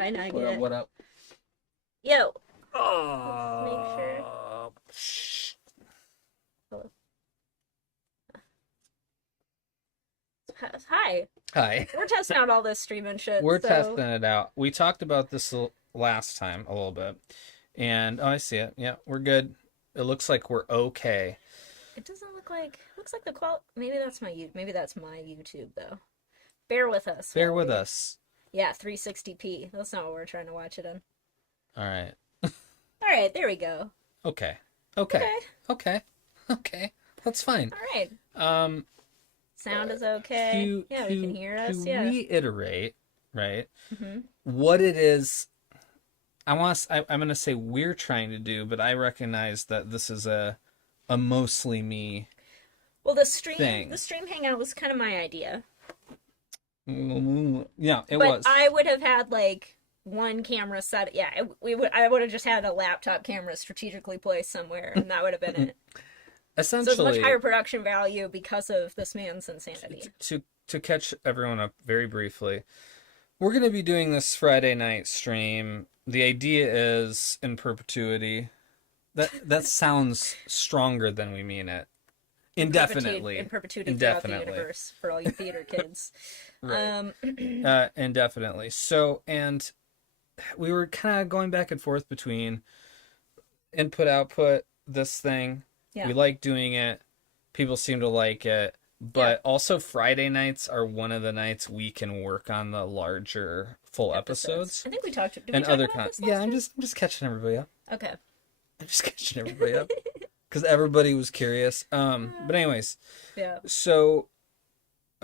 I know, I What get up, it. what up? Yo. Oh, Hello. Hi. Hi. We're testing out all this streaming shit. We're so... testing it out. We talked about this last time a little bit. And, oh, I see it. Yeah, we're good. It looks like we're okay. It doesn't look like... Looks like the quality... Maybe that's my YouTube, though. Bear with us. Bear with us. Yeah, 360p. That's not what we're trying to watch it in. All right. All right, there we go. Okay. Okay. Okay. Okay. Okay. That's fine. All right. Um, Sound is okay. to Yeah, we can to hear to us. Yeah. reiterate, right? Mm-hmm. What it is I'm gonna say we're trying to do, but I recognize that this is a mostly me Well, the thing. stream hangout was kind of my idea, Yeah, it but was. I would have had like one camera set. Yeah, I would have just had a laptop camera strategically placed somewhere, and that would have been it. So it's much Essentially, higher production value because of this man's insanity. to catch everyone up very briefly, we're gonna be doing this Friday night stream. The idea is in perpetuity. That sounds stronger than we mean it. Indefinitely. In perpetuity throughout the Indefinitely. universe for all you theater kids. Right. Indefinitely. So, and we were kind of going back and forth between input output this thing. Yeah. We like doing it. People seem to like it. But also Friday nights are one of the nights we can work on the larger full episodes. I think we talked. Did we and talk other about con. this Yeah, last I'm time? just catching everybody up. Okay. I'm just catching everybody up because everybody was curious. But anyways, Yeah. so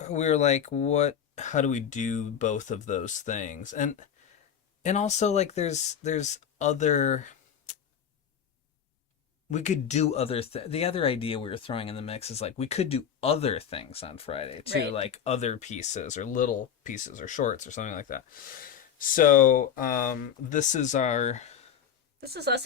we were like, what? How do we do both of those things? And also like there's other. We could do other the other idea we were throwing in the mix is like we could do other things on Friday too, Right. like other pieces or little pieces or shorts or something like that. So this is us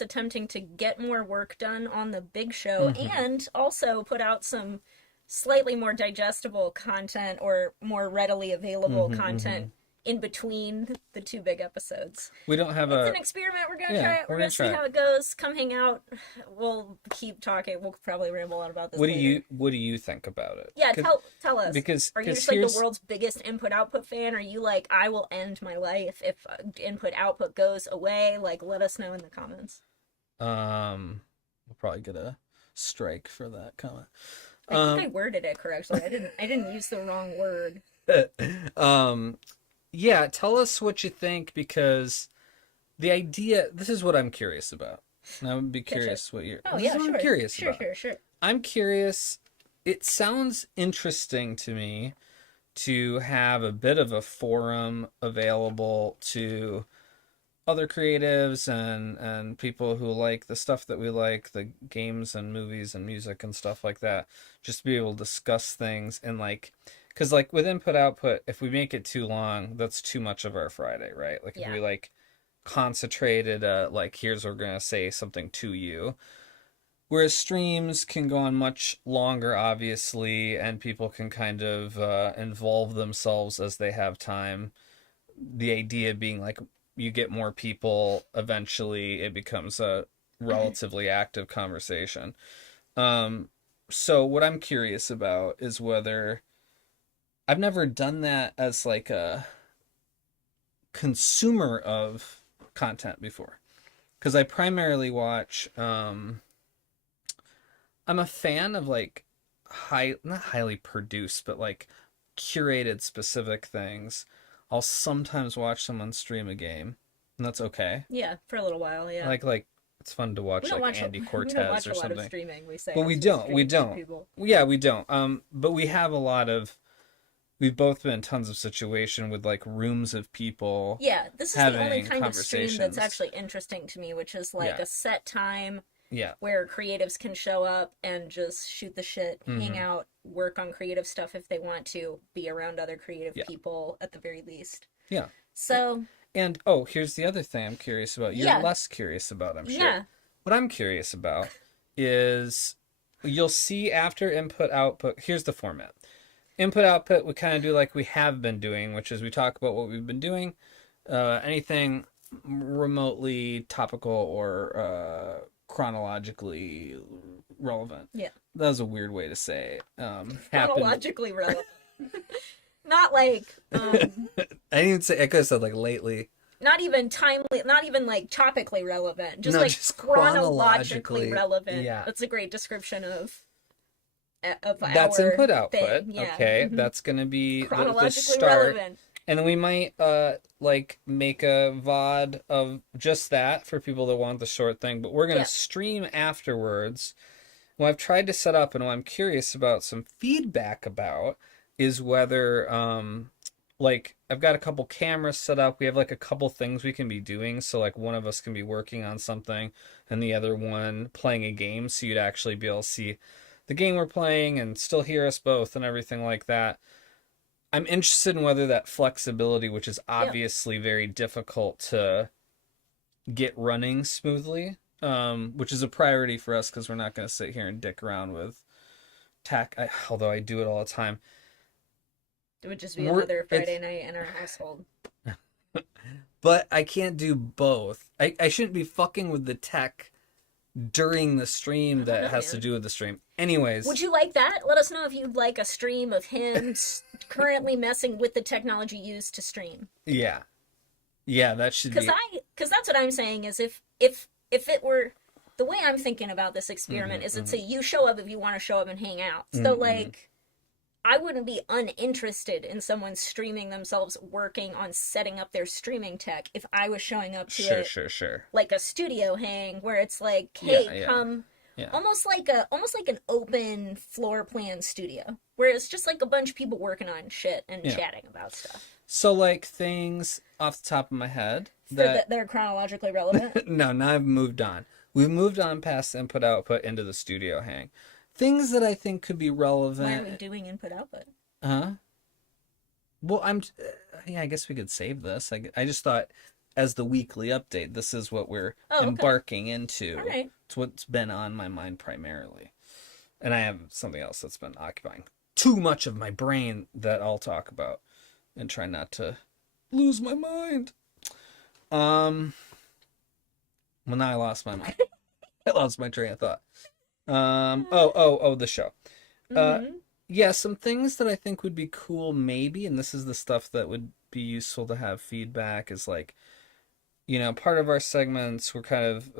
attempting to get more work done on the big show and also put out some slightly more digestible content or more readily available content in between the two big episodes. we don't have It's an experiment. We're gonna Yeah, try it. we're We're gonna gonna see try it. how it goes. Come hang out. We'll keep talking. We'll probably ramble on about this. What later. do you think about it? Yeah, tell us. Because Are you just like the world's biggest input output fan? Are you like I will end my life if input output goes away? Like let us know in the comments. We'll probably get a strike for that comment. I think I worded it correctly. I didn't use the wrong word. Yeah, tell us what you think because the idea. This is what I'm curious about. And I would be curious what you're. Oh this yeah, is what sure. I'm curious Sure, about. sure. I'm curious. It sounds interesting to me to have a bit of a forum available to other creatives and people who like the stuff that we like, the games and movies and music and stuff like that. Just to be able to discuss things and like, because like with input output, if we make it too long, that's too much of our Friday, right? Like if Yeah. we like concentrated, like here's we're gonna say something to you. Whereas streams can go on much longer, obviously, and people can kind of involve themselves as they have time. The idea being like you get more people, eventually it becomes a relatively active conversation. So what I'm curious about is whether I've never done that as like a consumer of content before. Because I primarily watch I'm a fan of like not highly produced, but like curated specific things. I'll sometimes watch someone stream a game, and that's okay. Yeah, for a little while. Yeah. Like it's fun to watch we don't like watch Andy we Cortez don't watch or a lot something. of streaming. We say, But we it's don't. just We streaming don't. people. Yeah, we don't. But we have a lot of. We've both been in tons of situation with like rooms of people. Yeah, this is the only having kind of stream that's conversations. actually interesting to me, which is like Yeah. a set time Yeah. where creatives can show up and just shoot the shit, hang Mhm. out, work on creative stuff if they want to, be around other creative Yeah. people at the very least. Yeah. So, And here's the other thing I'm curious about. You're Yeah. less curious about, I'm sure. yeah. What I'm curious about is you'll see after input output. Here's the format. Input output we kind of do like we have been doing, which is we talk about what we've been doing, anything remotely topical or chronologically relevant. Yeah. That was a weird way to say happened. Chronologically relevant. Not like, I didn't even say. I could have said like lately. not even timely, not even like topically relevant, just No, like just chronologically chronologically, relevant. yeah. That's a great description of That's our input output. thing. Yeah. Okay, Mhm. that's gonna be the Chronologically start. relevant. And then we might like make a VOD of just that for people that want the short thing, but we're gonna Yeah. stream afterwards. What I've tried to set up and what I'm curious about some feedback about is whether like I've got a couple cameras set up. We have like a couple things we can be doing. So like one of us can be working on something and the other one playing a game. So you'd actually be able to see the game we're playing and still hear us both and everything like that. I'm interested in whether that flexibility, which is Yeah. obviously very difficult to get running smoothly, which is a priority for us because we're not going to sit here and dick around with tech. Although I do it all the time. It would just be another Friday night in our household. But I can't do both. I shouldn't be fucking with the tech during the stream that has to do with the stream. Anyways. Would you like that? Let us know if you'd like a stream of him currently messing with the technology used to stream. Yeah. Yeah, that should be. Because that's what I'm saying is if it were the way I'm thinking about this experiment is it's a you show up if you want to show up and hang out. So like I wouldn't be uninterested in someone streaming themselves working on setting up their streaming tech if I was showing up to Sure. like a studio hang where it's like, hey, come almost like an open floor plan studio where it's just like a bunch of people working on shit and chatting about stuff. So like things off the top of my head that they're chronologically relevant. No, now I've moved on. We've moved on past input output into the studio hang. Things that I think could be relevant. Why are we doing input output? Well, I guess we could save this. I just thought as the weekly update, this is what we're embarking into. All right. It's what's been on my mind primarily. And I have something else that's been occupying too much of my brain that I'll talk about and try not to lose my mind. Well, now I lost my mind. I lost my train of thought. The show. Yeah, some things that I think would be cool maybe, and this is the stuff that would be useful to have feedback is like, part of our segments, we're kind of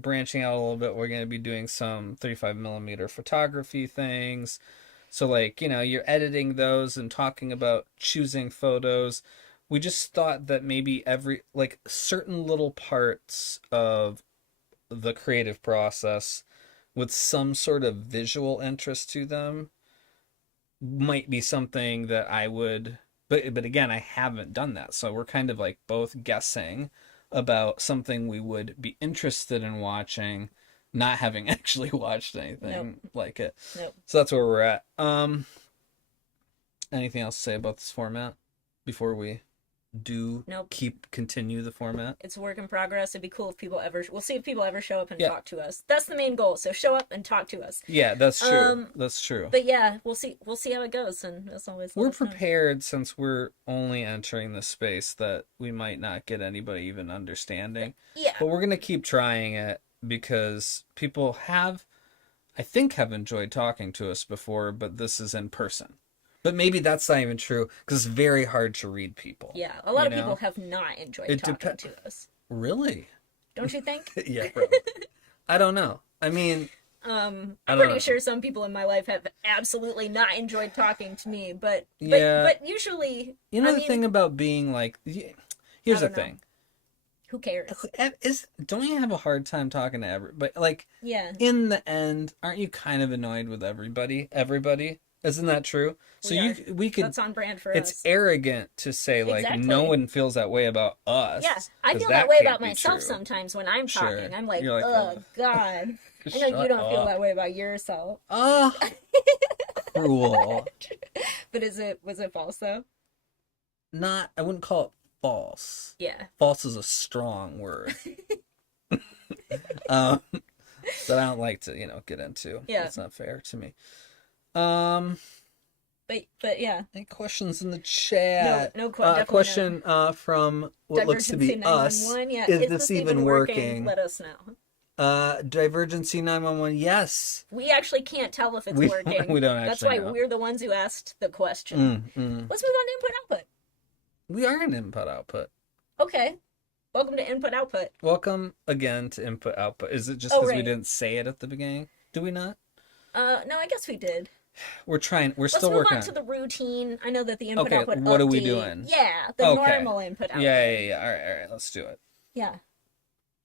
branching out a little bit. We're going to be doing some 35mm photography things. So like, you're editing those and talking about choosing photos. We just thought that maybe certain little parts of the creative process with some sort of visual interest to them might be something that I would, but again, I haven't done that. So we're kind of like both guessing about something we would be interested in watching, not having actually watched anything like it. So that's where we're at. Anything else to say about this format before we continue the format? It's a work in progress. It'd be cool if we'll see if people ever show up and talk to us. That's the main goal. So show up and talk to us. Yeah, that's true. That's true. But yeah, we'll see how it goes. And as always, we're prepared since we're only entering this space that we might not get anybody even understanding. Yeah. But we're going to keep trying it because people have enjoyed talking to us before, but this is in person. But maybe that's not even true because it's very hard to read people. Yeah, a lot of people have not enjoyed talking to us. Really? Don't you think? Yeah, probably. I don't know. I mean, I'm pretty sure some people in my life have absolutely not enjoyed talking to me, but usually, the thing about being like, here's the thing. Who cares? Don't you have a hard time talking to everybody? But like, in the end, aren't you kind of annoyed with everybody? Isn't that true? So we could. That's on brand for us. It's arrogant to say like no one feels that way about us. Yeah, I feel that way about myself sometimes when I'm talking. I'm like, oh God. I know you don't feel that way about yourself. Oh, cruel. But was it false though? I wouldn't call it false. Yeah. False is a strong word. That I don't like to, get into. Yeah. It's not fair to me. But yeah. Any questions in the chat? No question from what looks to be us. Yeah. Is this even working? Let us know. Divergency 911. Yes. We actually can't tell if it's working. We don't actually. That's why know. We're the ones who asked the question. Let's move on to input output. We are in input output. Okay. Welcome to input output. Welcome again to input output. Is it just because we didn't say it at the beginning? Do we not? No, I guess we did. we're Let's still move working on on to it. the routine. I know that the input Okay, output what are we update. doing? Yeah, the Okay. normal input Yeah, yeah, output. yeah. All right, let's do it. Yeah.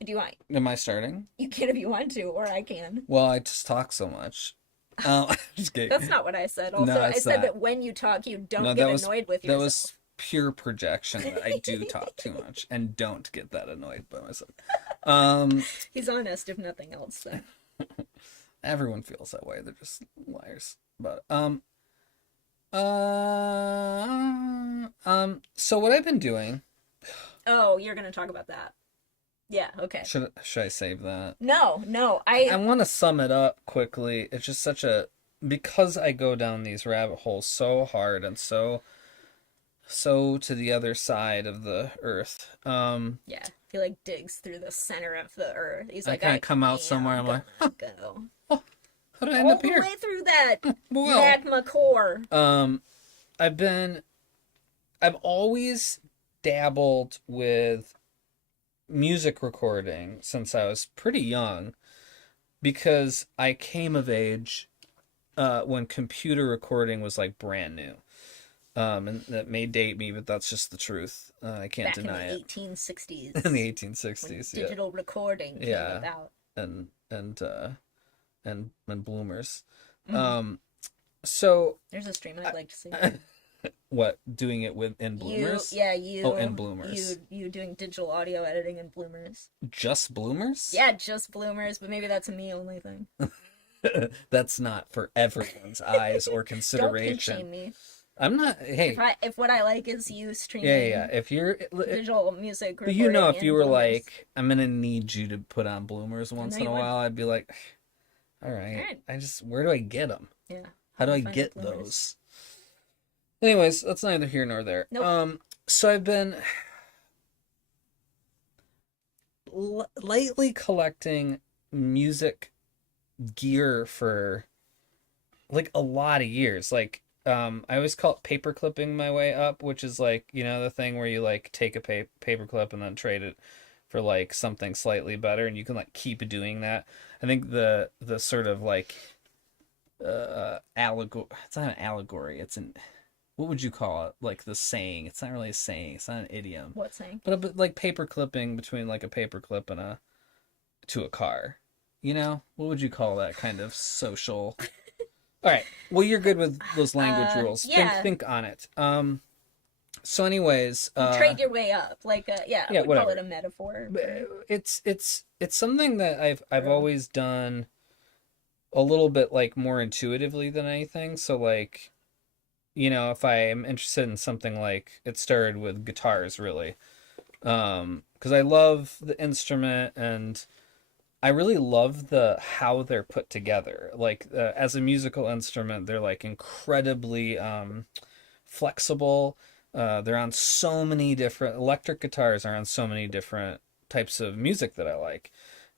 Do you want? Am I starting? You can if you want to, or I can. Well, I just talk so much. Just That's kidding. not what I said. No, Also, I it's said not. that when you talk, you No, don't get annoyed with that yourself. was pure projection that I do talk too much and don't get that annoyed by myself. Um, He's honest, if nothing else. Then. Everyone feels that way. They're just liars. But so what I've been doing, Oh, you're gonna talk about that. Yeah. Okay. should I save that? No, no. I want to sum it up quickly. It's just such a, because I go down these rabbit holes so hard and so to the other side of the earth. Yeah. He like digs through the center of the earth. He's I like, kind I of come out somewhere. I'm like, gonna go oh, how did I end all up the here? way through that Well, magma core. I've always dabbled with music recording since I was pretty young because I came of age when computer recording was like brand new. And that may date me, but that's just the truth. I can't Back deny in the it. 1860s. In the 1860s, when digital recording came about. and and bloomers. Mm-hmm. So There's a stream I'd like to see. what, doing it in bloomers? Oh, in bloomers. You doing digital audio editing in bloomers. Just bloomers? Yeah, just bloomers, but maybe that's a me only thing. That's not for everyone's eyes or Don't consideration. pink shame me. I'm not. Hey, if what I like is you streaming. yeah. If you're, digital music, but you know, if you were bloomers. like, I'm gonna need you to put on bloomers once in a while, I'd be like, all right. Where do I get them? Yeah. How do I get those? Anyways, that's neither here nor there. Nope. So I've been lightly collecting music gear for like a lot of years. Like, I always call it paper clipping my way up, which is like, you know, the thing where you like take a paper clip and then trade it for like something slightly better, and you can like keep doing that. I think the sort of like allegory, it's not an allegory, it's an, what would you call it, like the saying, it's not really a saying, it's not an idiom. What saying? But like paper clipping between like a paper clip and to a car, you know, what would you call that kind of social? All right, well, you're good with those language rules. Yeah. Think on it. So anyways, trade your way up, like we whatever. call it a metaphor. It's something that I've always done a little bit like more intuitively than anything. So like, you know, if I am interested in something, like it started with guitars really, because I love the instrument and I really love how they're put together. Like as a musical instrument, they're like incredibly flexible. They're on so many different, electric guitars are on so many different types of music that I like.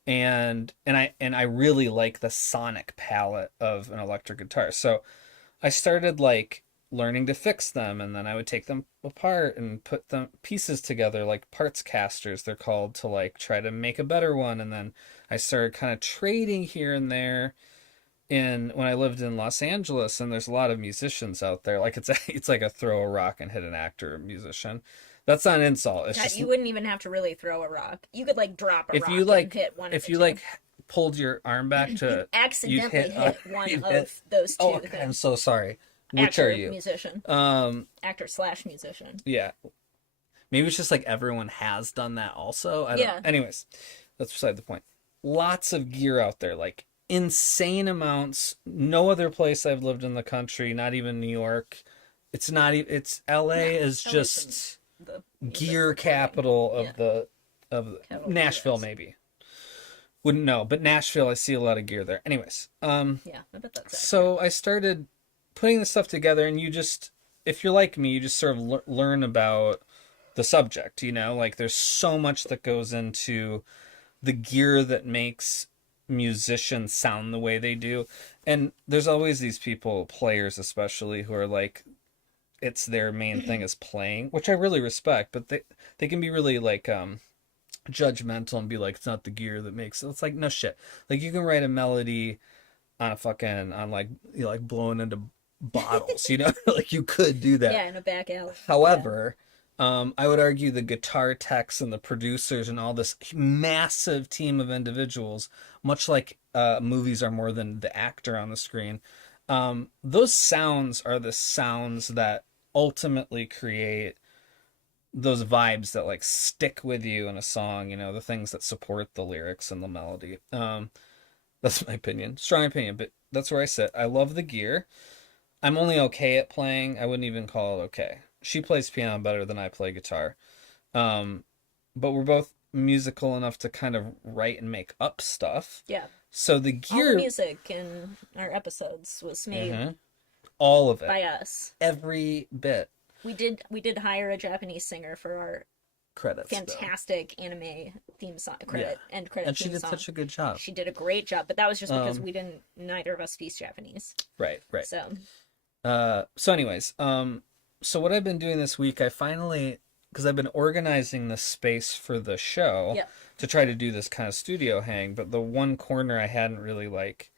And I really like the sonic palette of an electric guitar. So I started like learning to fix them, and then I would take them apart and put them pieces together, like parts casters they're called, to like try to make a better one. And then I started kind of trading here and there when I lived in Los Angeles, and there's a lot of musicians out there. Like it's like a throw a rock and hit an actor musician. That's not an insult. It's just, you wouldn't even have to really throw a rock. You could like drop a rock and hit one. If you like pulled your arm back to you accidentally hit one of those two. Oh, okay, I'm so sorry. Which are you? Musician. Actor/musician. Yeah. Maybe it's just like everyone has done that also. I don't know. Anyways, that's beside the point. Lots of gear out there, like insane amounts. No other place I've lived in the country, not even New York. It's not even, it's LA is just the gear capital of Nashville, maybe. Wouldn't know, but Nashville, I see a lot of gear there. Anyways, I bet that's so I started putting this stuff together, and you just, if you're like me, you just sort of learn about the subject, you know, like there's so much that goes into the gear that makes musicians sound the way they do. And there's always these people, players especially, who are like, it's their main thing is playing, which I really respect, but they can be really like judgmental and be like, it's not the gear that makes it. It's like, no shit. Like you can write a melody on a fucking on like like blowing into bottles, you know, like you could do that. Yeah, in a back alley. Yeah. However, I would argue the guitar techs and the producers and all this massive team of individuals, much like movies are more than the actor on the screen, those sounds are the sounds that ultimately create those vibes that like stick with you in a song, you know, the things that support the lyrics and the melody. That's my opinion, strong opinion, but that's where I sit. I love the gear. I'm only okay at playing. I wouldn't even call it okay. She plays piano better than I play guitar. Um, but we're both musical enough to kind of write and make up stuff. Yeah. So the All the gear, music in our episodes was made Mhm. All of by it, us. every bit, We did hire a Japanese singer for our credits though. fantastic anime theme song Yeah, credit and she theme did song. such a good job. She did a great job, but that was just because Um, neither of us speaks Japanese. right, right. So So anyways, so what I've been doing this week, I finally, because I've been organizing the space for the show yeah, to try to do this kind of studio hang, but the one corner I hadn't really like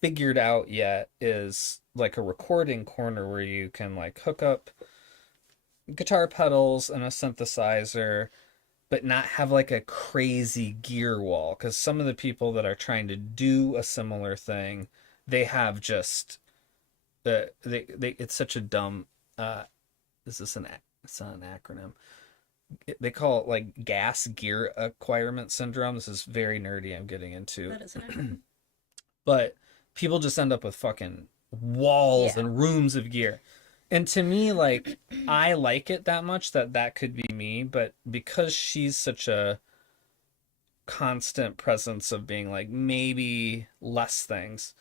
figured out yet is like a recording corner where you can like hook up guitar pedals and a synthesizer, but not have like a crazy gear wall. Because some of the people that are trying to do a similar thing, they have just they it's such a dumb this is an it's not an acronym. They call it like gas gear acquirement syndrome. This is very nerdy. I'm getting into, that is an but people just end up with fucking walls yeah, and rooms of gear. And to me, like, I like it that much that that could be me, but because she's such a constant presence of being like maybe less things,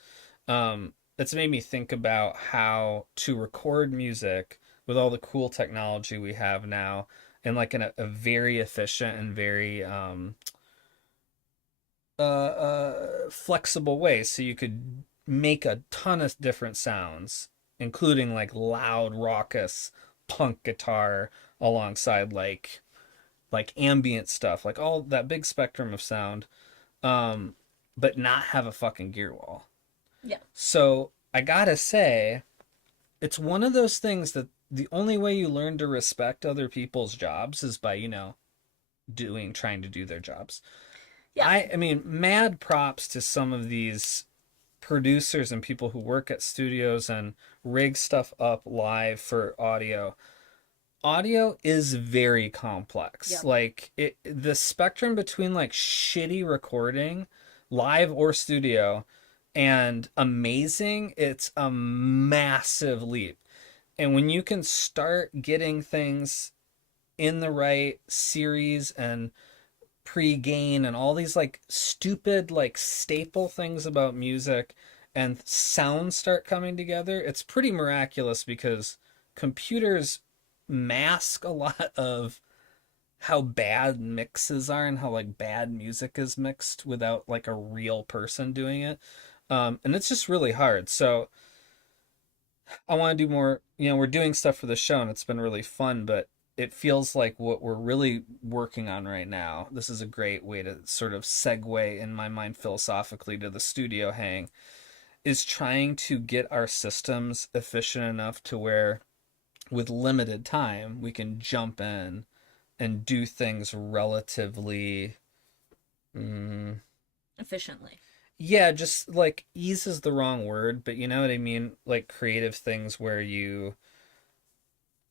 it's made me think about how to record music with all the cool technology we have now in like a very efficient and very flexible way. So you could make a ton of different sounds, including like loud, raucous punk guitar alongside like ambient stuff, like all that big spectrum of sound, but not have a fucking gear wall. yeah, So I gotta say, it's one of those things that the only way you learn to respect other people's jobs is by, you know, trying to do their jobs. yeah. I mean, mad props to some of these producers and people who work at studios and rig stuff up live for audio. Audio is very complex. Yep. Like the spectrum between like shitty recording, live or studio, and amazing, it's a massive leap. And when you can start getting things in the right series and pre-gain and all these like stupid like staple things about music and sounds start coming together, it's pretty miraculous because computers mask a lot of how bad mixes are and how like bad music is mixed without like a real person doing it. And it's just really hard. So I want to do more, you know, we're doing stuff for the show and it's been really fun, but it feels like what we're really working on right now. This is a great way to sort of segue in my mind philosophically to the studio hang, is trying to get our systems efficient enough to where with limited time we can jump in and do things relatively mm, Efficiently. yeah, just like ease is the wrong word, but you know what I mean, like creative things where you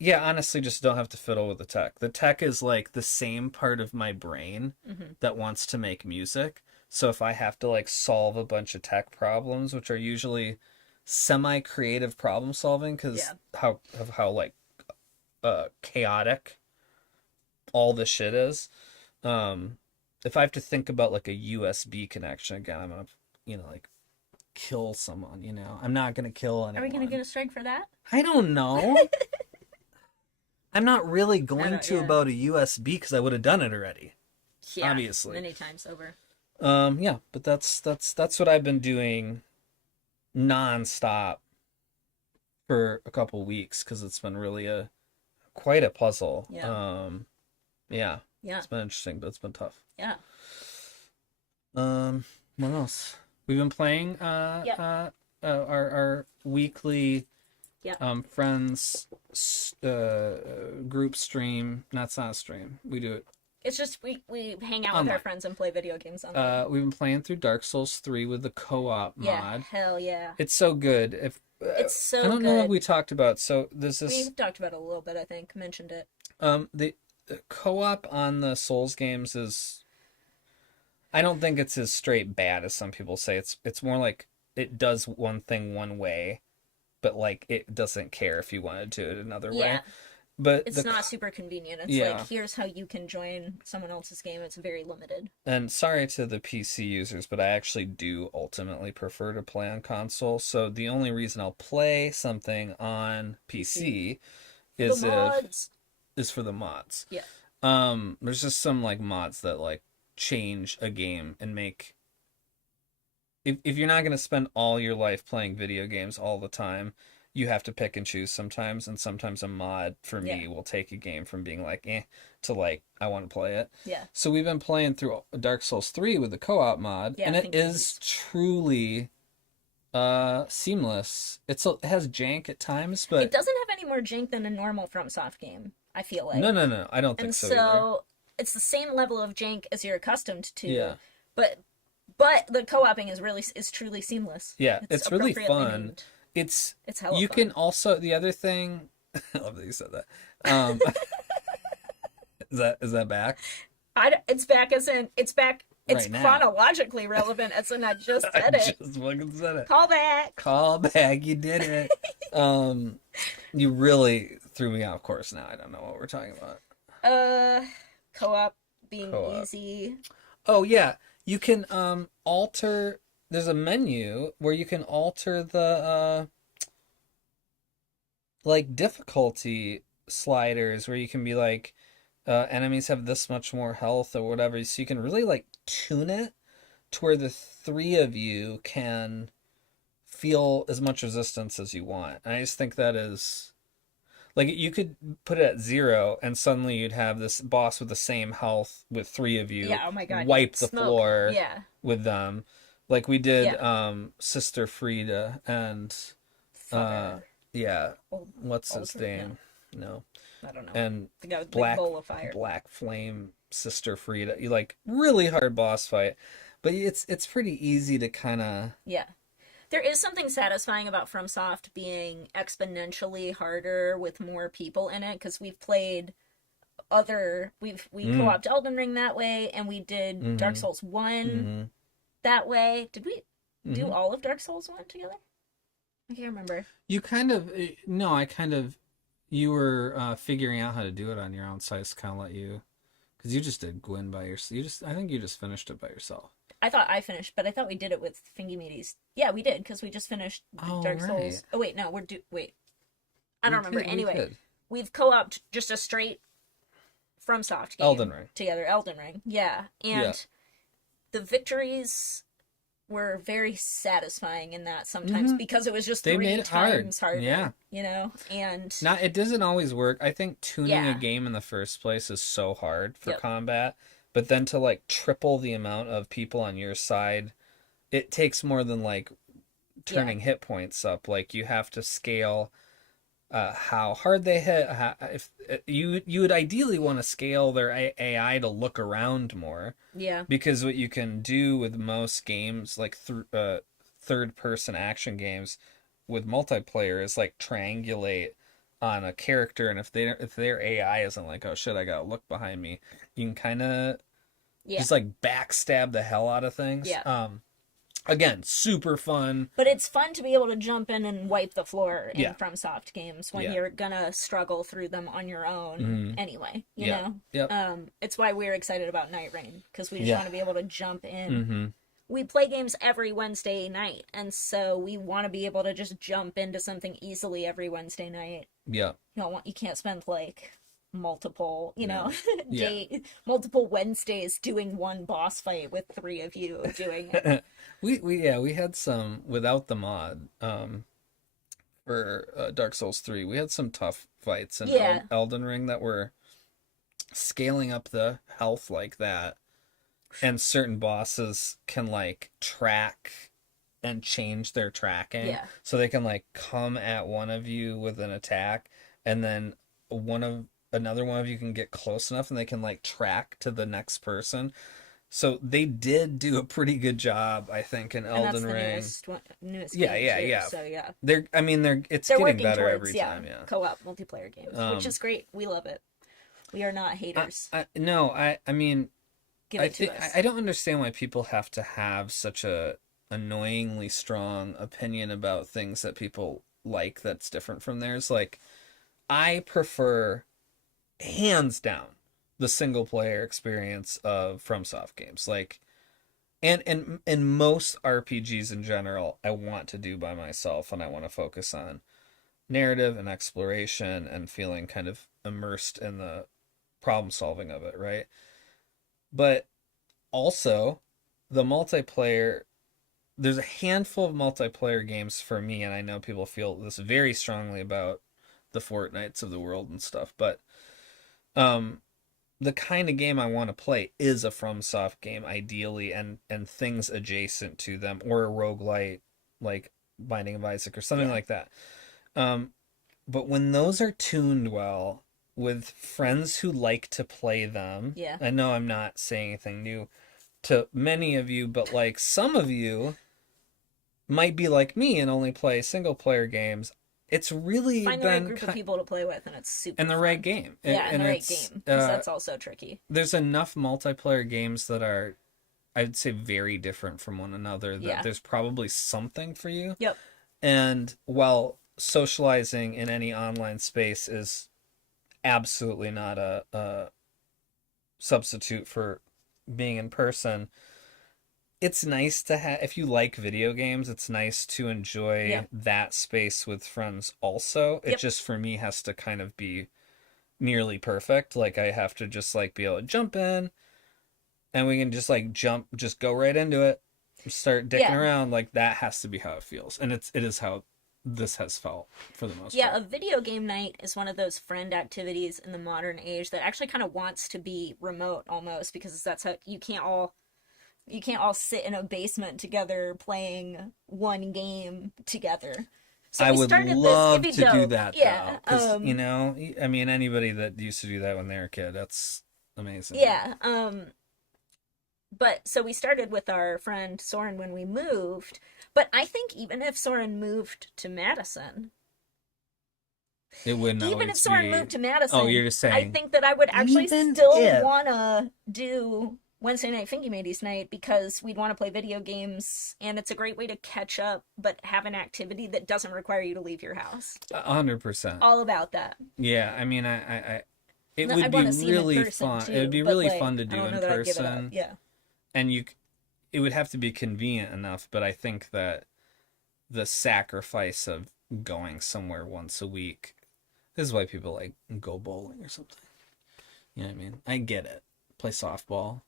yeah, honestly, just don't have to fiddle with the tech. The tech is like the same part of my brain Hmm. that wants to make music. So if I have to like solve a bunch of tech problems, which are usually semi-creative problem solving because Yeah. how like chaotic all this shit is. Um, if I have to think about like a USB connection again, I'm gonna, you know, like kill someone. You know, I'm not gonna kill Are we gonna anyone. get a strike for that? I don't know. I'm not really I going don't. to Yeah. about a USB because I would have done it already. Yeah. Obviously. Many times over. Yeah, but that's what I've been doing nonstop for a couple weeks because it's been really a quite a puzzle. Yeah. Yeah, Yeah. it's been interesting, but it's been tough. Yeah. What else? We've been playing Yep. our weekly Yep. friends group stream. No, it's not a stream. We do it It's just we hang out with our online. friends and play video games online. We've been playing through Dark Souls 3 with the co-op Yeah, mod. hell yeah. It's so good. If It's I so don't know what good. we talked about. So this is We talked about it a little bit, I think, mentioned it. the co-op on the Souls games is, I don't think it's as straight bad as some people say. It's more like it does one thing one way, but like it doesn't care if you want to do it another way. Yeah, But it's not super convenient. It's Yeah. like, here's how you can join someone else's game. It's very limited. And sorry to the PC users, but I actually do ultimately prefer to play on console. So the only reason I'll play something on PC is The mods. is for the mods. Yeah. There's just some like mods that like change a game and make, if you're not going to spend all your life playing video games all the time, you have to pick and choose sometimes, and sometimes a mod for me will take a game from being like to like I want to play it. Yeah. So we've been playing through Dark Souls 3 with the co-op mod, Yeah, and I it think is truly seamless. It has jank at times, but It doesn't have any more jank than a normal FromSoft game, I feel like. no, I don't think And so so either. it's the same level of jank as you're accustomed to. Yeah. But the co-oping is truly seamless. Yeah, it's really appropriately fun. named. It's hella you fun. can also, the other thing, I love that you said that. Is that back? It's back as in it's back. It's Right now. chronologically relevant as in I just said it. Just fucking said it. Call back. Call back, you did it. You really threw me off course now. I don't know what we're talking about. Co-op being Co-op. easy. Oh yeah, you can alter. There's a menu where you can alter the like difficulty sliders, where you can be like enemies have this much more health or whatever, so you can really like tune it to where the three of you can feel as much resistance as you want. And I just think that is like, you could put it at 0 and suddenly you'd have this boss with the same health with three of you. Yeah, oh my god. Wipe the Smoke. floor Yeah. with them. Like we did Yeah. Sister Frida and Fire. yeah, Old- what's his Alter? name? No. I don't know. And The guy with the Black big bowl of fire. Black Flame Sister Frida. You like really hard boss fight. But it's pretty easy to kind of Yeah. There is something satisfying about FromSoft being exponentially harder with more people in it, because we've played we co-opted Elden Ring that way, and we did Dark Souls 1 that way. Did we do all of Dark Souls 1 together? I can't remember. You kind of, no, I kind of, you were figuring out how to do it on your own, so I just kind of let you, because you just did Gwyn by yourself. I think you just finished it by yourself. I thought I finished, but I thought we did it with Fingy Meaties. Yeah, we did, because we just finished Dark Souls. Right. Oh wait, no, wait. I don't remember. We Anyway, did. we've co-opted just a straight FromSoft game Elden Ring. together. Elden Ring, yeah, and Yeah. the victories were very satisfying in that sometimes, because it was just They three made it hard. times harder. Yeah. You know, and Not, it doesn't always work. I think tuning Yeah. a game in the first place is so hard for Yep. combat, but then to like triple the amount of people on your side, it takes more than like turning hit points up. Like you have to scale how hard they hit. If you would ideally want to scale their AI to look around more, yeah, because what you can do with most games, like third person action games with multiplayer, is like triangulate on a character, and if their AI isn't like, oh shit, I gotta look behind me, you can kind of just like backstab the hell out of things. Yeah. Again, super fun. But it's fun to be able to jump in and wipe the floor in Yeah. FromSoft games when Yeah. you're gonna struggle through them on your own anyway, you Yeah. know? Yep. It's why we're excited about Night Rain, because we just Yeah. want to be able to jump in. Mm-hmm. We play games every Wednesday night, and so we want to be able to just jump into something easily every Wednesday night. Yeah. You can't spend like multiple, Yeah. multiple Wednesdays doing one boss fight with three of you doing it. we had some without the mod for Dark Souls 3. We had some tough fights in Yeah. Elden Ring that were scaling up the health like that, and certain bosses can like track and change their tracking. Yeah. So they can like come at one of you with an attack, and then another one of you can get close enough and they can like track to the next person. So they did do a pretty good job, I think, in And that's Elden the Ring. newest Yeah, game yeah, too. yeah. So yeah, It's they're getting working better towards every time, yeah. co-op multiplayer games, which is great. We love it. We are not haters. No, I mean, Give it to us. I don't understand why people have to have such a annoyingly strong opinion about things that people like that's different from theirs. Like, I prefer, hands down, the single player experience of FromSoft games. Like, and most RPGs in general, I want to do by myself, and I want to focus on narrative and exploration and feeling kind of immersed in the problem solving of it, right? But also, the multiplayer, there's a handful of multiplayer games for me, and I know people feel this very strongly about the Fortnites of the world and stuff, but the kind of game I want to play is a FromSoft game, ideally, and things adjacent to them, or a roguelite like Binding of Isaac or something like that. But when those are tuned well with friends who like to play them, I know I'm not saying anything new to many of you, but like some of you might be like me and only play single player games. It's really find the right group of people to play with, and it's super and the fun. right game. And the right game, because that's also tricky. There's enough multiplayer games that are, I'd say, very different from one another that there's probably something for you. Yep. And while socializing in any online space is absolutely not a substitute for being in person, it's nice to have, if you like video games, it's nice to enjoy that space with friends also. It just, for me, has to kind of be nearly perfect. Like, I have to just like be able to jump in and we can just like just go right into it, start dicking around. Like, that has to be how it feels. And it is how this has felt for the most part. Yeah, a video game night is one of those friend activities in the modern age that actually kind of wants to be remote almost, because that's how you can't all sit in a basement together playing one game together. So I would love to do that, yeah, though. Because, you know, I mean, anybody that used to do that when they were a kid, that's amazing. Yeah. But so we started with our friend Soren when we moved. But I think even if Soren moved to Madison, it wouldn't. Even if Soren moved to Madison, oh, you're just saying, I think that I would actually still wanna do Wednesday night Fingy Mateys night, because we'd want to play video games, and it's a great way to catch up, but have an activity that doesn't require you to leave your house. 100%. All about that. Yeah, I mean, it would be really fun. It would be really fun to do in person. Yeah. And it would have to be convenient enough, but I think that the sacrifice of going somewhere once a week, this is why people like go bowling or something. You know what I mean? I get it. Play softball.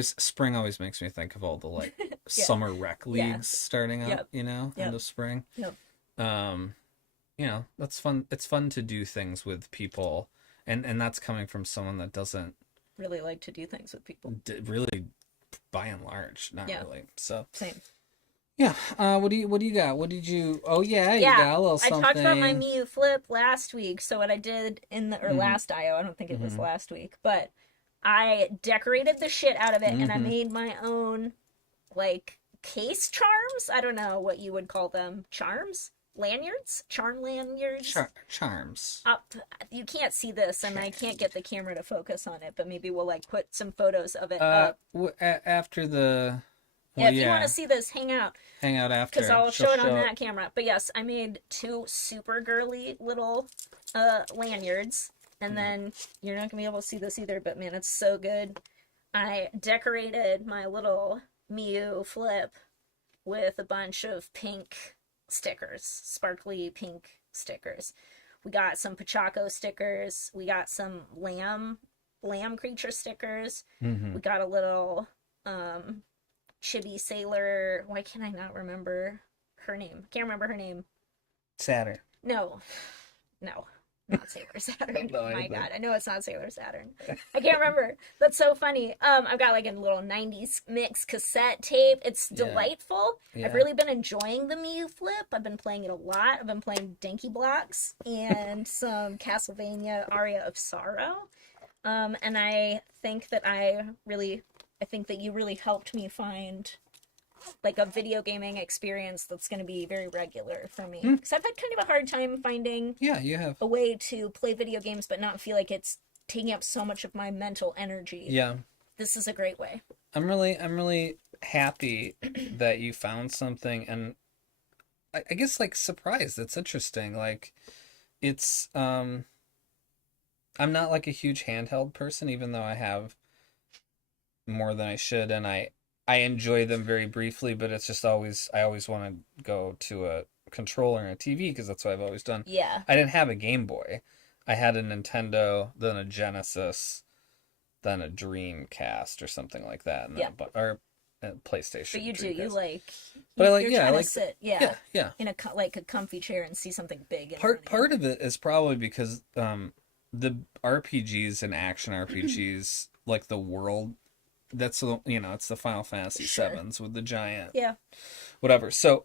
Spring always makes me think of all the like summer rec leagues starting up, you know, end of spring. Yep. You know, that's fun. It's fun to do things with people, and that's coming from someone that doesn't really like to do things with people. Really, by and large, not really. So same. Yeah. What do you got? What did you? Oh yeah, you got a little something. I talked about my Miu flip last week. So what I did in the last IO, I don't think it was last week, but I decorated the shit out of it, and I made my own, like, case charms? I don't know what you would call them. Charms? Lanyards? Charm lanyards? Charms. You can't see this, and I can't get the camera to focus on it, but maybe we'll, like, put some photos of it up. After the... Well, if you want to see this, hang out. Hang out after. Because I'll show it on that camera. But yes, I made 2 super girly little lanyards. And then, you're not going to be able to see this either, but man, it's so good. I decorated my little Miu flip with a bunch of pink stickers, sparkly pink stickers. We got some Pachaco stickers. We got some lamb creature stickers. We got a little chibi sailor. Why can't I not remember her name? Can't remember her name. Saturn. No. Not Sailor Saturn. No, Oh my idea. God, I know it's not Sailor Saturn. I can't remember. That's so funny. I've got like a little '90s mix cassette tape. It's Yeah, delightful. I've yeah. really been enjoying the Miu Flip. I've been playing it a lot. I've been playing Dinky Blocks and some Castlevania Aria of Sorrow. And I think that you really helped me find like a video gaming experience that's going to be very regular for me. Hmm. Because I've had kind of a hard time finding Yeah, you have. a way to play video games but not feel like it's taking up so much of my mental energy. Yeah. This is a great way. I'm really happy that you found something, and I guess like surprised. It's interesting. Like it's I'm not like a huge handheld person, even though I have more than I should, and I enjoy them very briefly, but it's just always I always want to go to a controller and a TV because that's what I've always done. Yeah. I didn't have a Game Boy. I had a Nintendo, then a Genesis, then a Dreamcast or something like that, and then Yeah. or a PlayStation. But you do. Dreamcast. You like. But I like, You're yeah, I trying like to sit. Yeah. yeah, yeah. In a like a comfy chair and see something big. In Part front part of it is probably because the RPGs and action RPGs like the world that's the it's the Final Fantasy Sure. sevens with the giant Yeah. whatever. So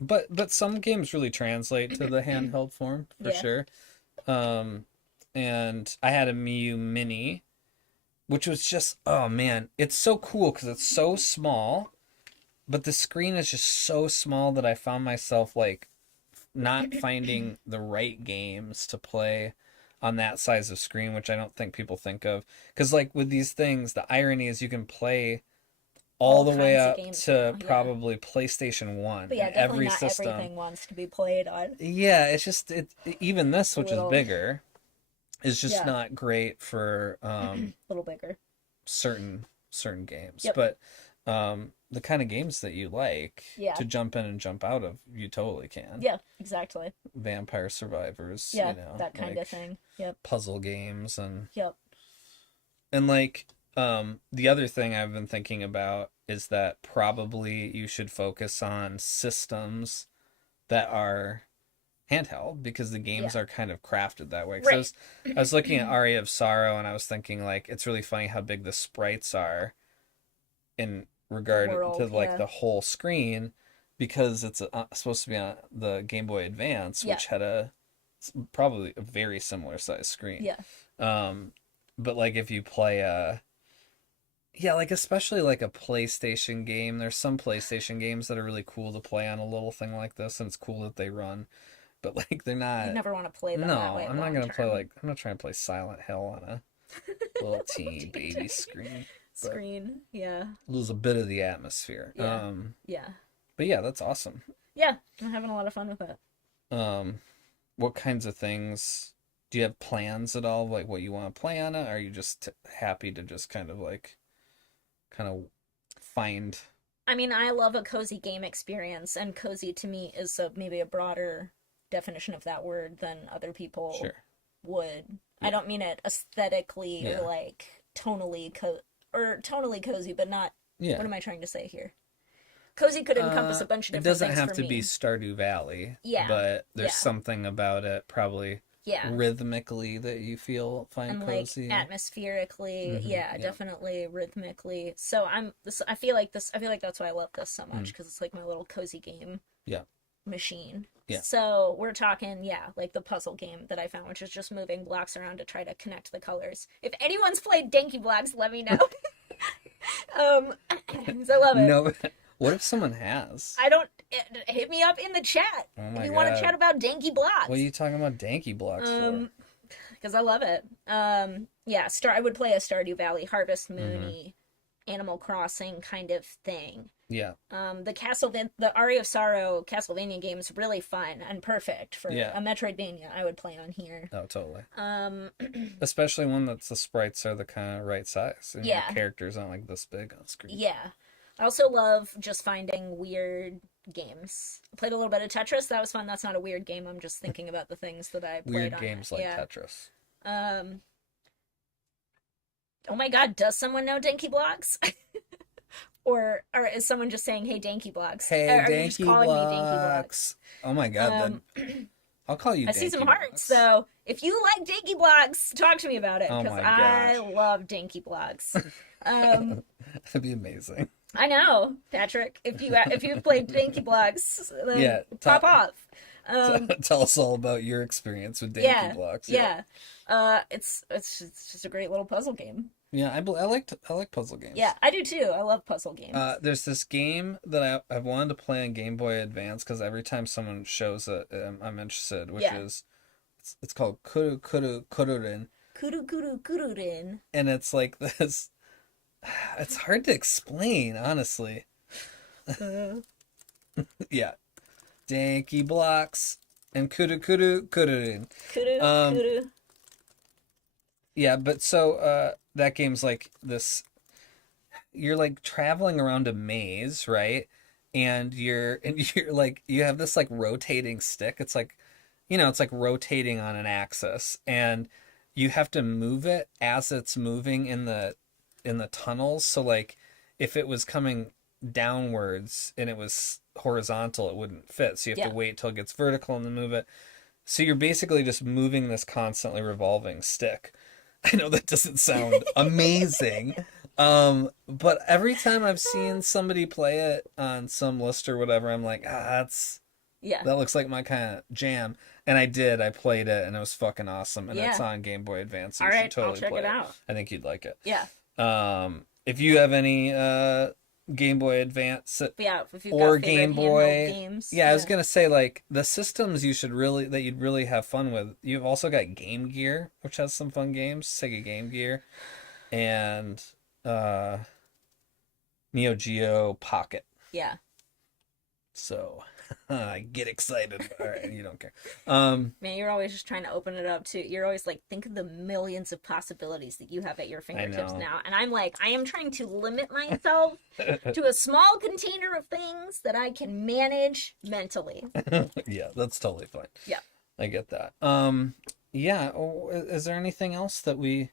but some games really translate to the handheld form for Yeah. sure. And I had a Miu Mini, which was just oh man, it's so cool because it's so small, but the screen is just so small that I found myself like not finding the right games to play on that size of screen, which I don't think people think of. Because like with these things, the irony is you can play all the way kinds of up games to now, yeah. probably PlayStation 1 But yeah, and definitely every not system. everything wants to be played on. Yeah, it's just even this, A which little. is bigger, is just Yeah. not great for A little bigger. certain games. Yep. But the kind of games that you like Yeah. to jump in and jump out of, you totally can. Yeah. Exactly. Vampire Survivors, Yeah. you know, That kind like of thing. Yep. puzzle games Yep. and like the other thing I've been thinking about is that probably you should focus on systems that are handheld because the games Yeah. are kind of crafted that way. 'Cause Right. I was looking at Aria of Sorrow and I was thinking like it's really funny how big the sprites are in regard world, to like yeah. the whole screen because it's supposed to be on the Game Boy Advance, Yeah. which had probably a very similar size screen. Yeah. But like if you play yeah, like especially like a PlayStation game, there's some PlayStation games that are really cool to play on a little thing like this, and it's cool that they run, but like they're not. You never want to play them No, that way. I'm not long gonna play term. like I'm not trying to play Silent Hill on a little teeny baby screen. But Screen. Yeah. lose a bit of the atmosphere. Yeah. Yeah. But yeah, that's awesome. Yeah. I'm having a lot of fun with it. What kinds of things do you have plans at all? Like what you want to play on it? Or are you just happy to just kind of find? I mean, I love a cozy game experience, and cozy to me is maybe a broader definition of that word than other people Sure. would. Yeah. I don't mean it aesthetically Yeah. or like tonally cozy, but not. Yeah. What am I trying to say here? Cozy could encompass a bunch of It different doesn't things have for to me. be Stardew Valley. Yeah, But there's yeah. something about it probably Yeah. rhythmically that you find And cozy. like atmospherically, Mhm, yeah, yeah. definitely rhythmically. So I feel like that's why I love this so much, Mm. because it's like my little cozy game Yeah. machine. Yeah. So we're talking, yeah, like the puzzle game that I found, which is just moving blocks around to try to connect the colors. If anyone's played Denki Blocks, let me know. 'Cause I love it. No, what if someone has? I don't hit me up in the chat Oh if my you want to God. chat about Denki Blocks. What are you talking about Danky Blocks for? Because I love it. Yeah, I would play a Stardew Valley, Harvest Mm-hmm. Moony, Animal Crossing kind of thing. Yeah. The Aria of Sorrow Castlevania game is really fun and perfect for Yeah. a Metroidvania. I would play on here. Oh, totally. Especially one that's the sprites are the kind of right size. And Yeah. your characters aren't like this big on screen. Yeah. I also love just finding weird games. I played a little bit of Tetris. That was fun. That's not a weird game. I'm just thinking about the things that I played Weird on games it. like Yeah. Tetris. Oh my God, does someone know Denki Blocks? or is someone just saying, "Hey, Denki Blocks"? Hey, Or are you just Danky calling me Denki Blocks? Blocks. Oh my God. Um, I'll call you I see some Danky hearts. Blocks. So if you like Dinky Blocks, talk to me about it Oh because my I gosh. love Dinky Blocks. That'd be amazing. I know, Patrick. If you've played Dinky Blocks, then Yeah, pop off. tell us all about your experience with Danky Yeah, Blocks. yeah. It's just a great little puzzle game. Yeah, I like puzzle games. Yeah, I do too. I love puzzle games. There's this game that I've wanted to play on Game Boy Advance because every time someone shows it, I'm interested. Which Yeah. is it's called Kururin, Kururin. and it's like this. It's hard to explain, honestly. Yeah, Danky Blocks and Kururin. Kuru. Yeah, but so that game's like this. You're like traveling around a maze, right? And you're like you have this like rotating stick. It's like, it's like rotating on an axis, and you have to move it as it's moving in the tunnels. So like if it was coming downwards and it was horizontal, it wouldn't fit. So you have to wait till it gets vertical and then move it. So you're basically just moving this constantly revolving stick. I know that doesn't sound amazing. But every time I've seen somebody play it on some list or whatever, I'm like, that looks like my kind of jam. And I played it and it was fucking awesome. And it's on Game Boy Advance. So All you right, should totally I'll check play it out. I think you'd like it. Yeah. If you have any Game Boy Advance If you've or got Game favorite Boy handheld games. I was gonna say like the systems that you'd really have fun with. You've also got Game Gear, which has some fun games, Sega Game Gear, and Neo Geo Pocket. Yeah. So I get excited. All right, you don't care. Man, you're always just trying to open it up too. You're always like, think of the millions of possibilities that you have at your fingertips now. And I'm like, I am trying to limit myself to a small container of things that I can manage mentally. Yeah, that's totally fine. Yeah. I get that. Yeah. Is there anything else that we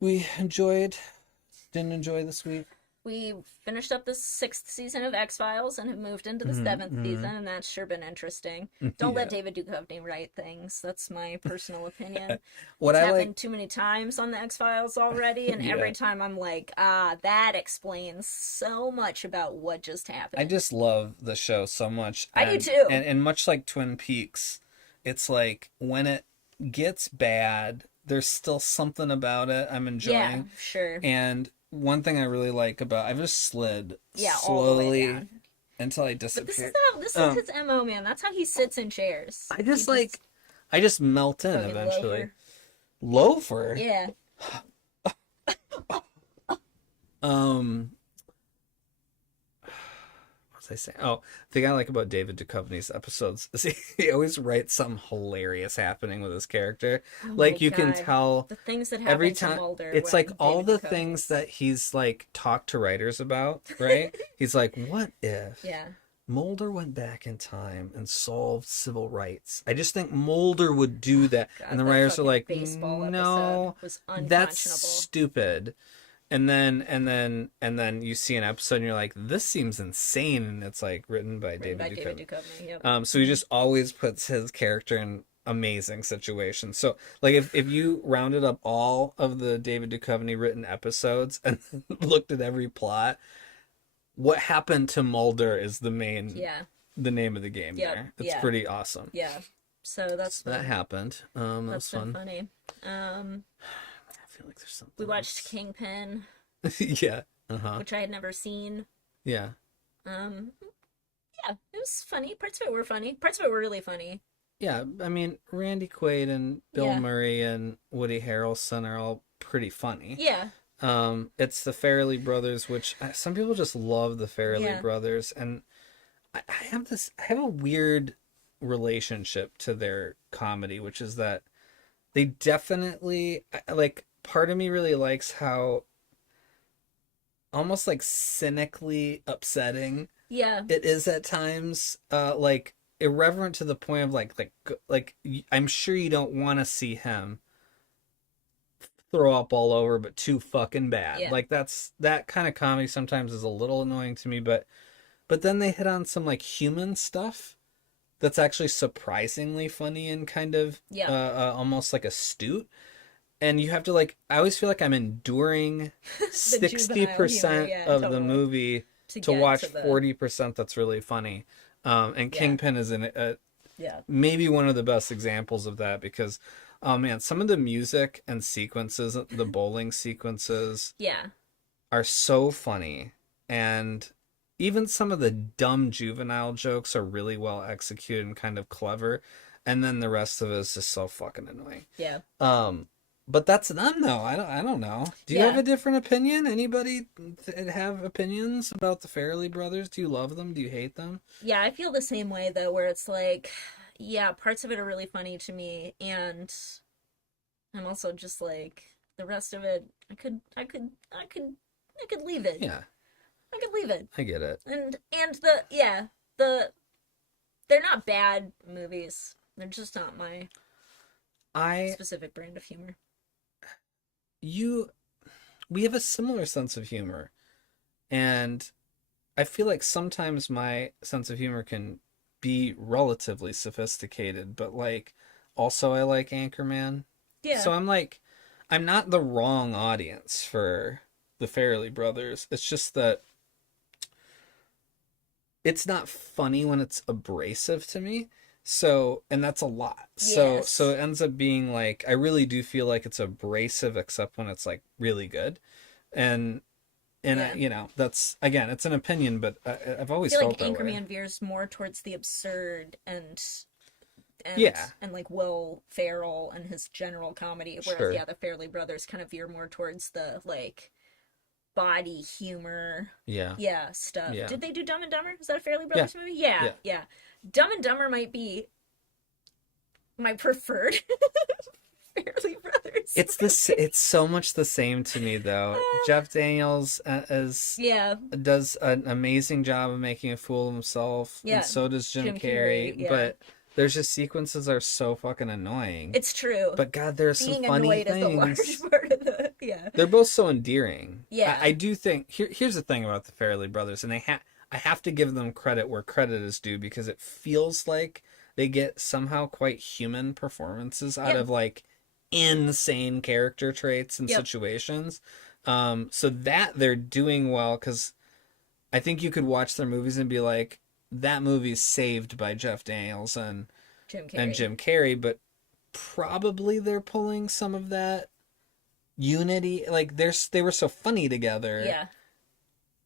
didn't enjoy this week? We finished up the 6th season of X-Files and have moved into the 7th season, and that's sure been interesting. Don't let David Duchovny write things. That's my personal opinion. It's happened too many times on the X-Files already, and every time I'm like, that explains so much about what just happened. I just love the show so much. I do too. And much like Twin Peaks, it's like when it gets bad, there's still something about it I'm enjoying. Yeah, sure. And one thing I really like about I've just slid all the way slowly down. until I disappear. But this is his MO, man. That's how he sits in chairs. I just melt in eventually. Loafer? Yeah. What was I saying? Oh, the thing I like about David Duchovny's episodes is he always writes something hilarious happening with his character. Like you can tell the things that happen every to time. Mulder. It's when like all the David Duchovny- things that he's like talked to writers about, right? He's like, what if Mulder went back in time and solved civil rights? I just think Mulder would do that. God, and the that writers are fucking like, baseball no, episode was that's unconscionable. stupid. And then you see an episode and you're like, this seems insane, and it's like written by David Duchovny. Yep. So he just always puts his character in amazing situations. So like if you rounded up all of the David Duchovny written episodes and looked at every plot, what happened to Mulder is the name of the game there. It's pretty awesome. Yeah. So that happened. That was fun. Funny. I feel like there's something. We watched Kingpin. Yeah. Which I had never seen. Yeah. Yeah, it was funny. Parts of it were funny. Parts of it were really funny. Yeah, I mean, Randy Quaid and Bill Murray and Woody Harrelson are all pretty funny. Yeah. It's the Farrelly brothers, which some people just love the Farrelly brothers, and I have a weird relationship to their comedy, which is that they definitely like. Part of me really likes how almost like cynically upsetting it is at times, like irreverent to the point of like I'm sure you don't want to see him throw up all over, but too fucking bad. Like that kind of comedy sometimes is a little annoying to me, but then they hit on some like human stuff that's actually surprisingly funny and kind of Yeah. almost like astute. And you have to like, I always feel like I'm enduring The juvenile humor, 60% yeah, of the totally. movie To to get watch to the 40% that's really funny. And yeah. Kingpin is in it, Yeah. maybe one of the best examples of that because, oh man, some of the music and sequences, the bowling sequences, Yeah. are so funny. And even some of the dumb juvenile jokes are really well executed and kind of clever. And then the rest of it is just so fucking annoying. Yeah. But that's them though. I don't know. Do you have Yeah. a different opinion? Anybody have opinions about the Farrelly brothers? Do you love them? Do you hate them? Yeah, I feel the same way though, where it's like, yeah, parts of it are really funny to me, and I'm also just like the rest of it. I could leave it. Yeah, I could leave it. I get it. And the yeah the they're not bad movies. They're just not my I specific brand of humor. you we have a similar sense of humor, and I feel like sometimes my sense of humor can be relatively sophisticated, but like also I like Anchorman. Yeah. So I'm like, I'm not the wrong audience for the Farrelly brothers. It's just that it's not funny when it's abrasive to me. So, and that's a lot. So Yes. it ends up being like I really do feel like it's abrasive except when it's like really good. And Yeah. that's again, it's an opinion, but I've I always feel like felt that way. Anchorman veers more towards the absurd Yeah, and like Will Ferrell and his general comedy, whereas sure. yeah, the Fairly Brothers kind of veer more towards the like body humor, Yeah. yeah, stuff. Yeah. Did they do Dumb and Dumber? Is that a Fairly Yeah. Brothers movie? Yeah, Yeah. yeah. Dumb and Dumber might be my preferred Fairly Brothers movie. It's so much the same to me though. Jeff Daniels Yeah, does an amazing job of making a fool of himself, and yeah. so does Jim Jim Carrey, Carrey, yeah. but there's just sequences are so fucking annoying. It's true. But God, there's some Being funny annoyed is the large things. part of the yeah. They're both so endearing. Yeah. I do think here's the thing about the Farrelly brothers, and I have to give them credit where credit is due because it feels like they get somehow quite human performances out Yep. of like insane character traits and Yep. situations. So that they're doing well because I think you could watch their movies and be like, that movie's saved by Jeff Daniels Jim and Carrey. Jim Carrey, but probably they're pulling some of that unity. Like they were so funny together. Yeah.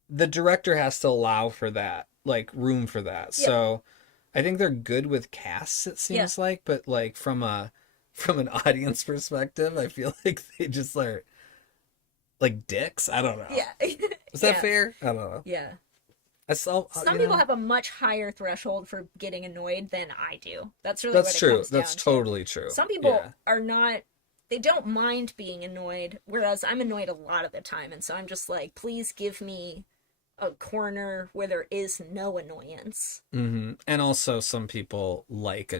The director has to allow for that, like room for that. Yep. So I think they're good with casts, it seems like, but like from an audience perspective, I feel like they just are like dicks. I don't know. Yeah. Is that Yeah. fair? I don't know. Yeah. I saw Some people have a much higher threshold for getting annoyed than I do. That's really that's what it true. comes That's down to. totally true. Some people Yeah. are not, they don't mind being annoyed, whereas I'm annoyed a lot of the time. And so I'm just like, please give me a corner where there is no annoyance. Mm-hmm. And also, some people like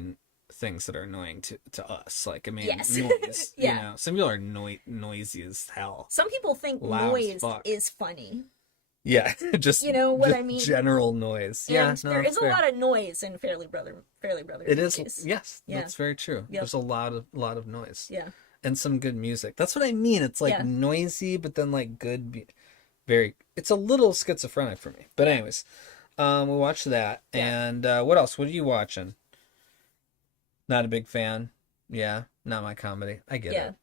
things that are annoying to us. Like, I mean, Yes. noise. Yeah. You know, some people are noisy as hell. Some people think Loud as noise fuck. is funny. Yeah, just You know what just I mean? general noise. Yeah, And no, there that's is a fair. lot of noise in Fairly Brothers It is. movies. Yes, Yeah. that's very true. Yep. There's a lot of noise Yeah. and some good music. That's what I mean. It's like Yeah. noisy, but then like good. Very. It's a little schizophrenic for me. But anyways, we watched that, Yeah. and what else? What are you watching? Not a big fan. Yeah, not my comedy. I get Yeah. it.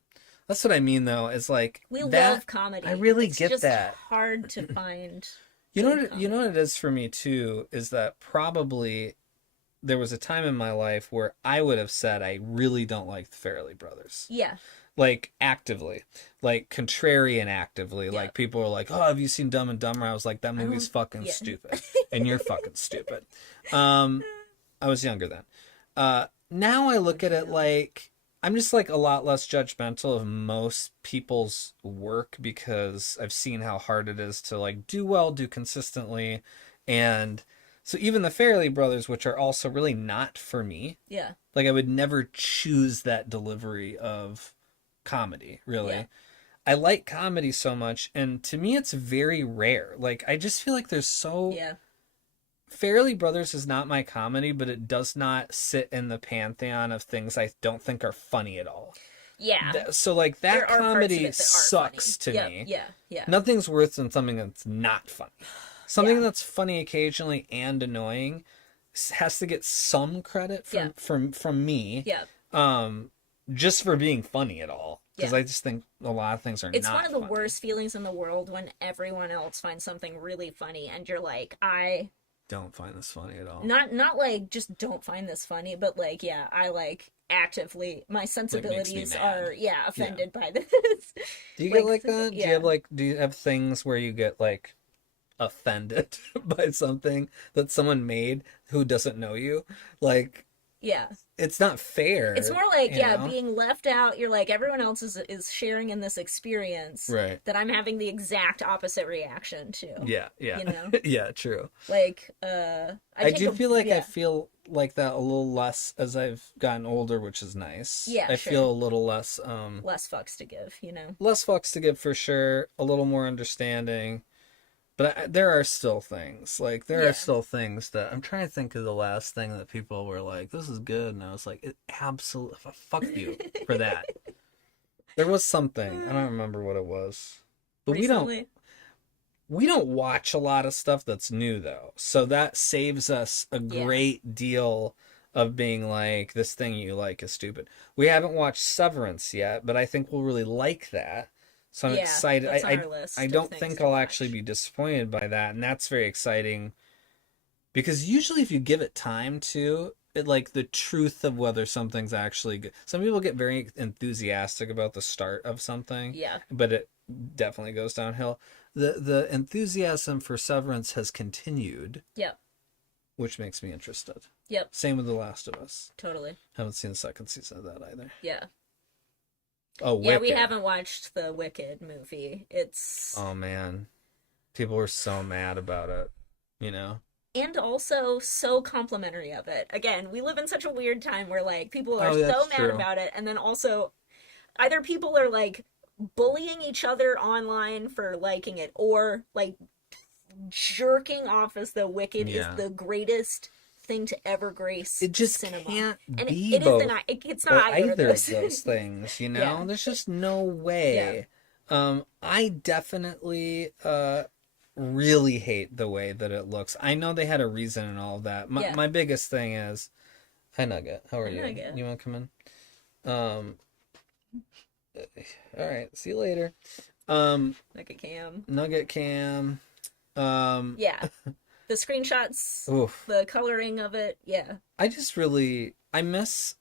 That's what I mean, though. Is like We that. love comedy. I really It's get just that. hard to find. You know good what? You know comedy. what it is for me too. Is that probably there was a time in my life where I would have said I really don't like the Farrelly brothers. Yeah. Like actively, like contrarian actively. Yeah. Like people are like, "Oh, have you seen Dumb and Dumber?" I was like, "That movie's fucking yeah. stupid," and you're fucking stupid. I was younger then. Now I look at it like I'm just like a lot less judgmental of most people's work because I've seen how hard it is to like do well, do consistently, and so even the Farrelly brothers, which are also really not for me, Yeah. like I would never choose that delivery of comedy, really. Yeah. I like comedy so much, and to me it's very rare. Like I just feel like there's so Yeah. Fairly Brothers is not my comedy, but it does not sit in the pantheon of things I don't think are funny at all. Yeah. So like that There are parts of comedy it that are sucks funny. to Yep, me. yeah, yeah. Nothing's worse than something that's not funny. Something Yeah. that's funny occasionally and annoying has to get some credit from me. Yeah. Just for being funny at all. Because Yeah. I just think a lot of things are It's not one of the funny. worst feelings in the world when everyone else finds something really funny and you're like, I Don't find this funny at all. not like just don't find this funny, but like, yeah, I like actively my Like, sensibilities makes me are mad. offended by this. Do you get Like, like that? yeah. Do you have things where you get like offended by something that someone made who doesn't know you? Like, Yeah. it's not fair. It's more like, you yeah, know? being left out. You're like, everyone else is sharing in this experience Right. that I'm having the exact opposite reaction to. Yeah, yeah. You know? Yeah, true. Like, I do feel like I yeah. feel like that a little less as I've gotten older, which is nice. Yeah, I sure. feel a little less Less fucks to give, you know? less fucks to give for sure, a little more understanding. But there are still things. Like, there Yeah. are still things that I'm trying to think of the last thing that people were like, this is good. And I was like, it absolutely, fuck you for that. There was something. I don't remember what it was. But Recently? we don't watch a lot of stuff that's new though. So that saves us a Yeah. great deal of being like, this thing you like is stupid. We haven't watched Severance yet, but I think we'll really like that. So I'm Yeah, excited. that's on our list I of don't things think to I'll watch. actually be disappointed by that, and that's very exciting. Because usually if you give it time to, it like the truth of whether something's actually good. Some people get very enthusiastic about the start of something, Yeah. but it definitely goes downhill. The enthusiasm for Severance has continued, Yep. which makes me interested. Yep. Same with The Last of Us. Totally. Haven't seen the second season of that either. Yeah. Oh, Yeah, we Wicked. haven't watched the Wicked movie. It's Oh man, people were so mad about it. You know. and also so complimentary of it. Again, we live in such a weird time where like people are Oh, so that's mad true. about it, and then also either people are like bullying each other online for liking it, or like jerking off as though Wicked Yeah. is the greatest thing to ever grace It just cinema. can't And be it is both. it's Or not either either of of those. those things, you know? Yeah. There's just no way. I definitely really hate the way that it looks. I know they had a reason and all of that. Yeah. My biggest thing is, hi Nugget, how are Hi, you? Nugget. You want to come in? All right, see you later. Like a cam. Nugget Cam. Yeah. The screenshots, Oof. the coloring of it, yeah. I just really I miss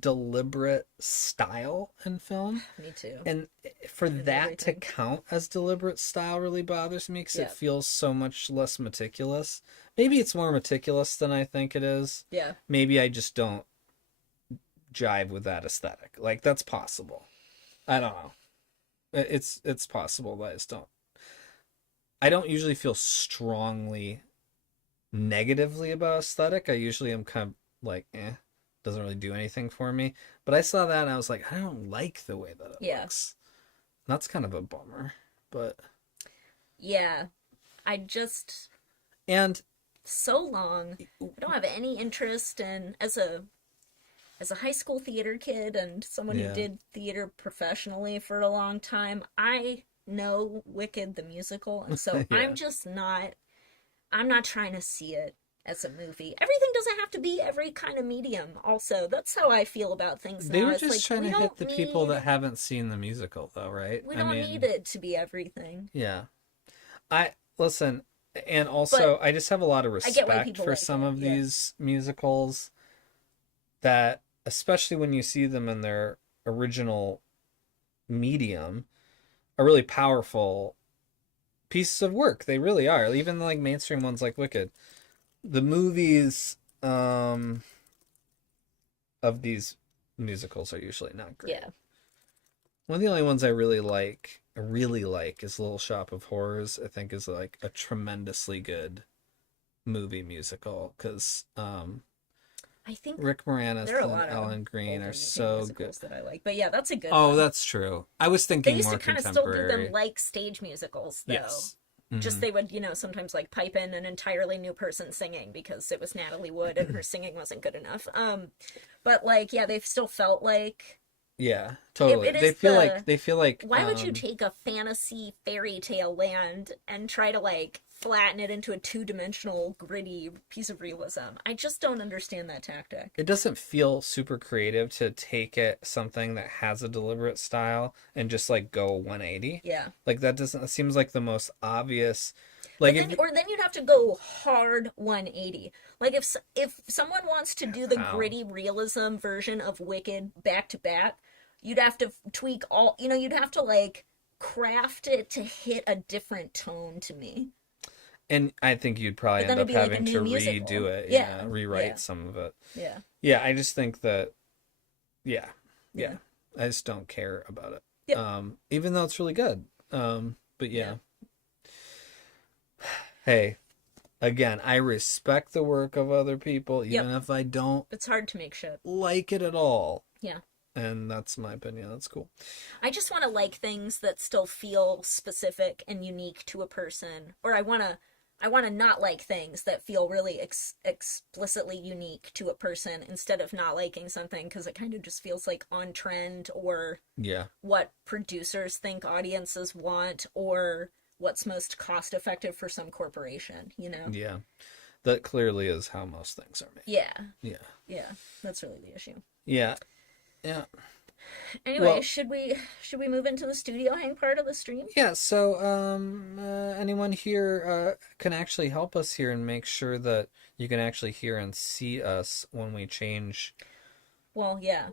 deliberate style in film. Me too. And for And that to everything. count as deliberate style really bothers me because Yeah. it feels so much less meticulous. Maybe it's more meticulous than I think it is. Yeah. Maybe I just don't jive with that aesthetic. Like, that's possible. I don't know. It's possible, but I don't usually feel strongly negatively about aesthetic. I usually am kind of like, doesn't really do anything for me. But I saw that and I was like, I don't like the way that it Yeah. looks. That's kind of a bummer. But Yeah. I just and so long. I don't have any interest in as a high school theater kid and someone Yeah. who did theater professionally for a long time. I know Wicked the musical, and so Yeah. I'm not trying to see it as a movie. Everything doesn't have to be every kind of medium. Also, that's how I feel about things they now. were It's just like, trying we to hit don't the people need- that haven't seen the musical though, right? we don't need it to be everything. Yeah. I listen, and also I just have a lot of I get why respect people for like some it, of yeah. these musicals that, especially when you see them in their original medium, are really powerful pieces of work. They really are. Even like mainstream ones like Wicked. The movies of these musicals are usually not great. Yeah. One of the only ones I really like is Little Shop of Horrors. I think is like a tremendously good movie musical because I think Rick Moranis there are a and lot of Alan Green older are so good. musicals that I like. But yeah, that's a good Oh, one. that's true. I was They thinking used more to kind of still do contemporary. them like stage musicals, though. Yes. Just they would, sometimes like pipe in an entirely new person singing because it was Natalie Wood and her singing wasn't good enough. But like, yeah, they've still felt like Yeah, totally. it They is feel like why would you take a fantasy fairy tale land and try to like flatten it into a two-dimensional gritty piece of realism? I just don't understand that tactic. it doesn't feel super creative to take it something that has a deliberate style and just like go 180. Yeah. Like that doesn't it seems like the most obvious But like then, if or then you'd have to go hard 180. Like if someone wants to do the Wow. gritty realism version of Wicked back to back, you'd have to tweak all. You'd have to like craft it to hit a different tone to me. and I think you'd probably But then end it'd up be like a having new to musical. redo it, Yeah, rewrite yeah. some of it. Yeah. Yeah, I just think that yeah. Yeah. I just don't care about it. Yep. Even though it's really good. But yeah. Yeah. Hey, again, I respect the work of other people, Yep. even if I don't It's hard to make shit. like it at all. Yeah. And that's my opinion. That's cool. I just want to like things that still feel specific and unique to a person, or I want to not like things that feel really explicitly unique to a person instead of not liking something because it kind of just feels like on trend or Yeah. what producers think audiences want or what's most cost effective for some corporation, Yeah. That clearly is how most things are made. Yeah. Yeah. Yeah. That's really the issue. Yeah. Yeah. Anyway, Well- should we move into the studio hang part of the stream? Yeah, so anyone here can actually help us here and make sure that you can actually hear and see us when we change. Well, yeah.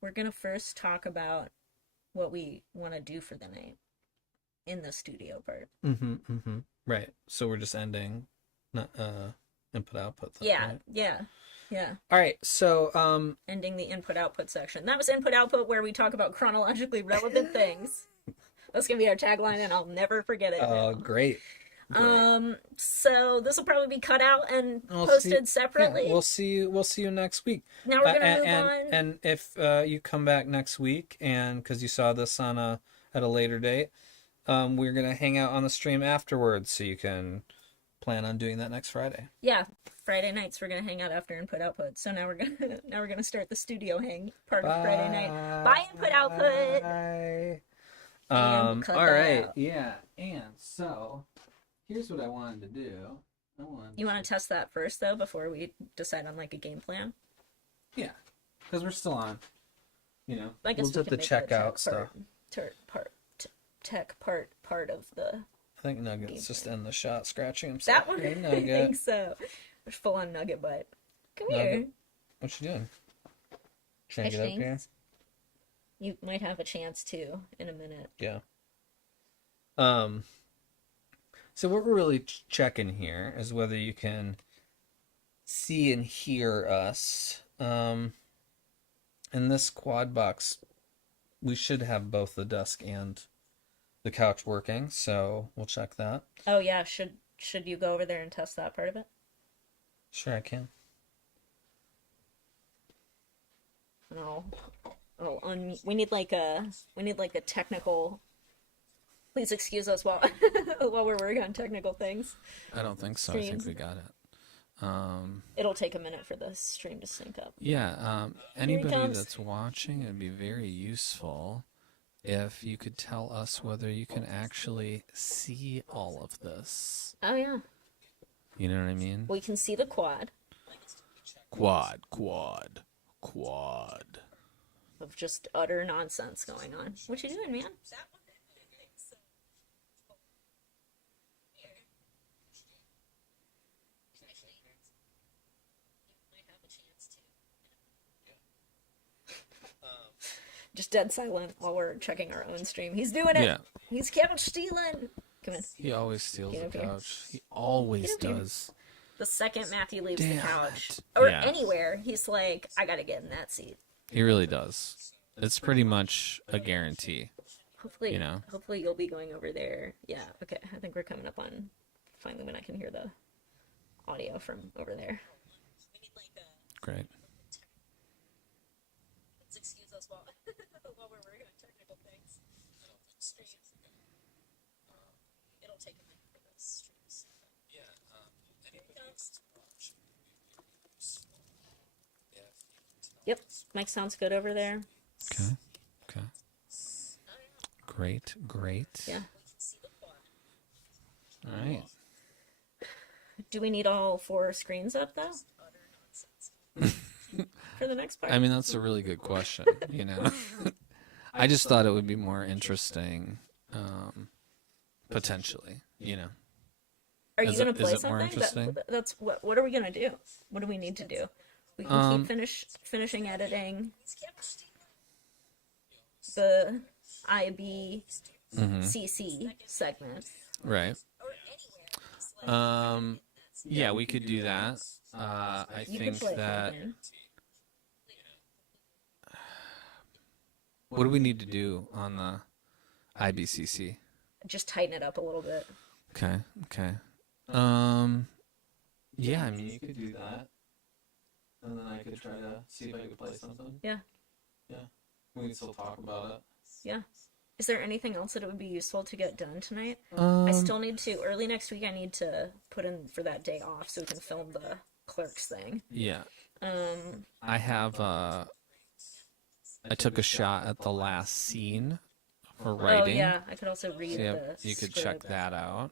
We're going to first talk about what we want to do for the night in the studio part. Right. So we're just ending not input output then, Yeah, right? yeah, yeah. All right. So Ending the input output section. That was input output where we talk about chronologically relevant things. That's going to be our tagline and I'll never forget it. now. great. So this will probably be cut out and We'll posted see- separately. Yeah, we'll see you next week. Now we're going to move and, on. and if you come back next week and because you saw this on at a later date, we're gonna hang out on the stream afterwards, so you can plan on doing that next Friday. Yeah, Friday nights we're going to hang out after input output. So now we're going to start the studio hang part of Friday night. Bye input output. Bye. And cut All that right. out. Yeah. And so here's what I wanted to do. You want to test that first though before we decide on like a game plan? Yeah, because we're still on. I guess we'll we do can the make checkout stuff. Tech part of the. I think Nugget's just in the shot scratching himself. That one, Hey, I Nugget. think so. Full on Nugget butt. Come here. Nugget. What you doing? Trying to get up here? Thanks. You might have a chance to in a minute. Yeah. So what we're really checking here is whether you can see and hear us. In this quad box, we should have both the desk and the couch working, so we'll check that. Oh yeah, should you go over there and test that part of it? Sure, I can. No. We need like a technical. Please excuse us while while we're working on technical things. I don't think so. I think we got it. It'll take a minute for the stream to sync up. Yeah, anybody comes. that's watching, it'd be very useful if you could tell us whether you can actually see all of this. Oh yeah, You know what I mean? we can see the quad Quad. of just utter nonsense going on. What you doing, man? Just dead silent while we're checking our own stream. He's doing it. Yeah. He's couch stealing. Come in. He always steals Get the up here. couch. He always Get up here. does. The second Matthew leaves the Damn couch it. or Yeah. anywhere, he's like, I gotta get in that seat. He really does. It's pretty much a guarantee. Hopefully, You know. hopefully you'll be going over there. Yeah. Okay. I think we're coming up on finally when I can hear the audio from over there. We need like a. Great. Please excuse us while while we're working on technical things. Streams. It'll take a minute for this. Yep. Mike sounds good over there. Okay. Okay. Great. Great. Yeah. All right. Do we need all 4 screens up though? For the next part? I mean, that's a really good question. I just thought it would be more interesting, potentially. Are you Is gonna it- play is it more something? interesting? That's what are we gonna do? What do we need to do? We can keep finishing editing the IBCC segment. Right. Yeah, we could do that. I You think could play that. Fabian. What do we need to do on the IBCC? Just tighten it up a little bit. Okay. Okay. Yeah, I mean, you could do that, and then I could try to see if I could play something. Yeah. Yeah. We can still talk about it. Yeah. Is there anything else that it would be useful to get done tonight? I Um, still need to, early next week, I need to put in for that day off so we can film the clerks thing. Yeah. Um, I have. I took a shot at the last scene for oh writing. yeah, I could also read So, yeah, the you could check script. that out.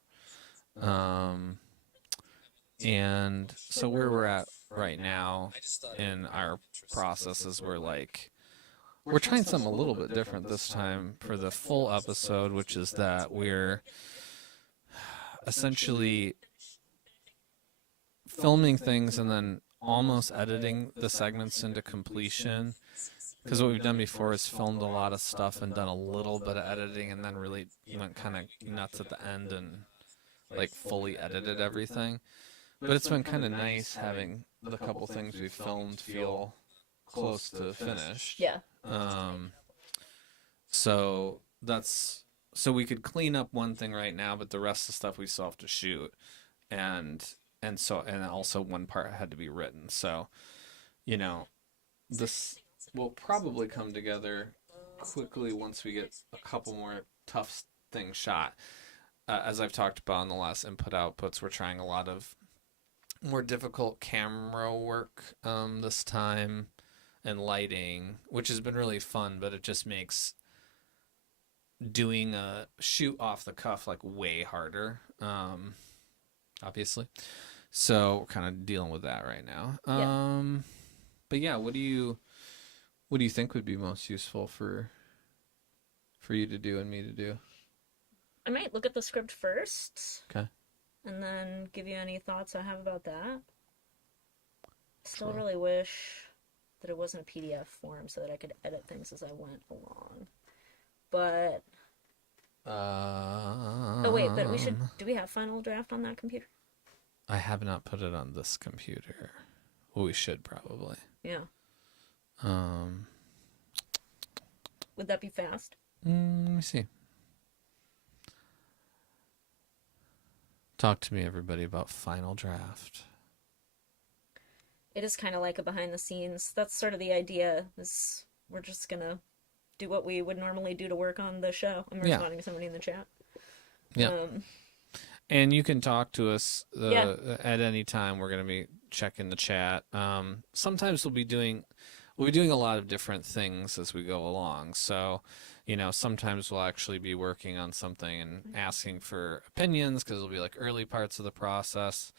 And so where we're at right now in our processes, we're trying something a little bit different this time for the full episode, which is that we're essentially filming things and then almost editing the segments into completion. Because what we've done before is filmed a lot of stuff and done a little bit of editing and then really went kind of nuts at the end and fully edited everything. But it's been kind of nice having the couple things we've filmed feel close to finished. Yeah. So we could clean up one thing right now, but the rest of the stuff we still have to shoot, and also one part had to be written. So, this will probably come together quickly once we get a couple more tough things shot. As I've talked about in the last input outputs, we're trying a lot of more difficult camera work this time and lighting, which has been really fun, but it just makes doing a shoot off the cuff way harder, obviously. So we're kind of dealing with that right now. Yeah. But yeah, what do you think would be most useful for you to do and me to do? I might look at the script first. Okay. And then give you any thoughts I have about that. Still Sure. really wish that it wasn't a PDF form so that I could edit things as I went along. But oh wait, but do we have Final Draft on that computer? I have not put it on this computer. Well, we should probably. Yeah. Um, Would that be fast? let me see. Talk to me, everybody, about Final Draft. It is kind of like a behind the scenes. That's sort of the idea. Is we're just gonna do what we would normally do to work on the show. I'm responding to somebody in the chat. Yeah. And you can talk to us Yeah. at any time. We're going to be checking the chat. Sometimes we'll be doing a lot of different things as we go along. So, sometimes we'll actually be working on something and asking for opinions because it'll be early parts of the process.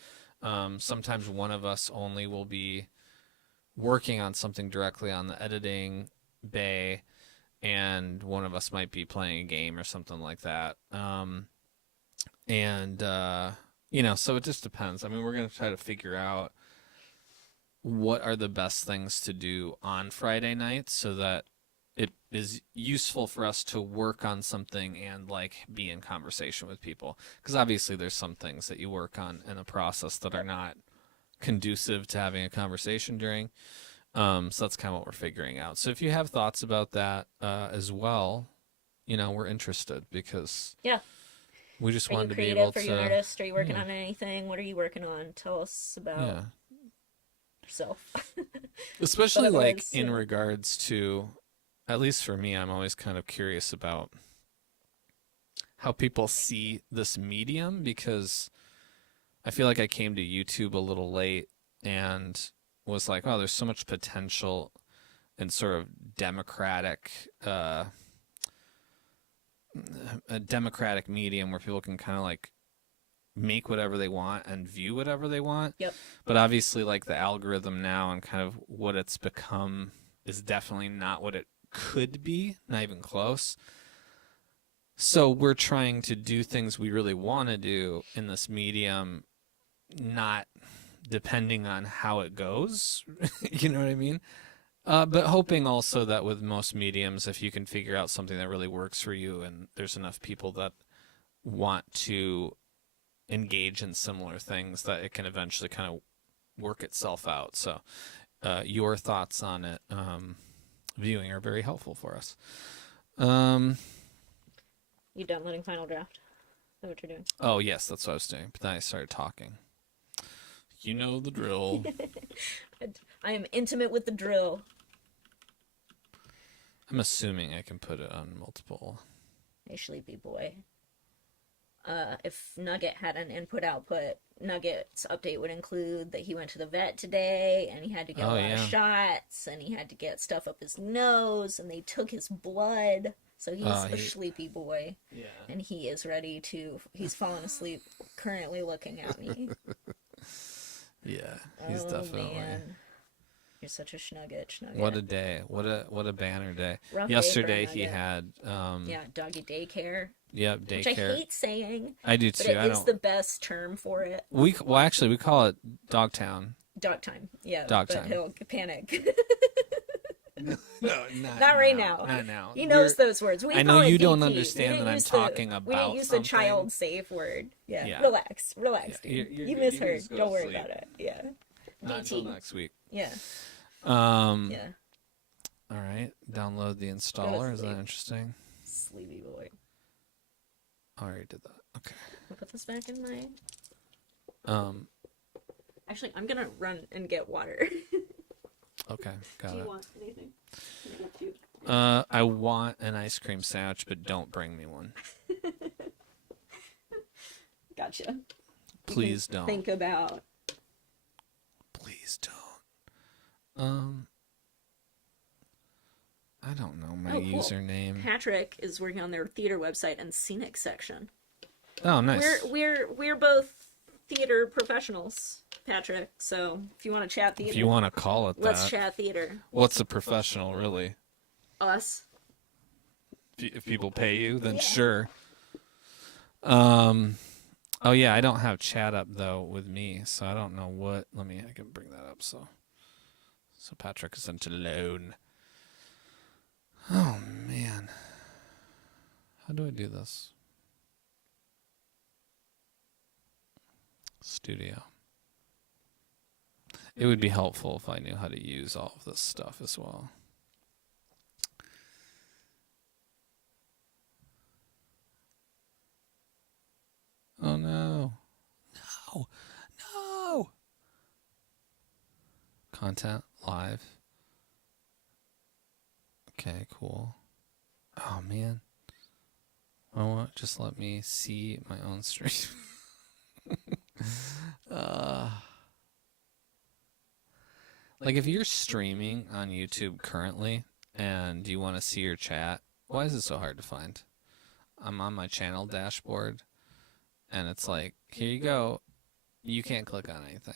Sometimes one of us only will be working on something directly on the editing bay, and one of us might be playing a game or something like that. So it just depends. I mean, we're going to try to figure out what are the best things to do on Friday nights so that it is useful for us to work on something and be in conversation with people. Because obviously there's some things that you work on in a process that are not conducive to having a conversation during. So that's kind of what we're figuring out. So if you have thoughts about that as well, we're interested because Yeah. we just Are you wanted to be creative? able Are you an to. artist? Are you working yeah. on anything? What are you working on? Tell us about Yeah. yourself. Especially Whatever it is, in yeah. regards to, at least for me, I'm always kind of curious about how people see this medium because I feel like I came to YouTube a little late and was like, oh, there's so much potential and sort of a democratic medium where people can kind of like make whatever they want and view whatever they want. Yep. But obviously, like the algorithm now and kind of what it's become is definitely not what it could be, not even close. So we're trying to do things we really want to do in this medium, not depending on how it goes. You know what I mean? But hoping also that with most mediums, if you can figure out something that really works for you and there's enough people that want to engage in similar things, that it can eventually kind of work itself out. So your thoughts on it viewing are very helpful for us. You downloading Final Draft? Is that what you're doing? Oh, yes, that's what I was doing. But then I started talking. You know the drill. I am intimate with the drill. I'm assuming I can put it on multiple. Hey, sleepy boy. If Nugget had an input-output, Nugget's update would include that he went to the vet today, and he had to get a lot of shots, and he had to get stuff up his nose, and they took his blood. So he's a sleepy boy. Yeah. And he is ready to... He's fallen asleep, currently looking at me. Yeah, he's definitely... Man. You're such a schnugget. What a day. What a banner day. Rough Yesterday day he had... doggy daycare. Yep, daycare. Which I hate saying. I do too. But it is the best term for it. Actually, we call it Dogtown. Dog time. Yeah. Dog but time. He'll panic. No, not right now. Not now. He knows those words. I know you don't understand that I'm talking about. We didn't use something. the child safe word. Yeah. Relax, dude. You're you good. misheard. Don't worry about it. Yeah. Not until next week. Yeah. Yeah. All right. Download the installer. Is that interesting? Sleepy boy. I already did that. Okay. I'll put this back in my... Actually, I'm gonna run and get water. Okay, got it. Do you want anything? I want an ice cream sandwich, but don't bring me one. Gotcha. Please don't. Think about... Please don't. I don't know my username. Patrick is working on their theater website and scenic section. Oh, nice. We're both theater professionals, Patrick. So if you want to chat theater, if you want to call it that, let's chat theater. What's a professional, really? Us. If people pay you, then sure. Oh yeah, I don't have chat up though with me, so I don't know what. I can bring that up. So Patrick isn't alone. Oh man, how do I do this? Studio. It would be helpful if I knew how to use all of this stuff as well. Oh no. No. Content live. Okay, cool. Oh man. Just let me see my own stream. Like if you're streaming on YouTube currently and you want to see your chat, why is it so hard to find? I'm on my channel dashboard and it's like, here you go. You can't click on anything.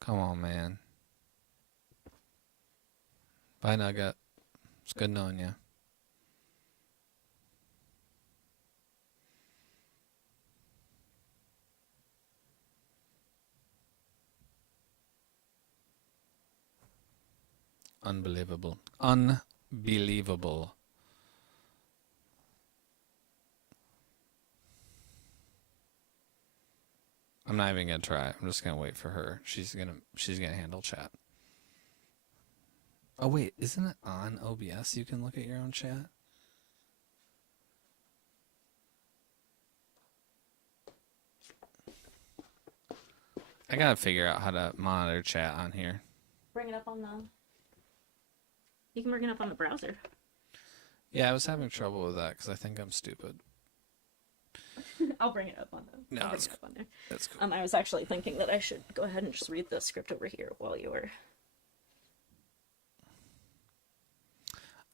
Come on, man. Bye, Nugget. It's good knowing you. Unbelievable. Unbelievable. I'm not even gonna try. I'm just gonna wait for her. She's gonna handle chat. Oh wait, isn't it on OBS you can look at your own chat? I gotta figure out how to monitor chat on here. Bring it up on the... You can bring it up on the browser. Yeah, I was having trouble with that because I think I'm stupid. I'll bring it up on the. No, I'll bring that's it up on there. That's cool. I was actually thinking that I should go ahead and just read the script over here while you were.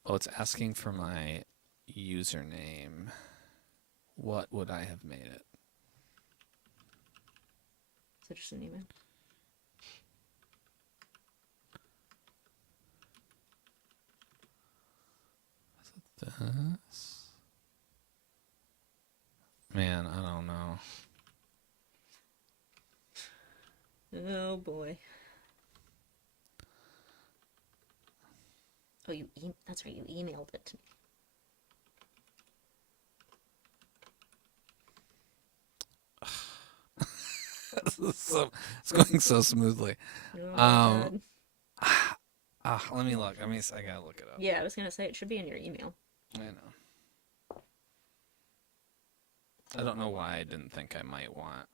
Oh, it's asking for my username. What would I have made it? Is it just an email? This? Man, I don't know. Oh boy. Oh, that's right. You emailed it to me. It's going so smoothly. Oh, Let me look. I gotta look it up. yeah, I was gonna say it should be in your email. I know. I don't know why I didn't think I might want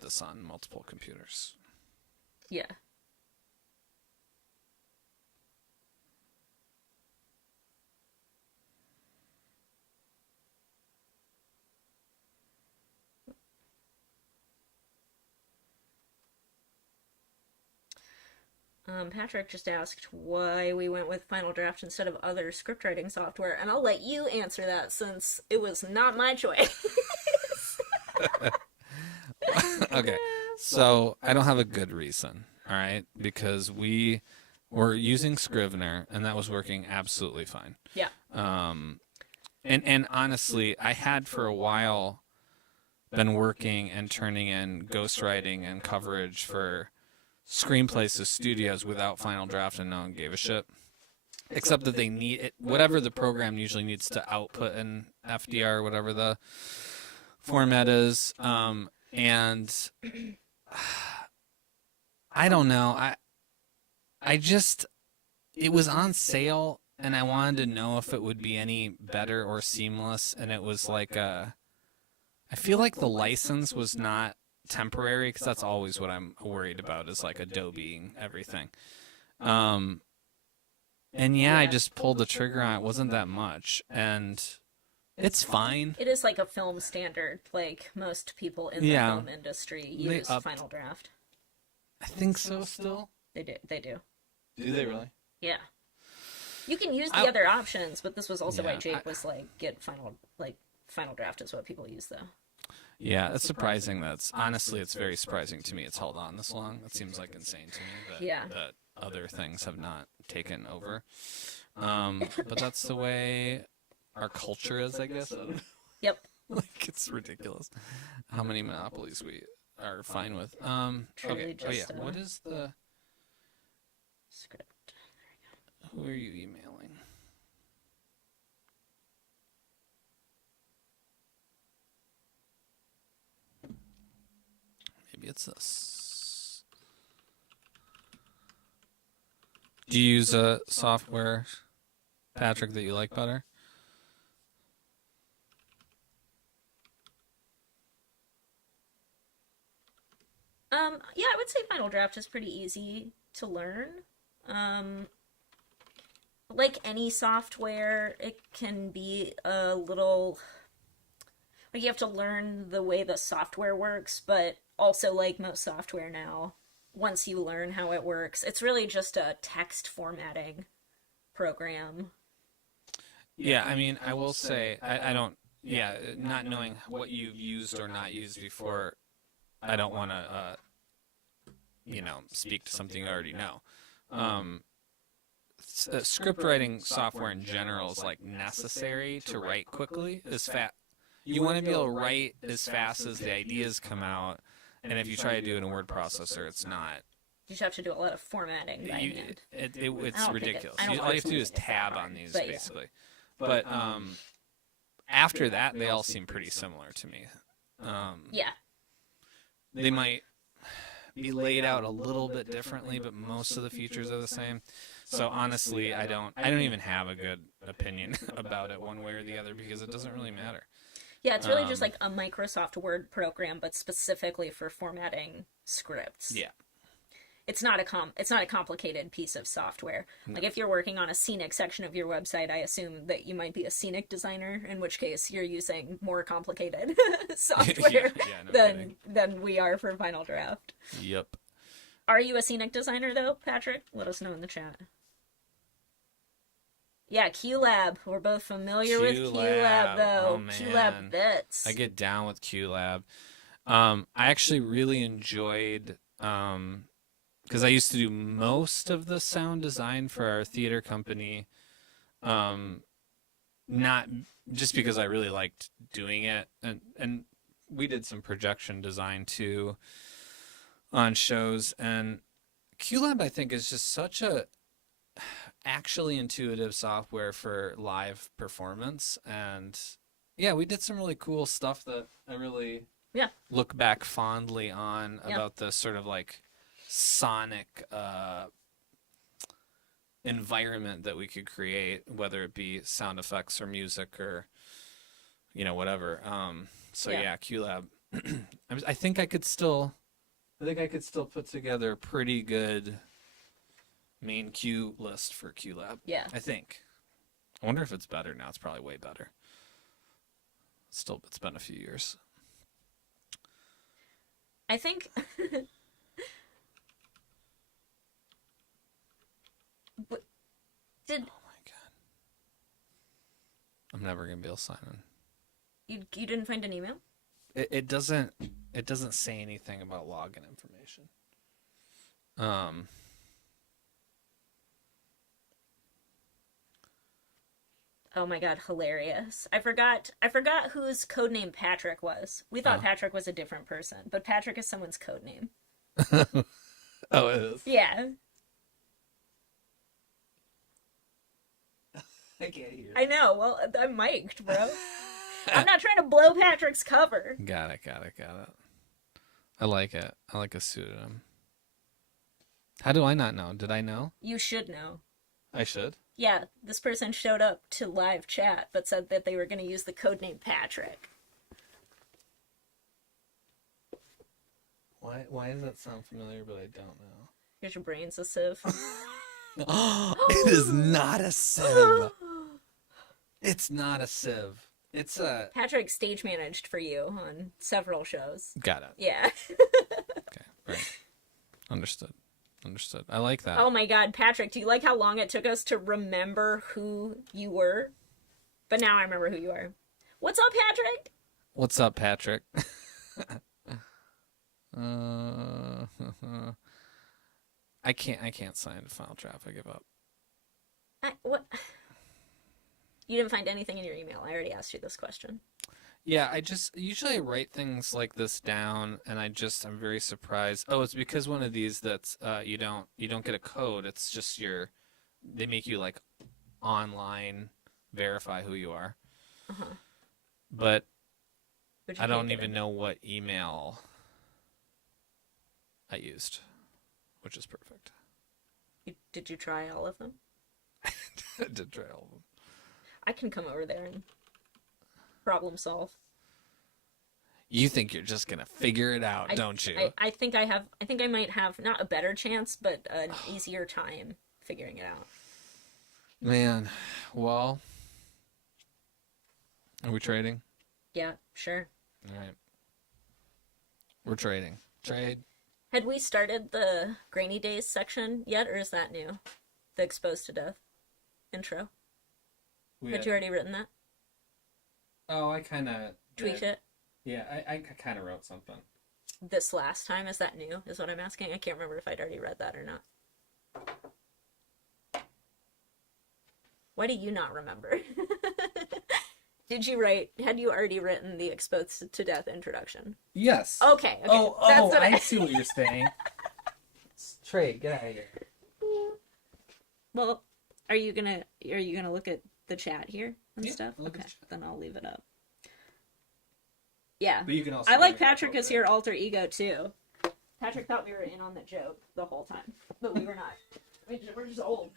this on multiple computers. Yeah. Patrick just asked why we went with Final Draft instead of other script writing software, and I'll let you answer that since it was not my choice. Okay, so I don't have a good reason, all right? Because we were using Scrivener, and that was working absolutely fine. Yeah. And honestly, I had for a while been working and turning in ghostwriting and coverage for screenplays to studios without Final Draft, and no one gave a shit. Except that they need it, whatever the program usually needs to output in FDR, whatever the format is. And I don't know. I just, it was on sale, and I wanted to know if it would be any better or seamless. And it was like I feel like the license was not temporary, because that's always what I'm worried about, is like Adobe everything. And yeah, I just pulled the trigger on it. It wasn't that much, and it's fine. It is like a film standard. Like most people in the film industry use Final Draft. I think so. Still, they do. They do. Do they really? Yeah. You can use the other options, but this was also why Jake was like, get Final Draft is what people use though. Yeah, it's surprising. Honestly, it's very surprising to me it's held on this long. It seems like insane to me that other things have not taken over. But that's the way our culture is, I guess. Yep. Like, it's ridiculous how many monopolies we are fine with. Okay. Just, oh yeah. What is the script? Who are you emailing? Maybe it's this. Do you use a software, Patrick, that you like better? Yeah, I would say Final Draft is pretty easy to learn. Like any software, it can be a little like you have to learn the way the software works, but also like most software now, once you learn how it works, it's really just a text formatting program. Yeah, I mean, I will say, I don't, not knowing what you've used or not used before, I don't want to, speak to something you already know. Script writing software in general is like necessary to write quickly. You want to be able to write as fast as the ideas come out, and if you try to do it in a word processor, it's not. You just have to do a lot of formatting by hand. It's ridiculous. All you have to do is tab on these, but basically. But after that, they all seem pretty similar to me. Yeah. They might be laid out a little bit differently, but most of the features are the same. So honestly, I don't even have a good opinion about it one way or the other, because it doesn't really matter. Yeah, it's really just like a Microsoft Word program, but specifically for formatting scripts. Yeah. it's not a complicated piece of software. Like if you're working on a scenic section of your website, I assume that you might be a scenic designer, in which case you're using more complicated software than we are for Final Draft. Yep. Are you a scenic designer though, Patrick? Let us know in the chat. Yeah, QLab. We're both familiar with QLab though. Oh, man. QLab bits. I get down with QLab. I actually really enjoyed, because I used to do most of the sound design for our theater company. Not just because I really liked doing it, and we did some projection design too on shows. And QLab, I think, is just such a actually intuitive software for live performance. And yeah, we did some really cool stuff that I really look back fondly on about the sort of like sonic environment that we could create, whether it be sound effects or music or whatever. So yeah, QLab. I think I could still put together a pretty good main cue list for QLab. Yeah. I think. I wonder if it's better now. It's probably way better. Still, it's been a few years. I think Oh my god. I'm never gonna be able to sign in. you didn't find an email? It doesn't say anything about login information. Oh my god, hilarious. I forgot whose codename Patrick was. We thought Patrick was a different person, but Patrick is someone's codename. Oh, it is? Yeah. I can't hear. I know. Well, I'm mic'd, bro. I'm not trying to blow Patrick's cover. Got it. I like it. I like a pseudonym. How do I not know? Did I know? You should know. I should? Yeah, this person showed up to live chat but said that they were going to use the codename Patrick. Why does that sound familiar, but I don't know? Here's your brains a sieve. It is not a sieve. It's not a sieve. It's a... Patrick stage managed for you on several shows. Got it. Yeah. Okay, right. Understood. I like that. Oh my god, Patrick, do you like how long it took us to remember who you were? But now I remember who you are. What's up, Patrick? What's up, Patrick? I can't sign the Final Draft. I give up. What? You didn't find anything in your email. I already asked you this question. Yeah, usually I write things like this down, and I'm very surprised. Oh, it's because one of these that's you don't get a code. It's just they make you like online verify who you are. But I don't even know what email I used, which is perfect. Did you try all of them? I did try all of them. I can come over there and problem solve. You think you're just gonna figure it out, don't you? I think I might have not a better chance, but an easier time figuring it out. Man, well, are we trading? Yeah, sure. All right, we're trading. Trade. Had we started the Grainy Days section yet, or is that new? The Exposed to Death intro. Had you already written that? Oh, I kind of Tweaked it? Yeah, I kind of wrote something. This last time, is that new, is what I'm asking? I can't remember if I'd already read that or not. Why do you not remember? Had you already written the Exposed to Death introduction? Yes. Okay. Oh, That's what I see what you're saying. Trade, get out of here. Well, are you gonna look at the chat here and stuff? I'll look Okay, at the chat. then I'll leave it up. Yeah. But you can also I like Patrick as your alter ego too. Patrick thought we were in on the joke the whole time, but we were not. We're just old.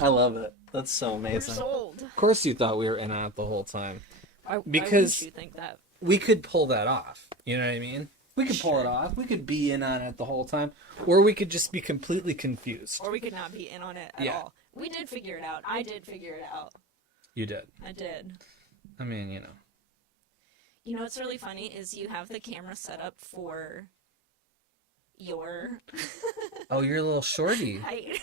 I love it. That's so We're amazing. just old. Of course you thought we were in on it the whole time. Why Because- wouldn't you think that? We could pull that off. You know what I mean? We could pull it off. We could be in on it the whole time, or we could just be completely confused. Or we could not be in on it at all. We did figure it out. I did figure it out. You did. I did. I mean, you know. You know what's really funny is you have the camera set up for your Oh, you're a little shorty. height.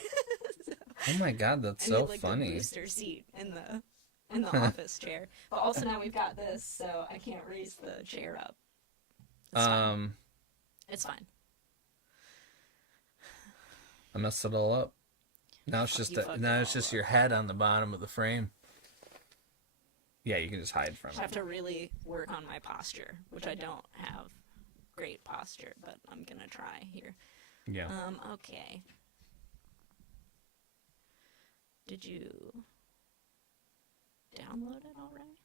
Oh my god, that's I so need, like, funny. the booster seat in the office chair. But also now we've got this, so I can't raise the chair up. It's fine. It's fine. I messed it all up. Now it's just your head on the bottom of the frame. Yeah, you can just hide from it. I have to really work on my posture, which I don't have great posture, but I'm gonna try here. Yeah. Okay. Did you download it already?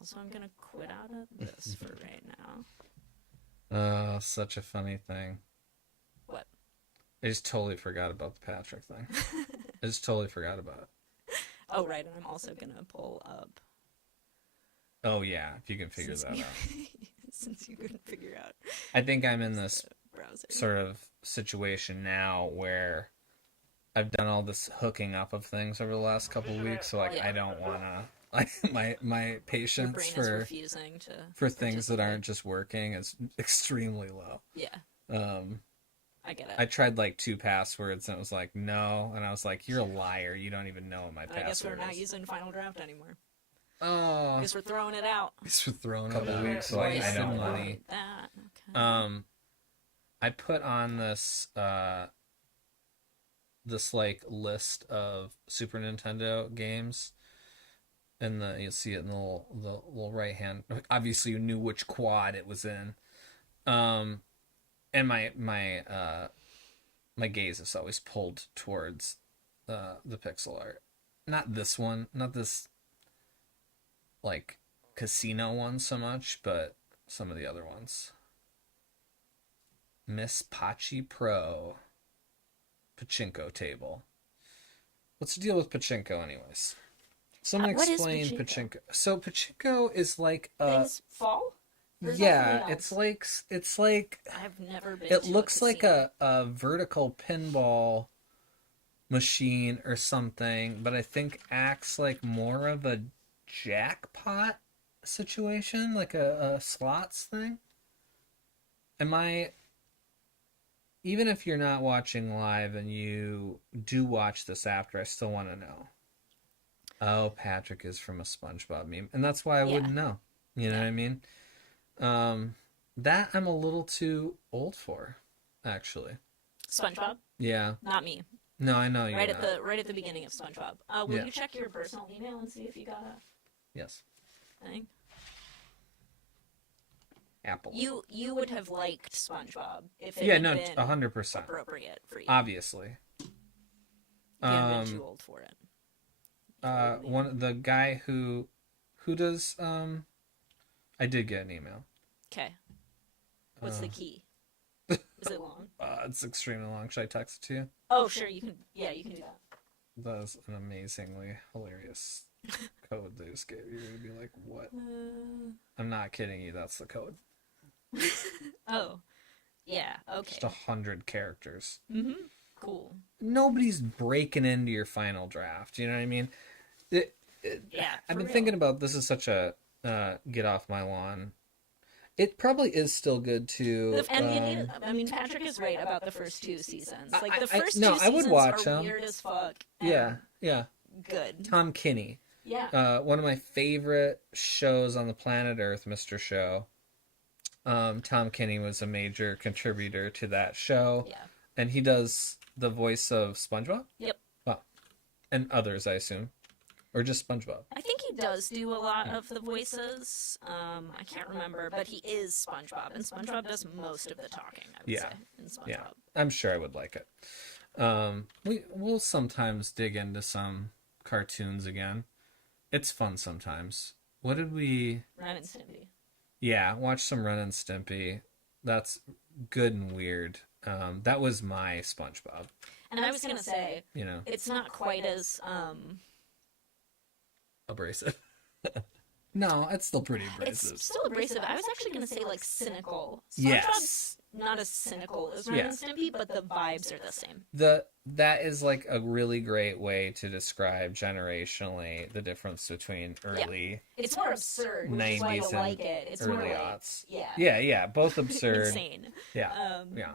Also, I'm gonna quit out of this for right now. Such a funny thing. What? I just totally forgot about the Patrick thing. I just totally forgot about it. Oh, right, and I'm also gonna pull up. Oh, yeah, if you can figure that out. Since you couldn't figure out. I think I'm in this browser sort of situation now where I've done all this hooking up of things over the last couple of weeks, so like I don't want to. Like my Your patience brain is for refusing to things that aren't just working is extremely low. Yeah. I get it. I tried like 2 passwords and it was like no, and I was like, you're a liar. You don't even know what my password I guess we're not is. using Final Draft anymore. Oh, I guess we're throwing it out. it's for throwing a couple weeks, so like I don't money. That. Okay. I put on this this like list of Super Nintendo games, and you'll see it in the little right hand. Obviously, you knew which quad it was in. And my gaze is always pulled towards the pixel art. Not this one, not this like casino one so much, but some of the other ones. Miss Pachi Pro Pachinko table. What's the deal with Pachinko anyways? Someone What is explain Pachinko? Pachinko. So Pachinko is like Things fall? Or is that yeah, something else? it's like I've never been it to looks a like casino. a vertical pinball machine or something, but I think acts like more of a jackpot situation, like a slots thing. Am I, even if you're not watching live and you do watch this after, I still want to know. Oh, Patrick is from a SpongeBob meme, and that's why I wouldn't know. You know what I mean? That I'm a little too old for, actually. SpongeBob? Yeah. Not me. No, I know you're Right not. at the beginning of SpongeBob. Will Yeah. you check your personal email and see if you got Yes. a thing? Apple. You would have liked SpongeBob if it Yeah, had no, been 100%. appropriate for you. Obviously. If you had been too old for it. The guy who does I did get an email. Okay. What's the key? Is it long? It's extremely long. Should I text it to you? Oh, sure. You can. Yeah, you can do that. That is an amazingly hilarious code they just gave you. You're gonna be like, what? I'm not kidding you. That's the code. Oh, yeah. Okay. Just 100 characters. Mm-hmm. Cool. Nobody's breaking into your final draft. You know what I mean? Yeah. I've been real. thinking about this is such a get off my lawn. It probably is still good to. I mean, Patrick is right about the first 2 seasons. Like the first 2 no, seasons I would watch are them. weird as fuck. Yeah, yeah. Good. Tom Kinney. Yeah. One of my favorite shows on the planet Earth, Mr. Show. Tom Kinney was a major contributor to that show. Yeah. And he does the voice of SpongeBob? Yep. Wow. And others, I assume. Or just SpongeBob? I think he does do a lot of the voices. I can't remember, but he is SpongeBob, and SpongeBob does most of the talking, I would say, in SpongeBob. Yeah. I'm sure I would like it. We'll sometimes dig into some cartoons again. It's fun sometimes. What did we... Ren and Stimpy. Yeah, watch some Ren and Stimpy. That's good and weird. That was my SpongeBob. And I was going to say, You know, it's not quite as abrasive. No, it's still pretty abrasive. It's still abrasive. I was actually going to say like cynical. Yes. SpongeBob's not as cynical as Ren Yeah. and Stimpy, but the vibes are the same. That is like a really great way to describe generationally the difference between early It's more absurd, which is why 90s you like it. It's more early like, aughts. yeah. Yeah, both absurd. Insane. Yeah. Yeah.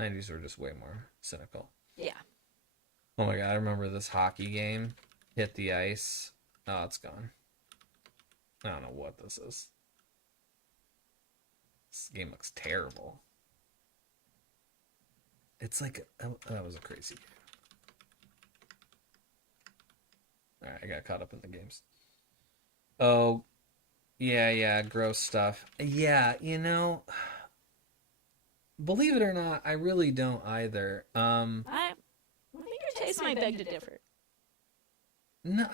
90s were just way more cynical. Yeah. Oh my god, I remember this hockey game. Hit the ice. Oh, it's gone. I don't know what this is. This game looks terrible. It's like that was a crazy game. Alright, I got caught up in the games. Oh, yeah, gross stuff. Yeah, you know, believe it or not, I really don't either. I think your taste might beg to differ. No,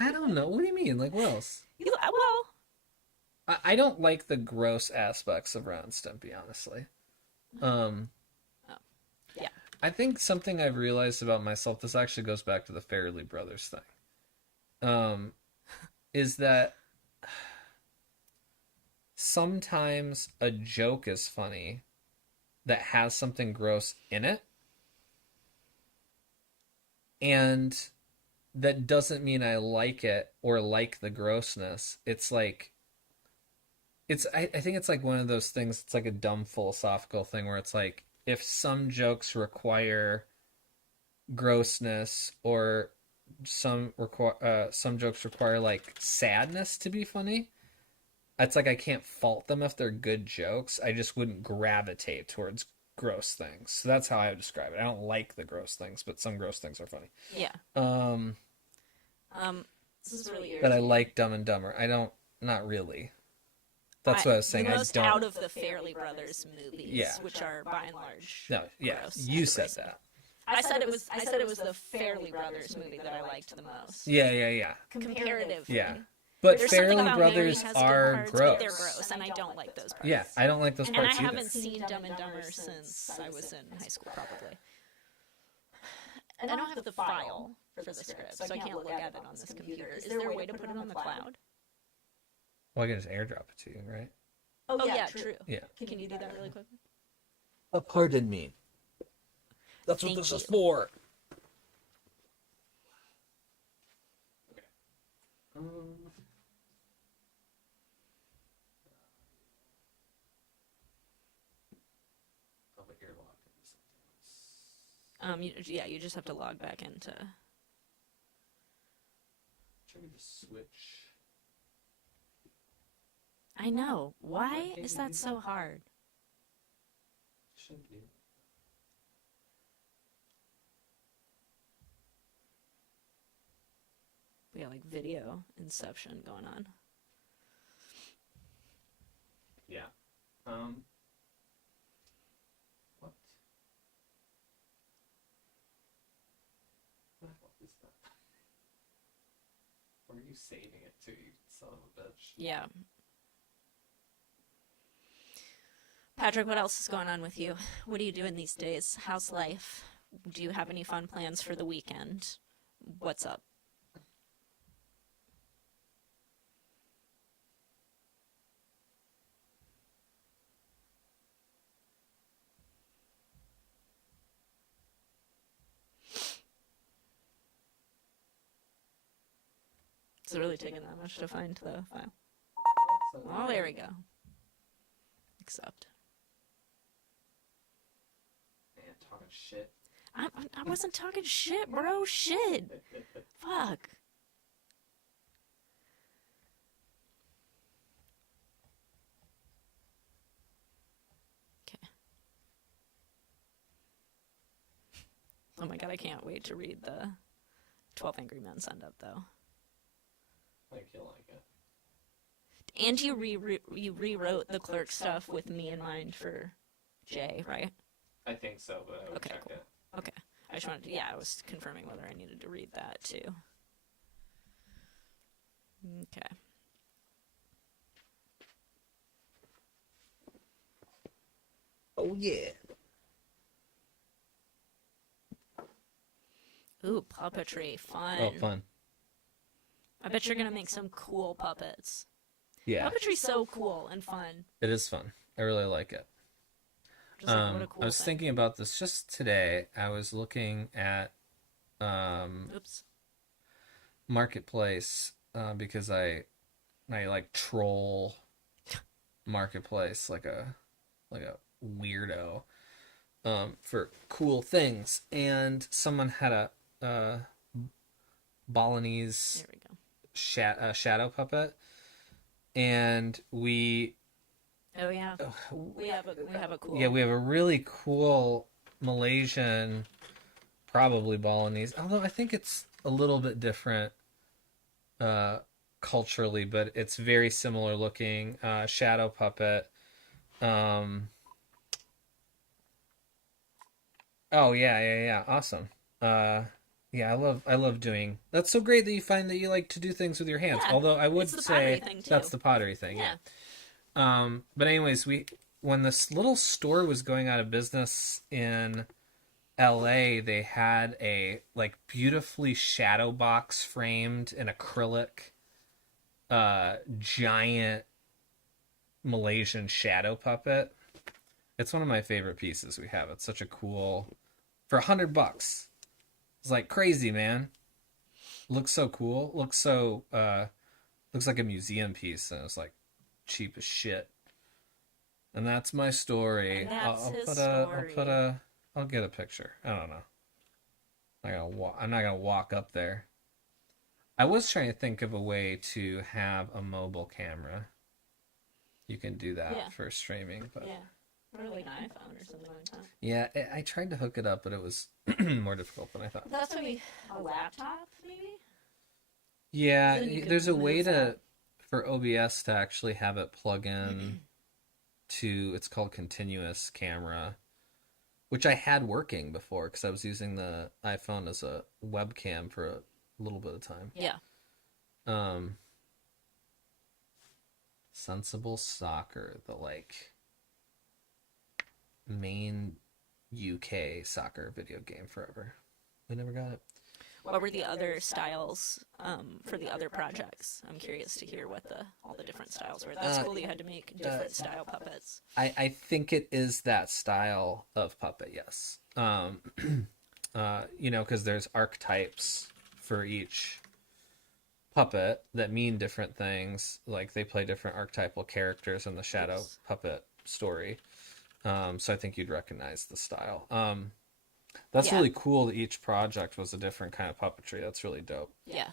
I don't know. What do you mean? Like, what else? Well, I don't like the gross aspects of Ren and Stimpy, honestly. yeah. I think something I've realized about myself, this actually goes back to the Farrelly Brothers thing, is that sometimes a joke is funny that has something gross in it, and that doesn't mean I like it or like the grossness. It's like, I think it's like one of those things, it's like a dumb philosophical thing where it's like, if some jokes require grossness or some jokes require like sadness to be funny, it's like I can't fault them if they're good jokes. I just wouldn't gravitate towards gross things. So that's how I would describe it. I don't like the gross things, but some gross things are funny. Yeah. This is really irritating. But I like Dumb and Dumber. I don't, not really. That's what I was saying. The most I don't. out of the Farrelly Brothers movies, which are by and large. No, yeah, gross you and said abrasive. that. I said it was the Farrelly Brothers movie that I liked the most. Yeah. Comparatively. Yeah. But There's something Farrelly about Brothers Mary has good are parts, gross. but they're gross, and I don't like those parts. Yeah, I don't like those And parts I either. haven't seen Dumb and Dumber since I was in high school, probably. And I don't have the file for the script, so I can't look at it on this computer. Is there a way to put it on the cloud? Well, I can just airdrop it to you, right? Oh yeah, true. Yeah. Can you do that really quickly? Pardon me. That's what Thank this is you. for. Okay. Oh, but you're logged into something else. You just have to log back into. Trying to switch. I know. Why is that so hard? Shouldn't be. We got like video inception going on. Yeah. What? What is that? Where are you saving it to, you son of a bitch? Yeah. Patrick, what else is going on with you? What are you doing these days? How's life? Do you have any fun plans for the weekend? What's up? Is it really taking that much to find the file? Oh, there we go. Accept. Man, talking shit. I wasn't talking shit, bro. Shit. Fuck. Okay. Oh my god, I can't wait to read the 12 Angry Men send up, though. I feel like it. And you rewrote the clerk stuff with me in mind for Jay, right? I think so, but I would Okay, check cool. it. Okay. I just wanted to, yeah, I was confirming whether I needed to read that too. Okay. Oh, yeah. Ooh, puppetry, fun. Oh, fun. I bet you're gonna make some cool puppets. Yeah, Puppetry's so cool and fun. it is fun. I really like it. Just like, what a cool I was thing. thinking about this just today. I was looking at Oops. Marketplace because I like troll Marketplace like a weirdo for cool things, and someone had a Balinese There we go. shadow puppet, and Oh yeah. We have a cool. we have a really cool Malaysian, probably Balinese, although I think it's a little bit different culturally, but it's very similar looking shadow puppet. Oh yeah, awesome. Yeah, I love doing. That's so great that you find that you like to do things with your hands. Yeah, Although I would it's the say pottery thing, too. that's the pottery thing. Yeah. But anyways, when this little store was going out of business in LA, they had a like beautifully shadow box framed in acrylic giant Malaysian shadow puppet. It's one of my favorite pieces we have. It's such a cool for $100. It's like crazy, man. Looks so cool. Looks like a museum piece, and it's like cheap as shit. And that's my story. And that's I'll his put story. I'll get a picture. I don't know. I'm not gonna walk up there. I was trying to think of a way to have a mobile camera. You can do that Yeah. for streaming, but Yeah. Or like an iPhone or something like that. yeah, I tried to hook it up, but it was more difficult than I thought. That's maybe a laptop, maybe. Yeah, Then you could there's a way move that. for OBS to actually have it plug in to, it's called continuous camera, which I had working before because I was using the iPhone as a webcam for a little bit of time. Yeah. Um, Sensible Soccer, the like main UK soccer video game forever. We never got it. What were the other styles for the other projects? I'm curious to hear what all the different styles were. That's cool that you had to make different style puppets. I think it is that style of puppet, yes. Because there's archetypes for each puppet that mean different things. Like they play different archetypal characters in the shadow puppet story. So I think you'd recognize the style. That's really cool that each project was a different kind of puppetry. That's really dope. Yeah.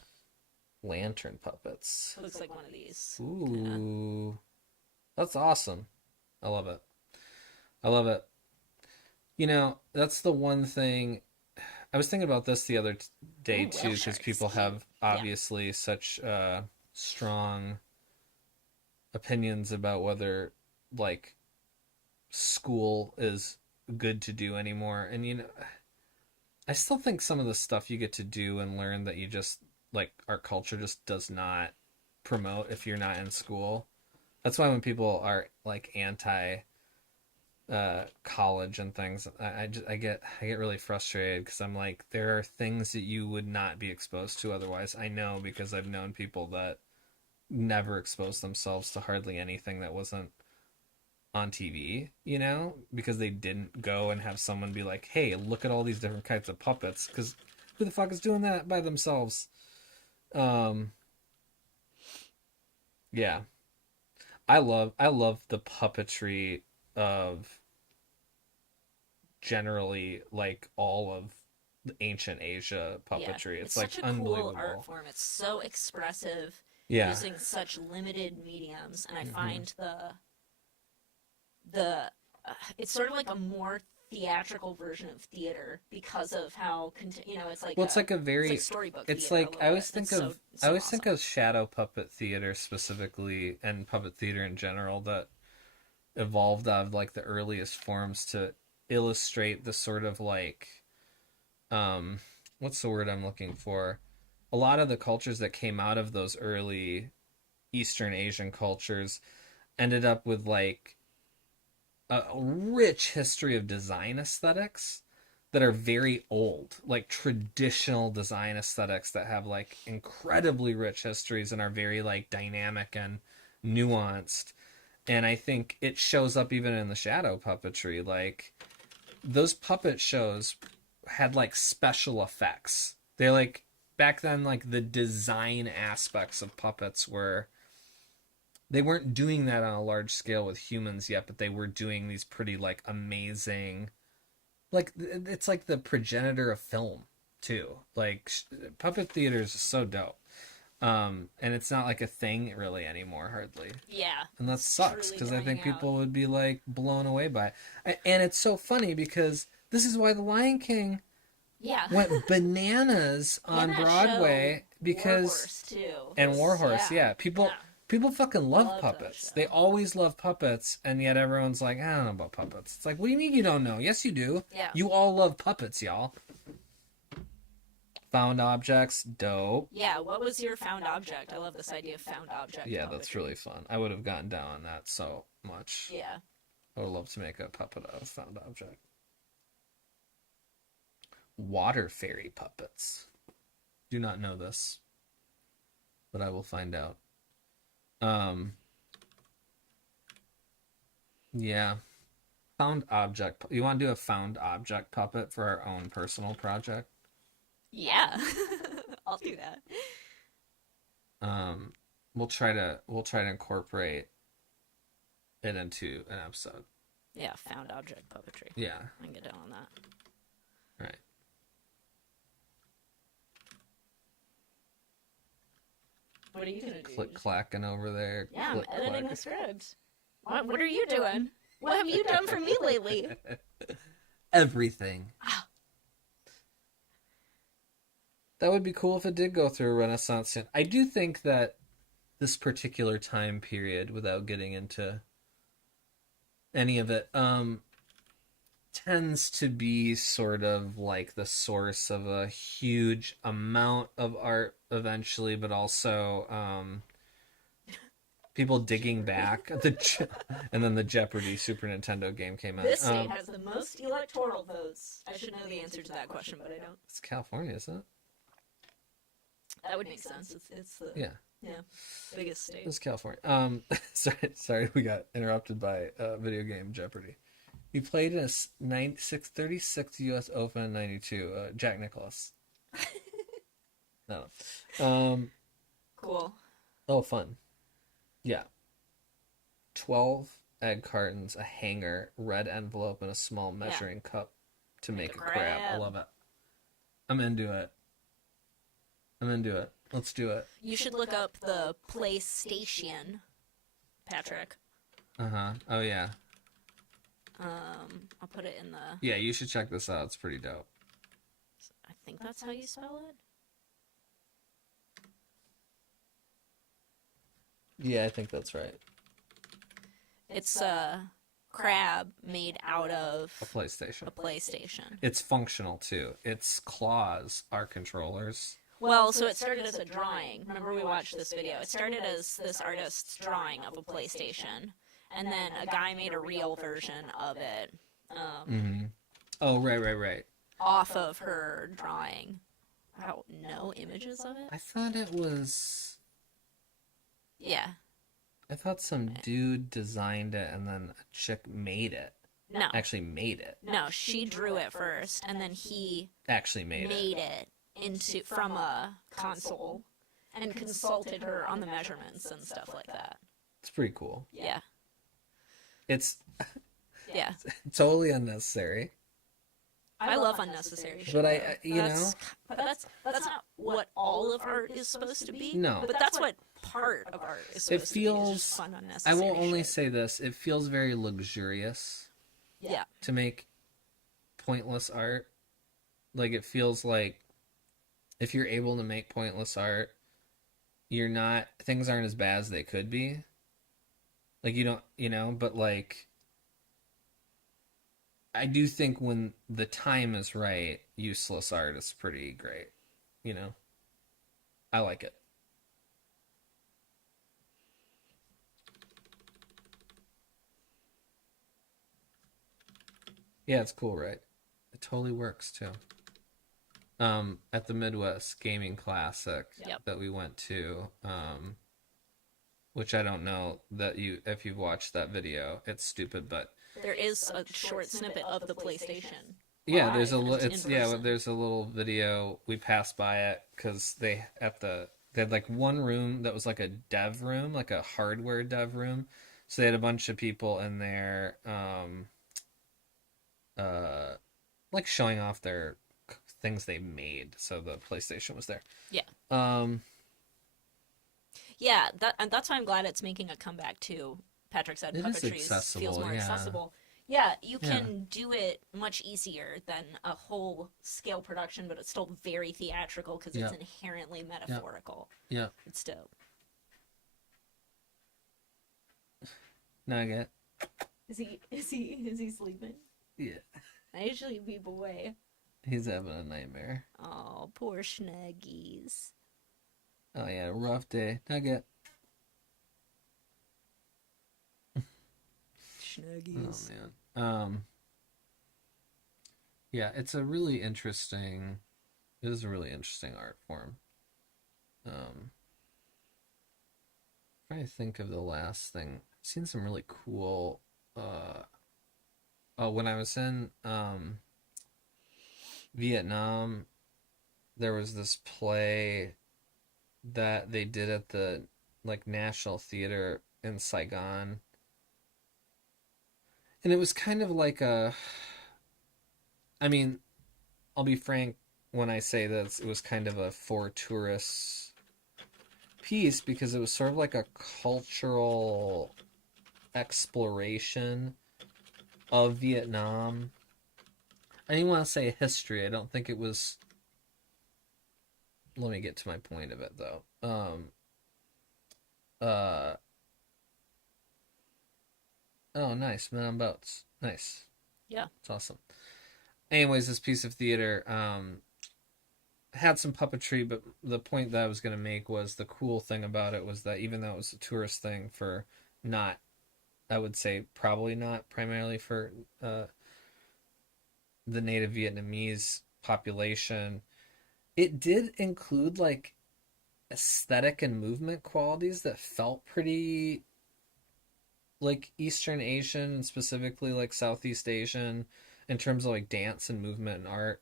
Lantern puppets. Looks like one of these. Ooh. Kinda. That's awesome. I love it. I love it. That's the one thing. I was thinking about this the other day too, whale because sharks. people have obviously such strong opinions about whether like school is good to do anymore. And I still think some of the stuff you get to do and learn that you just like our culture just does not promote if you're not in school. That's why when people are like anti college and things, I get really frustrated because I'm like, there are things that you would not be exposed to otherwise. I know because I've known people that never exposed themselves to hardly anything that wasn't on TV, because they didn't go and have someone be like, hey, look at all these different types of puppets, because who the fuck is doing that by themselves? Yeah. I love the puppetry of generally like all of the ancient Asia puppetry. Yeah. It's like such a unbelievable. cool art form. It's so expressive using such limited mediums, and I find it's sort of like a more theatrical version of theater because of how it's like it's like a very it's like storybook it's theater like a I little always bit. think It's of so I always awesome. think of shadow puppet theater specifically and puppet theater in general that evolved out of like the earliest forms to illustrate the sort of like what's the word I'm looking for? A lot of the cultures that came out of those early Eastern Asian cultures ended up with like a rich history of design aesthetics that are very old, like traditional design aesthetics that have like incredibly rich histories and are very like dynamic and nuanced. And I think it shows up even in the shadow puppetry. Like those puppet shows had like special effects. They're like back then, like the design aspects of puppets were, they weren't doing that on a large scale with humans yet, but they were doing these pretty like amazing, like it's like the progenitor of film too. Like puppet theaters is so dope. And it's not like a thing really anymore, hardly. Yeah. And that sucks truly because I think dying out. people would be like blown away by it. And it's so funny because this is why The Lion King Yeah. went bananas on that Broadway show, because Warhorse, too. and Was- Warhorse, yeah. People fucking love Loved that puppets. show. They always love puppets, and yet everyone's like, I don't know about puppets. It's like, what do you mean you don't know? Yes, you do. Yeah. You all love puppets, y'all. Found objects, dope. Yeah, what was your found object? I love this idea of found object. Yeah, puppetry. that's really fun. I would have gotten down on that so much. Yeah. I would love to make a puppet out of found object. Water fairy puppets. Do not know this, but I will find out. Yeah. Found object. You want to do a found object puppet for our own personal project? Yeah. I'll do that. We'll try to incorporate it into an episode. Yeah, found object puppetry. Yeah. I can get down on that. Right. What are you gonna do? Click clacking over there. Yeah, I'm click editing the clacking. script. What are you doing? What have you done for me lately? Everything. That would be cool if it did go through a renaissance soon. I do think that this particular time period, without getting into any of it, tends to be sort of like the source of a huge amount of art eventually, but also people digging back and then the Jeopardy Super Nintendo game came out. This state has the most electoral votes. I should know the answer to that question, but I don't. It's California, isn't it? That would make sense. It's the Yeah. biggest state. It's California. Sorry, we got interrupted by video game Jeopardy. He played in a 36 U.S. Open in '92. Jack Nicklaus. No. Cool. Oh, fun. Yeah. 12 egg cartons, a hanger, red envelope, and a small measuring cup to make a crab. I love it. I'm into it. Let's do it. You should look up the PlayStation, Patrick. Uh-huh. Oh, yeah. I'll put it in the... Yeah, you should check this out. It's pretty dope. I think that's how you spell it. Yeah, I think that's right. It's a crab made out of A PlayStation. a PlayStation. It's functional, too. Its claws are controllers. Well, so it started as a drawing. Remember we watched this video? It started as this artist's drawing of a PlayStation. And then a guy made a real version of it. Oh, right. Off of her drawing. Wow, no images of it? I thought it was... Yeah. I thought some dude designed it and then a chick made it. No. Actually made it. No, she drew it first, and then he Actually made it into from a console and consulted her on the measurements and stuff like that. It's pretty cool. Yeah. It's Yeah. totally unnecessary. I love unnecessary shit. But but that's not what all of art is supposed to be. No. But that's what part of art is It supposed to be. Is just fun, I unnecessary will only shit. say this. It feels very luxurious Yeah. to make pointless art. Like, it feels like if you're able to make pointless art, things aren't as bad as they could be. Like, you don't, but like, I do think when the time is right, useless art is pretty great. I like it. Yeah, it's cool, right? totally works too. At the Midwest Gaming Classic that we went to, which I don't know that if you've watched that video, it's stupid, but there is a short snippet of the PlayStation. Yeah, there's there's a little video. We passed by it because they had like one room that was like a dev room, like a hardware dev room. So they had a bunch of people in there, like showing off their things they made. So the PlayStation was there. Yeah. Yeah, that's why I'm glad it's making a comeback too. Patrick said puppetry feels more accessible. Yeah, you can do it much easier than a whole scale production, but it's still very theatrical because it's inherently metaphorical. Yeah. It's dope. Nugget. Is he sleeping? Yeah. I usually beep away. He's having a nightmare. Oh, poor Schnuggies. Oh yeah, rough day. Nugget. Schnuggies. Oh man. Yeah, it is a really interesting art form. Trying to think of the last thing. I've seen some really cool when I was in Vietnam, there was this play that they did at the like National Theater in Saigon. And it was kind of like I mean, I'll be frank when I say that it was kind of a for tourists piece because it was sort of like a cultural exploration of Vietnam. I didn't want to say history. I don't think it was. Let me get to my point of it though. Oh, nice. Men on Boats. Nice. Yeah. It's awesome. Anyways, this piece of theater had some puppetry, but the point that I was going to make was the cool thing about it was that even though it was a tourist thing for not, I would say probably not primarily for the native Vietnamese population, it did include like aesthetic and movement qualities that felt pretty like Eastern Asian and specifically like Southeast Asian in terms of like dance and movement and art.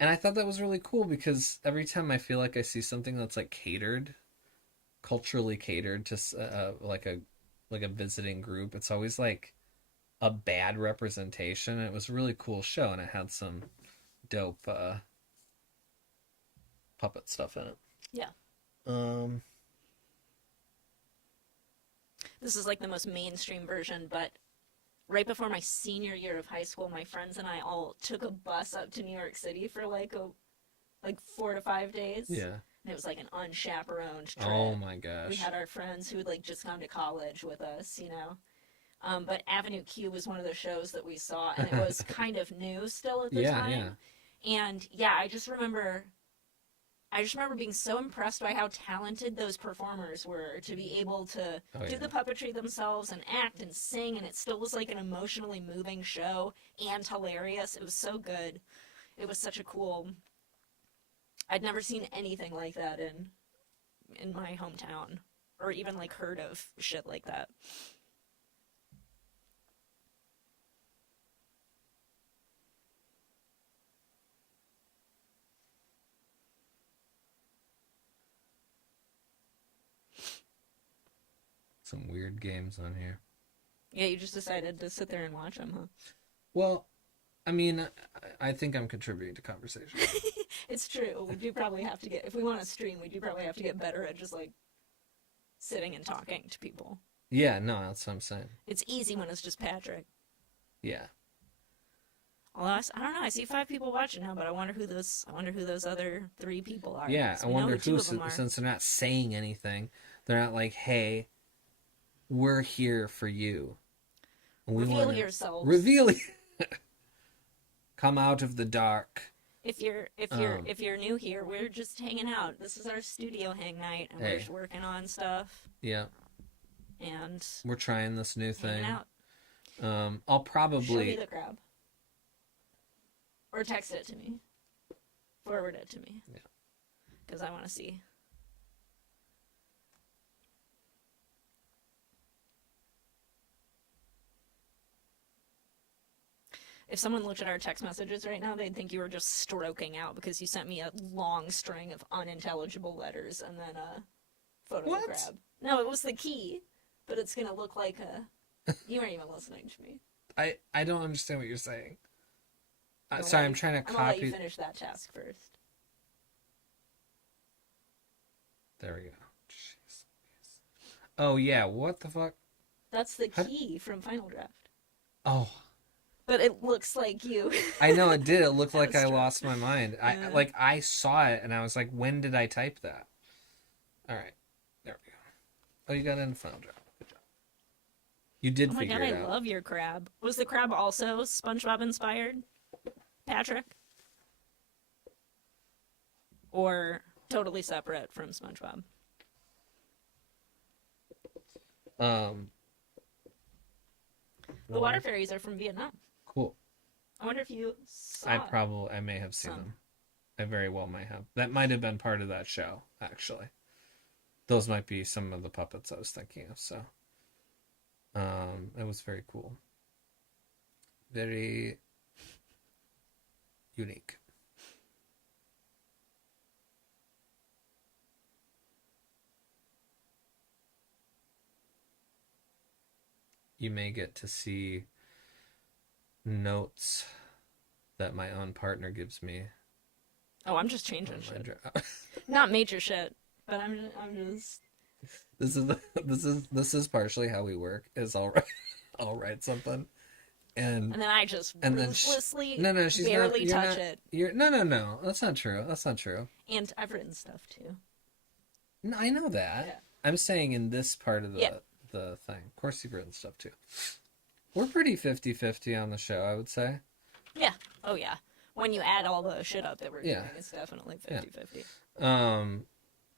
And I thought that was really cool because every time I feel like I see something that's like catered, culturally catered to like a visiting group, it's always like a bad representation. It was a really cool show and it had some dope puppet stuff in it. Yeah. This is like the most mainstream version, but right before my senior year of high school, my friends and I all took a bus up to New York City for like 4 to 5 days. Yeah. And it was like an unchaperoned trip. Oh my gosh. We had our friends who had like just gone to college with us, you know. But Avenue Q was one of the shows that we saw, and it was kind of new still at the time. Yeah. And yeah, I just remember being so impressed by how talented those performers were to be able to do the puppetry themselves and act and sing, and it still was like an emotionally moving show and hilarious. It was so good. It was such a cool. I'd never seen anything like that in my hometown, or even like heard of shit like that. Some weird games on here. Yeah, you just decided to sit there and watch them, huh? Well, I mean, I think I'm contributing to conversation. It's true. We do probably have to if we want to stream, we do probably have to get better at just like sitting and talking to people. Yeah, no, that's what I'm saying. It's easy when it's just Patrick. Yeah. Although I don't know. I see 5 people watching now, but I wonder who those other 3 people are. Yeah, I wonder who, since they're not saying anything, they're not like, hey, we're here for you. Reveal yourselves. Reveal. Come out of the dark. If you're new here, we're just hanging out. This is our studio hang night, and we're just working on stuff. Yeah. And we're trying this new thing. Out. I'll probably show me the crab. Or text it to me. Forward it to me. Yeah. Because I want to see. If someone looked at our text messages right now, they'd think you were just stroking out because you sent me a long string of unintelligible letters and then a photo of a crab. No, it was the key, but it's going to look like a... You weren't even listening to me. I don't understand what you're saying. Sorry, I'm trying to copy... I'm going to let you finish that task first. There we go. Jeez. Oh, yeah, what the fuck? That's the key from Final Draft. Oh. But it looks like you. I know it did. It looked like I lost my mind. I saw it and I was like, when did I type that? All right. There we go. Oh, you got it in Final Draft. Good job. You did figure it out. I love your crab. Was the crab also SpongeBob inspired, Patrick? Or totally separate from SpongeBob? The water fairies are from Vietnam. Cool. I wonder if you saw... I may have seen them. I very well may have. That might have been part of that show, actually. Those might be some of the puppets I was thinking of, so. It was very cool. Very unique. You may get to see notes that my own partner gives me. Oh, I'm just changing shit. Not major shit, but I'm just. This is partially how we work. Is I'll write something, and then I just ruthlessly she's barely touch it. No. That's not true. That's not true. And I've written stuff too. No, I know that. Yeah. I'm saying in this part of the thing. Of course, you've written stuff too. We're pretty 50-50 on the show, I would say. Yeah. Oh, yeah. When you add all the shit up that we're doing, it's definitely 50-50. Yeah.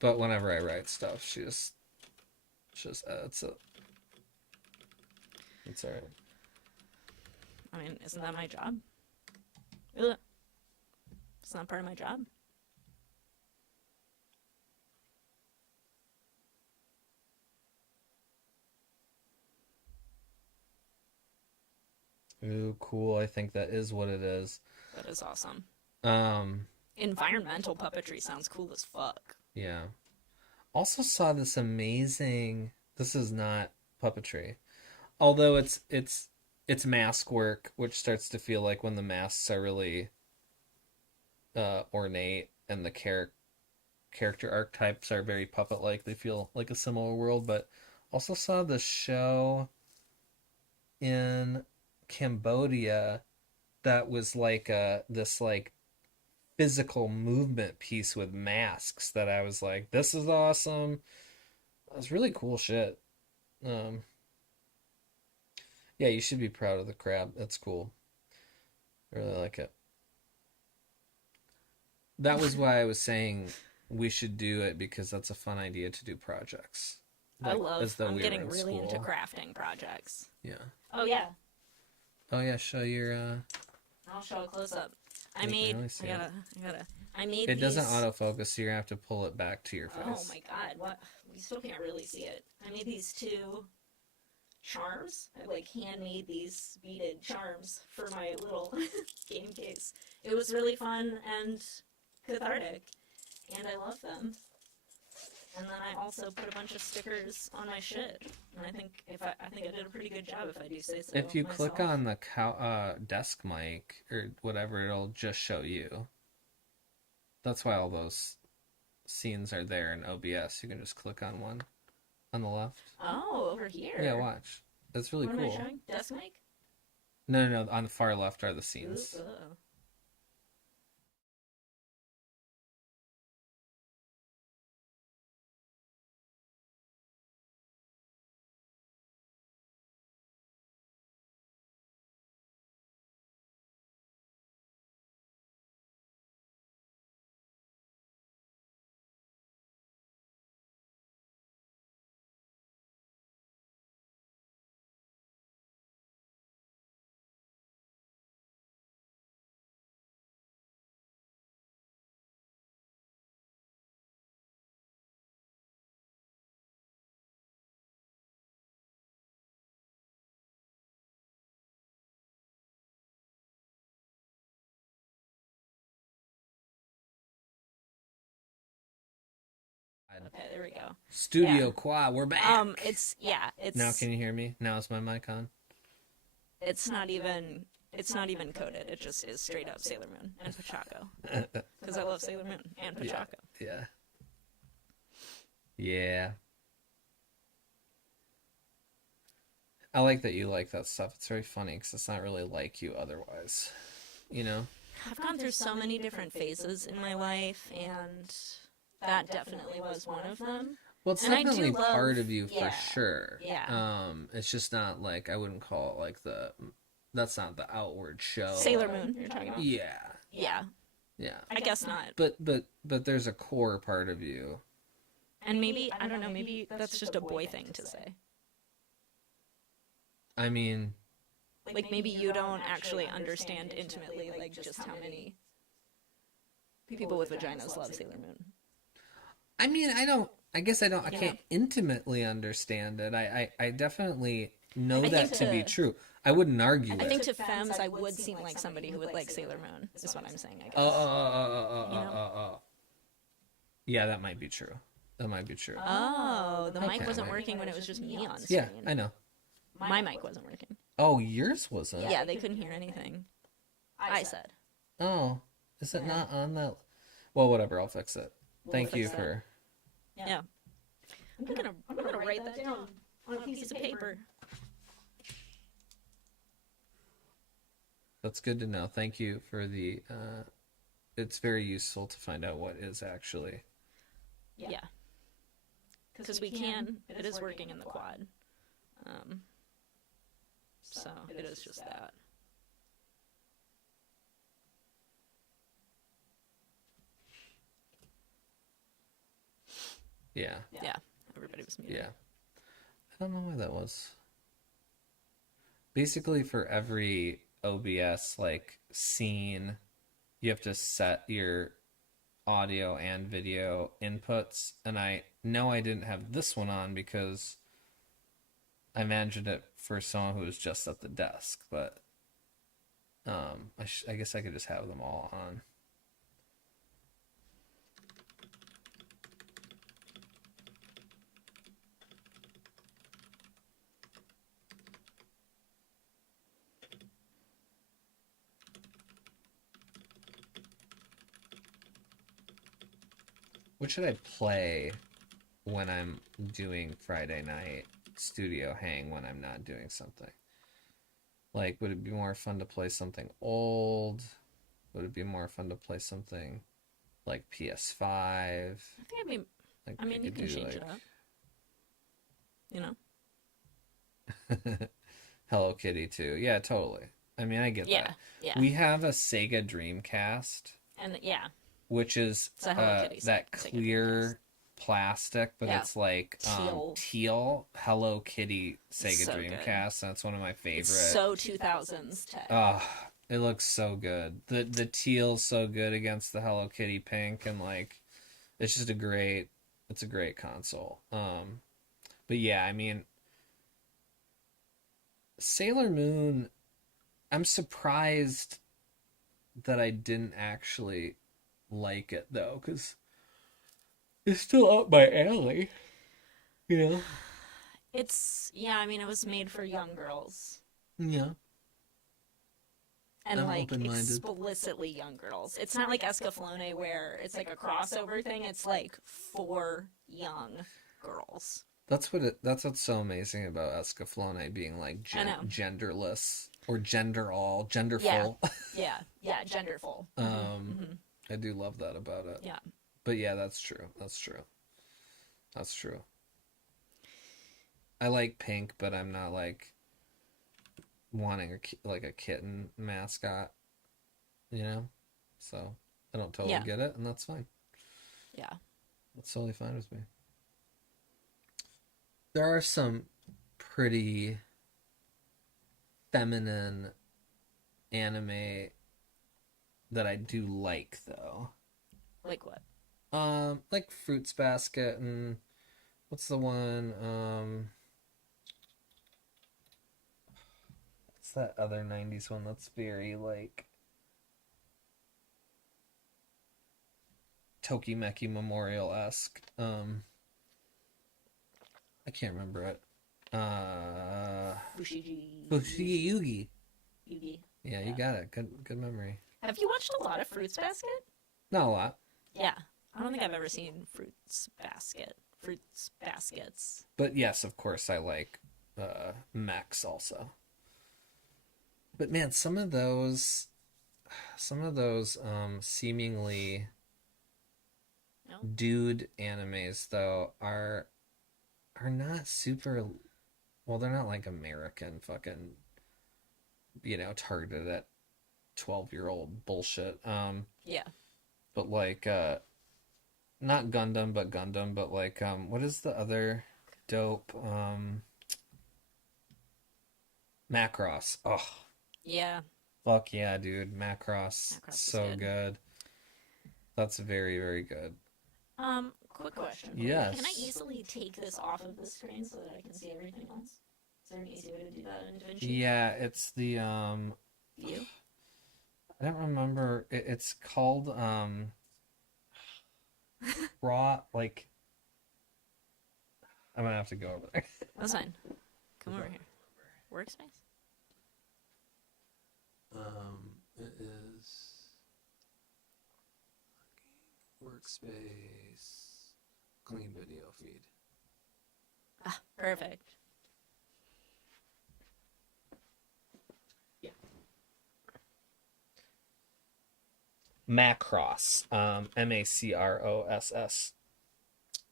But whenever I write stuff, she just adds it. It's alright. I mean, isn't that my job? Ugh. It's not part of my job. Ooh, cool. I think that is what it is. That is awesome. Environmental puppetry sounds cool as fuck. Yeah. Also saw this amazing... This is not puppetry. Although it's mask work, which starts to feel like when the masks are really ornate and the character archetypes are very puppet-like. They feel like a similar world, but also saw the show in Cambodia that was like this like physical movement piece with masks that I was like, this is awesome. It was really cool shit. Yeah, you should be proud of the crab. That's cool. I really like it. That was why I was saying we should do it, because that's a fun idea to do projects. Like, I'm getting really into crafting projects. Yeah. Oh, yeah. Oh, yeah, show your... I'll show a close-up. I made these... It doesn't autofocus, so you're going to have to pull it back to your face. Oh, my God. What? You still can't really see it. I made these two charms. I, hand-made these beaded charms for my little game case. It was really fun and cathartic, and I love them. And then I also put a bunch of stickers on my shit. And I think I did a pretty good job, if I do say so. If you click on the desk mic or whatever, it'll just show you. That's why all those scenes are there in OBS. You can just click on one on the left. Oh, over here. Yeah, watch. That's really cool. What am I showing? Desk mic? No. On the far left are the scenes. Ooh. There we go. Studio Yeah. Qua, we're back. It's Now can you hear me? Now is my mic on? it's not even coded. It just is straight up Sailor Moon and Pachaco. Because I love Sailor Moon and Pachaco. Yeah. Yeah. I like that you like that stuff. It's very funny because it's not really like you otherwise. You know? I've gone through so many different phases in my life, and that definitely was one of them. Well, it's And I do definitely love- part of you for yeah, sure. yeah. It's just not like, I wouldn't call it like that's not the outward show. Sailor Moon, you're talking about? Yeah. Yeah, Yeah. I guess not. But there's a core part of you. And maybe, I don't know, maybe that's just a boy thing to say. I mean, Like, maybe you don't actually understand intimately, like, just how many people with vaginas love Sailor Moon. I can't intimately understand it. I definitely know that think to be to- true. I wouldn't argue I it. think to femmes, I would seem like somebody who would like Sailor Moon, is what I'm saying, I guess. Oh. Yeah, that might be true. That might be true. Oh, the mic Okay. wasn't working when it was just me on screen. Yeah, I know. My mic wasn't working. Oh, yours wasn't? Yeah, they couldn't hear anything. I said. Oh, is it not on that? Well, whatever. I'll fix it. Thank you fix for. Yeah. I'm gonna write that down on a piece of paper. That's good to know. Thank you for the. It's very useful to find out what is actually. Yeah. Because we can. It is working in the quad. So it is just that. Yeah. Yeah. Everybody was muted. Yeah. I don't know why that was. Basically, for every OBS like scene, you have to set your audio and video inputs, and I know I didn't have this one on because I imagined it for someone who was just at the desk, but I guess I could just have them all on. What should I play when I'm doing Friday night studio hang when I'm not doing something? Like, would it be more fun to play something old? Would it be more fun to play something like PS5? I think I'd be. Like, I mean, you can change it up. You know? Hello Kitty too. Yeah, totally. I mean, I get that. Yeah. We have a Sega Dreamcast, And yeah. which is It's a Hello Kitty that Sega clear plastic, but Yeah. it's like teal Hello Kitty Sega So Dreamcast. That's one of my favorite. It's so 2000s tech. Oh, it looks so good. The teal's so good against the Hello Kitty pink, and like, it's just a great console. But yeah, I mean, Sailor Moon, I'm surprised that I didn't actually like it though, because it's still up my alley, you know? I mean, it was made for young girls. Yeah. And I'm like open-minded. explicitly young girls. It's not like Escaflowne where it's like a crossover thing. It's like for young girls. That's what's so amazing about Escaflowne being like I know. genderless or genderful. Yeah, genderful. I do love that about it. Yeah. But yeah, that's true. I like pink, but I'm not like wanting a kitten mascot, you know? So I don't totally get it, and that's fine. Yeah. That's totally fine with me. There are some pretty feminine anime that I do like, though. Like what? Like Fruits Basket, and what's the one? What's that other 90s one that's very like Tokimeki Memorial-esque? I can't remember it. Fushigi. Fushigi Yugi. Yugi. Yeah, you got it. Good memory. Have you watched a lot of Fruits Basket? Not a lot. Yeah. I don't think I've ever seen Fruits Baskets. But yes, of course, I like mechs also. But man, some of those seemingly dude animes though are not super. Well, they're not like American fucking, targeted at 12-year-old bullshit. Yeah. But like not Gundam, but like what is the other dope Macross. Oh. Yeah. Fuck yeah, dude. Macross so good. That's very, very good. Quick question. Yes. Can I easily take this off of the screen so that I can see everything else? Is there an easy way to do that in DaVinci? Yeah, it's the View? I don't remember. It's called raw, like I'm gonna have to go over there. That's fine. Come over here. Workspace? It is workspace, clean video feed. Ah, perfect. Yeah. Macross. Macross.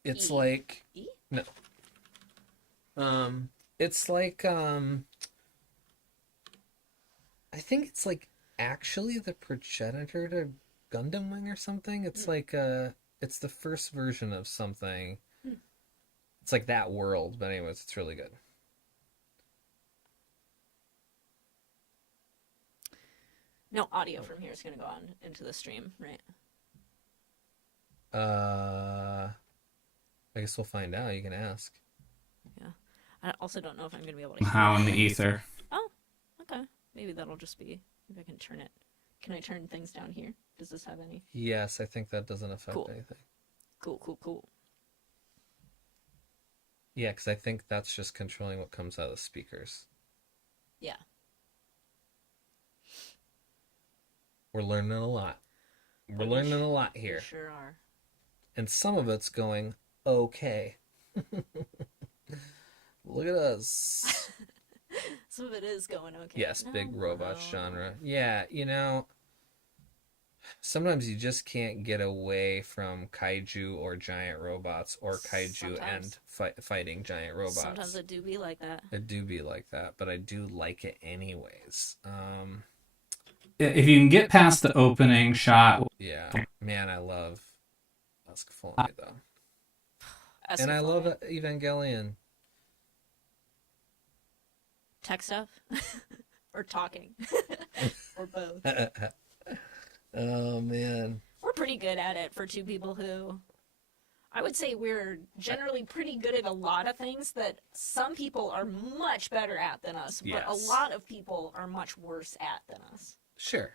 It's like no. It's like I think it's like actually the progenitor to Gundam Wing or something. It's like it's the first version of something. It's like that world, but anyways, it's really good. No audio from here is going to go on into the stream, right? I guess we'll find out. You can ask. Yeah. I also don't know if I'm going to be able to hear How in it. the ether? Oh, okay. Maybe that'll just be... Maybe I can turn it. Can I turn things down here? Does this have any? Yes, I think that doesn't affect anything. Cool. Yeah, because I think that's just controlling what comes out of the speakers. Yeah. We're learning a lot. We're learning a lot here. We sure are. And some of it's going okay. Look at us. Some of it is going okay. Yes, big robot genre. Yeah, sometimes you just can't get away from kaiju or giant robots or kaiju and fighting giant robots. Sometimes it do be like that. It do be like that, but I do like it anyways. If you can get past the opening shot. Yeah, man, I love Escaflowne though. And I love Evangelion. Tech stuff? Or talking? Or both? Oh, man. We're pretty good at it for two people who... I would say we're generally pretty good at a lot of things that some people are much better at than us, but a lot of people are much worse at than us. Sure.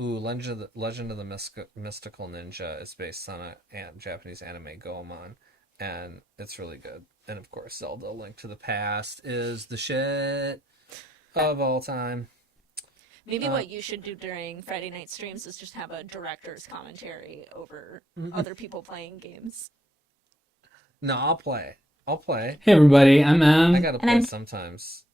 Ooh, Legend of the Mystical Ninja is based on a Japanese anime, Goemon, and it's really good. And of course, Zelda: Link to the Past is the shit of all time. Maybe what you should do during Friday night streams is just have a director's commentary over other people playing games. No, I'll play. Hey everybody, I'm M. I gotta play sometimes.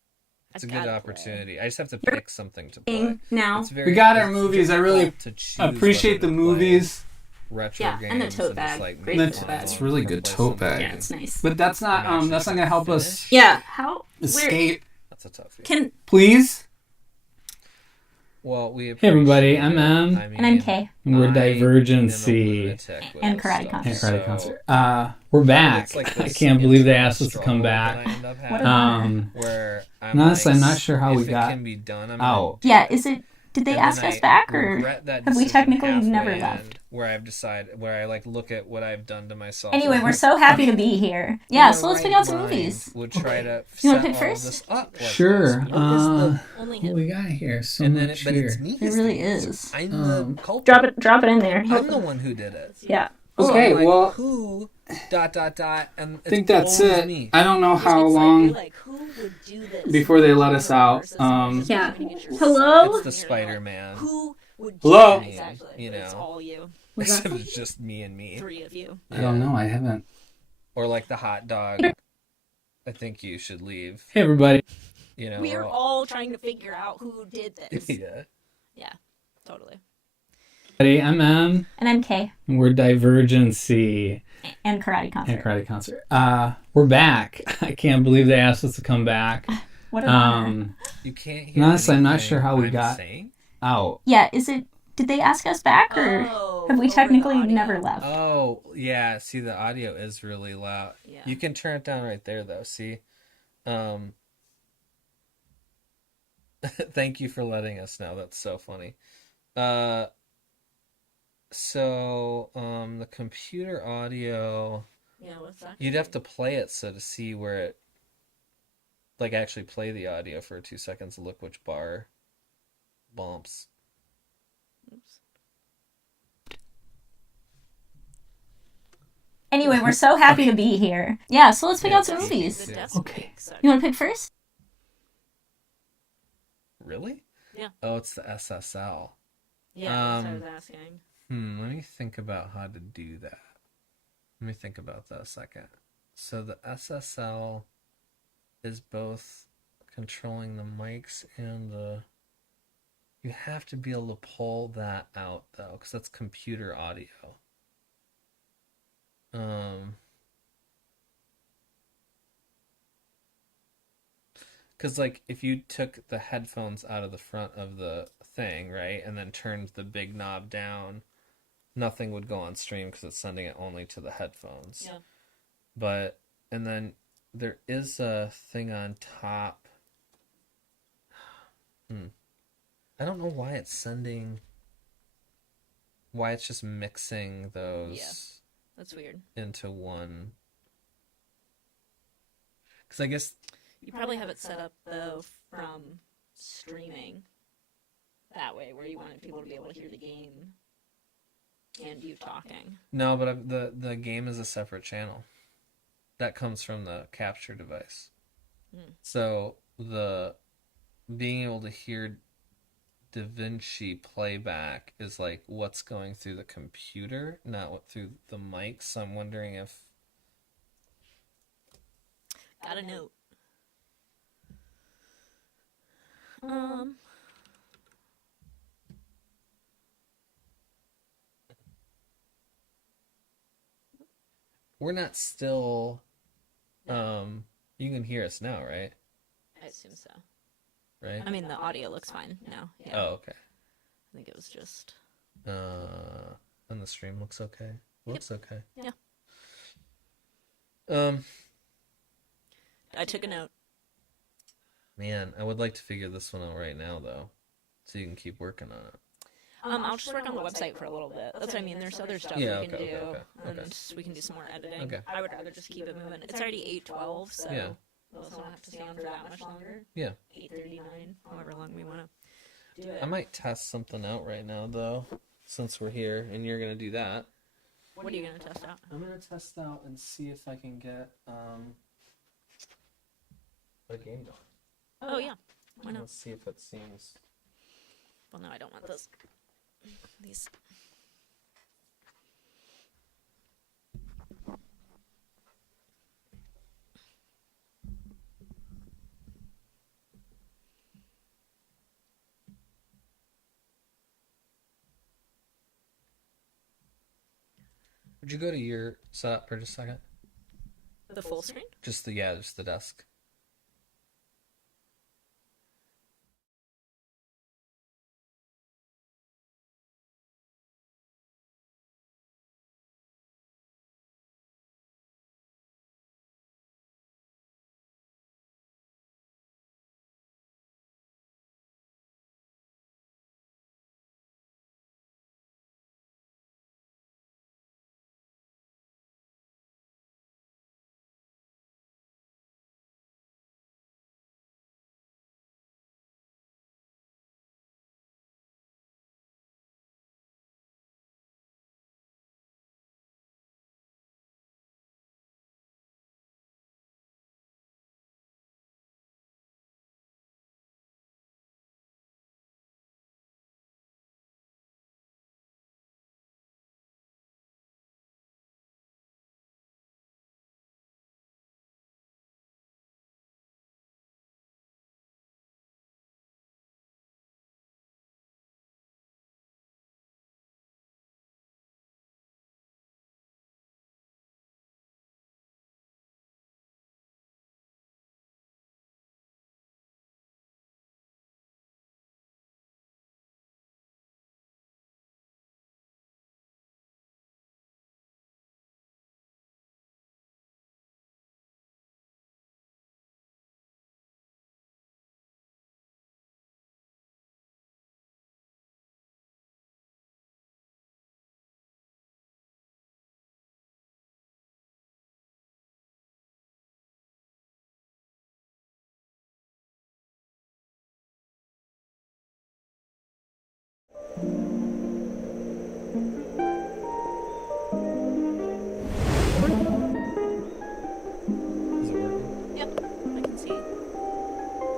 It's a good opportunity. I just have to pick something to play. Now we got our movies. I really appreciate the movies. Retro games and the tote bag. Great tote bag. It's really good tote bag. Yeah, it's nice. But that's not gonna help us. Yeah, how escape. That's a tough. Please. Well, we. Hey everybody, I'm M. And I'm K. We're Divergency and Karate Concert. We're back. I can't believe they asked us to come back. Honestly, I'm not sure how we got out. Yeah, did they ask us back, or have we technically never left? Where I look at what I've done to myself. Anyway, we're so happy to be here. Yeah, so let's pick out some movies. Would try to you want to pick first? Sure. What we got here? So much here. It really is. I'm the culprit. Drop it in there. I'm the one who did it. Yeah. Okay, well, who And I think it's that's always it. me. I don't know how It's long like who would do this before they let us out. Yeah. It's Hello? the Spider-Man. Who would Hello? do that? Exactly. You But it's know. all you. Except it's just me and me. 3 of you. I don't know. I haven't. Or like the hot dog. I think you should leave. Hey, everybody. You know. We are all trying to figure out who did this. Yeah. Yeah, totally. I'm M. And I'm Kay. And we're Divergency. And Karate Concert. And Karate Concert. We're back. I can't believe they asked us to come back. What an honor. You can't hear Honestly, I'm not anything sure how we I'm got saying. out. Yeah, did they ask us back, or have we technically never left? Oh, yeah. See, the audio is really loud. Yeah. You can turn it down right there, though. See? Thank you for letting us know. That's so funny. The computer audio... Yeah, what's that? You'd have to play it to see where it... Like, actually play the audio for 2 seconds and look which bar bumps. Oops. Anyway, we're so happy to be here. Yeah, so let's pick out some movies. Okay. You want to pick first? Really? Yeah. Oh, it's the SSL. Yeah, that's what I was asking. Let me think about how to do that. Let me think about that a second. So the SSL is both controlling the mics and the... You have to be able to pull that out, though, because that's computer audio. Because, like, if you took the headphones out of the front of the thing, right, and then turned the big knob down, nothing would go on stream because it's sending it only to the headphones. Yeah. But, and then there is a thing on top. I don't know why it's sending... Why it's just mixing those... Yeah, that's weird. Into one. Because I guess... You probably have it set up, though, from streaming that way, where you wanted people to be able to hear the game and you talking. No, but the game is a separate channel. That comes from the capture device. So the being able to hear DaVinci playback is like what's going through the computer, not what through the mic. So I'm wondering if... Got a note. We're not still... you can hear us now, right? I assume so. Right? I mean, the audio looks fine now. Yeah. Oh, okay. I think it was just... And the stream looks okay? Looks okay. Yeah. I took a note. Man, I would like to figure this one out right now, though, so you can keep working on it. I'll just work on the website for a little bit. That's what I mean. There's other stuff Yeah, we can okay, do, okay. and we can do some more editing. Okay. I would rather just keep it moving. It's already 8:12, so Yeah. those don't have to stay on for that much longer. Yeah. 8:39, however long we want to do it. I might test something out right now, though, since we're here, and you're going to do that. What are you going to test out? I'm going to test out and see if I can get a game going. Oh, yeah. Why not? Let's see if it seems... Well, no, I don't want this. These... Would you go to your setup for just a second? The full screen? Just the desk.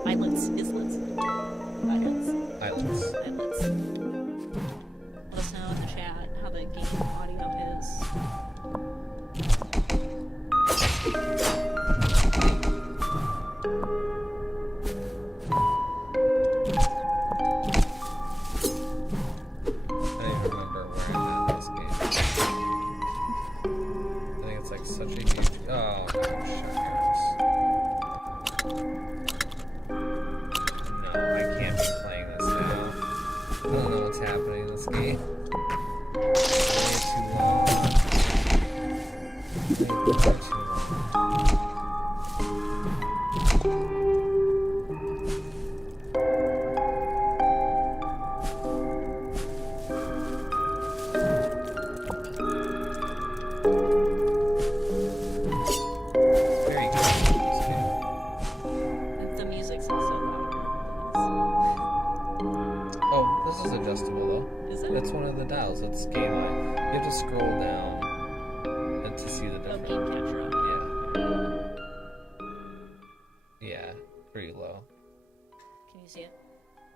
Eyelets. Islets. Eyelets. Islands. Eyelets. Let us know in the chat how the game audio is. I don't even remember where I'm at in this game. I think it's like such a huge. Oh, no, no, I can't be playing this now. I don't know what's happening in this game. Way too long. Way too long. It's very good in this game. The music's also louder. Oh, this is adjustable though. Is it? That's one of the dials. It's game line. You have to scroll down and to see the Oh, difference. game capture up. Yeah. Yeah, pretty low. Can you see it?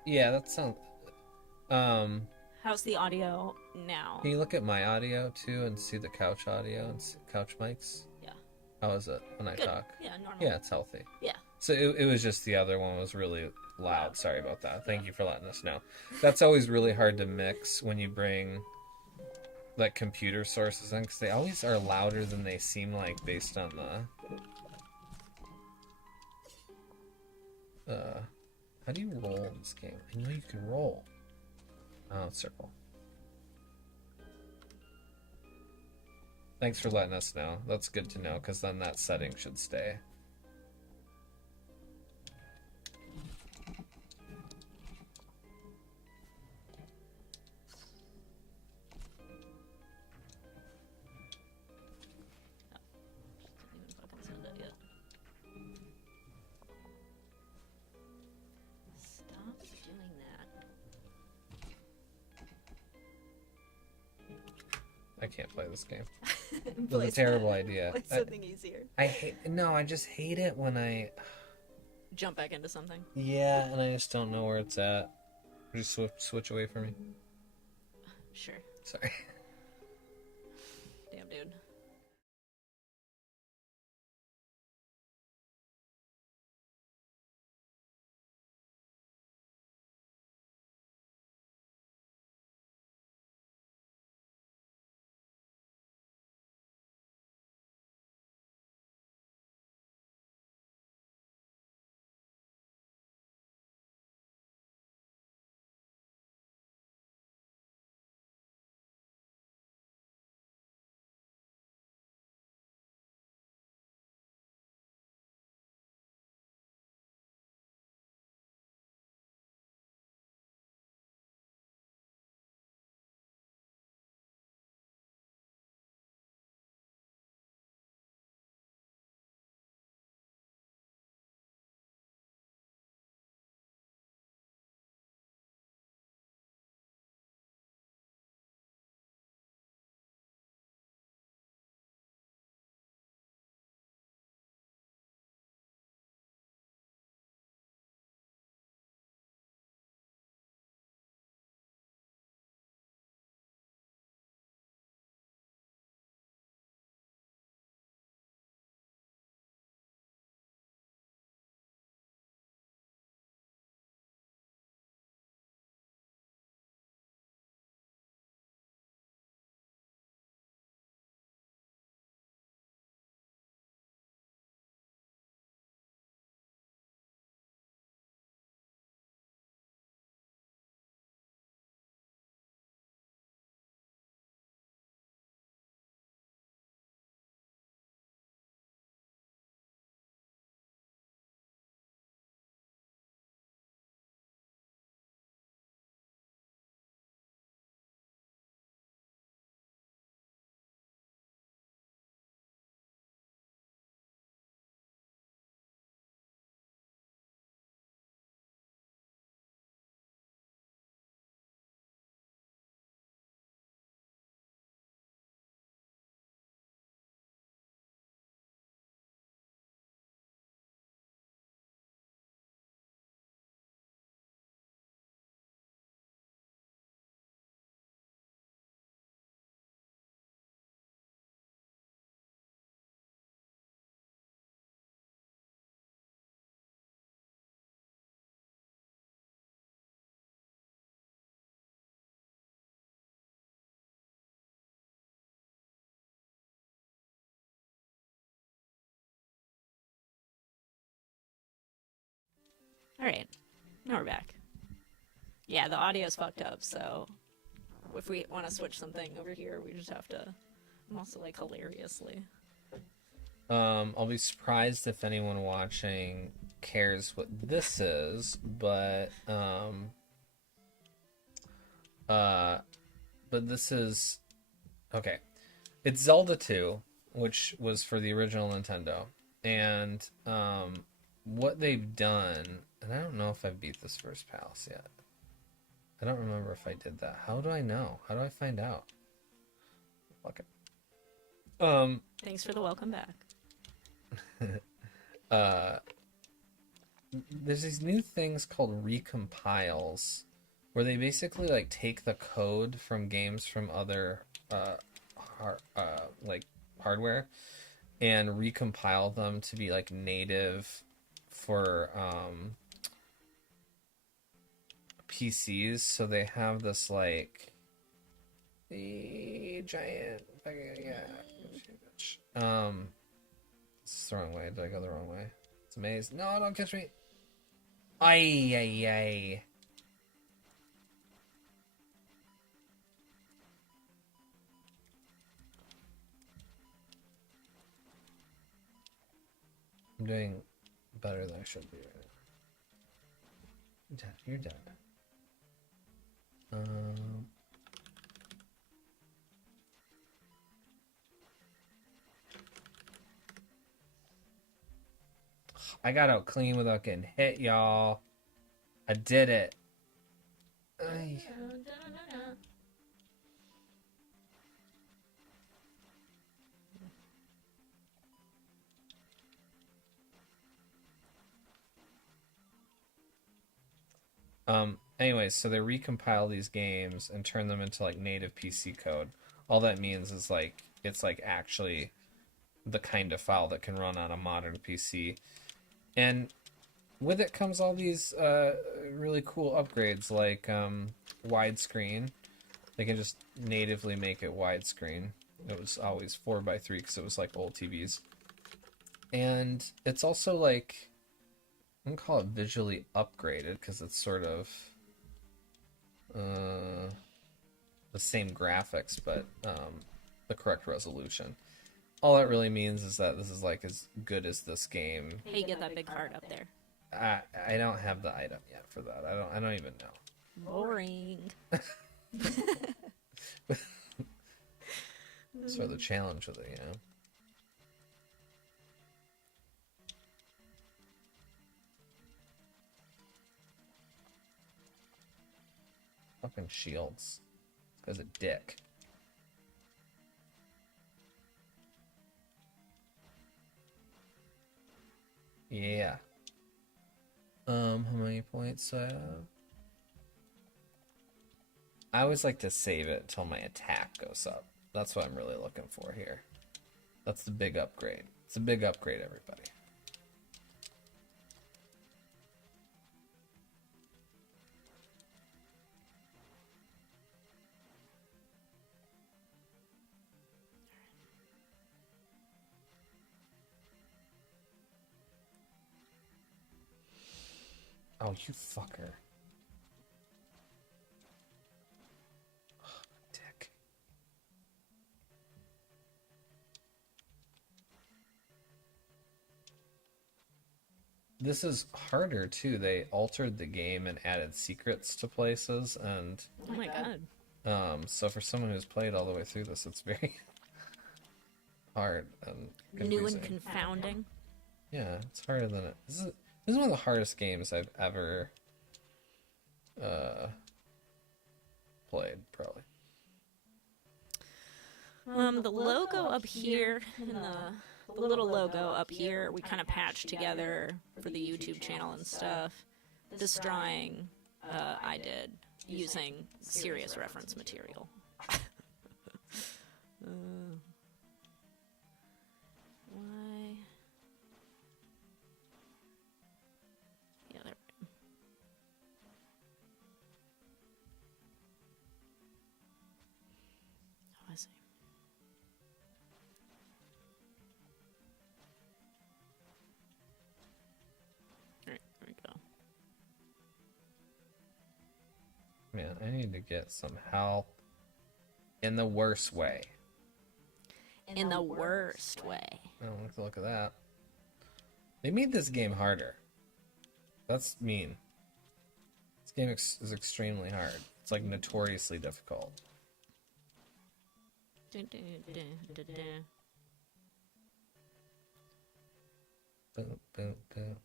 Yeah, that sounds. How's the audio now? Can you look at my audio too and see the couch audio and couch mics? Yeah. How is it when I Good. talk? Yeah, normal. Yeah, it's healthy. Yeah. So it was just the other one was really loud. Sorry about that. Thank you for letting us know. That's always really hard to mix when you bring like computer sources in because they always are louder than they seem like based on the. How do you roll in this game? I know you can roll. Oh, circle. Thanks for letting us know. That's good to know because then that setting should stay. Didn't even fucking send it yet. Stop doing that. I can't play this game. It Play was a terrible idea. Play something easier. I hate. No, I just hate it when I. Jump back into something. Yeah, and I just don't know where it's at. Just switch away from me. Sure. Sorry. Damn, dude. All right, now we're back. Yeah, the audio's fucked up, so if we want to switch something over here, we just have to. I'm also like hilariously. I'll be surprised if anyone watching cares what this is, but this is okay. It's Zelda 2, which was for the original Nintendo, and what they've done, and I don't know if I beat this first palace yet. I don't remember if I did that. How do I know? How do I find out? Fuck it. Thanks for the welcome back. There's these new things called recompiles, where they basically like take the code from games from other like hardware and recompile them to be like native for PCs. So they have this like the giant it's the wrong way. Did I go the wrong way? It's a maze. No, don't catch me. Ay, ay, ay. I'm doing better than I should be right now. Dad, you're dead. I got out clean without getting hit, y'all. I did it. Ay. Anyways, so they recompile these games and turn them into like native PC code. All that means is like it's like actually the kind of file that can run on a modern PC. And with it comes all these really cool upgrades like widescreen. They can just natively make it widescreen. It was always 4:3 because it was like old TVs. And it's also like, I'm gonna call it visually upgraded because it's sort of the same graphics but the correct resolution. All that really means is that this is like as good as this game. Hey, get that big card up there. I don't have the item yet for that. I don't even know. Boring. So the challenge with it, you know. Fucking shields. This guy's a dick. Yeah. How many points I have? I always like to save it until my attack goes up. That's what I'm really looking for here. That's the big upgrade. It's a big upgrade, everybody. Oh, you fucker. Oh, dick. This is harder, too. They altered the game and added secrets to places, and... Oh my god. So for someone who's played all the way through this, it's very hard and confusing. New and confounding. Yeah, it's harder than it... This is one of the hardest games I've ever played, probably. The logo up here, and the little logo up here, we kind of patched together for the YouTube channel and stuff. This drawing I did using serious reference material. Why? Yeah, there we go. Oh, I see. Alright, there we go. Man, I need to get some help in the worst way. In the worst way. Oh, look at that. They made this game harder. That's mean. This game is extremely hard. It's like notoriously difficult. Dun, dun, dun, dun, dun. Boom, boom, boom.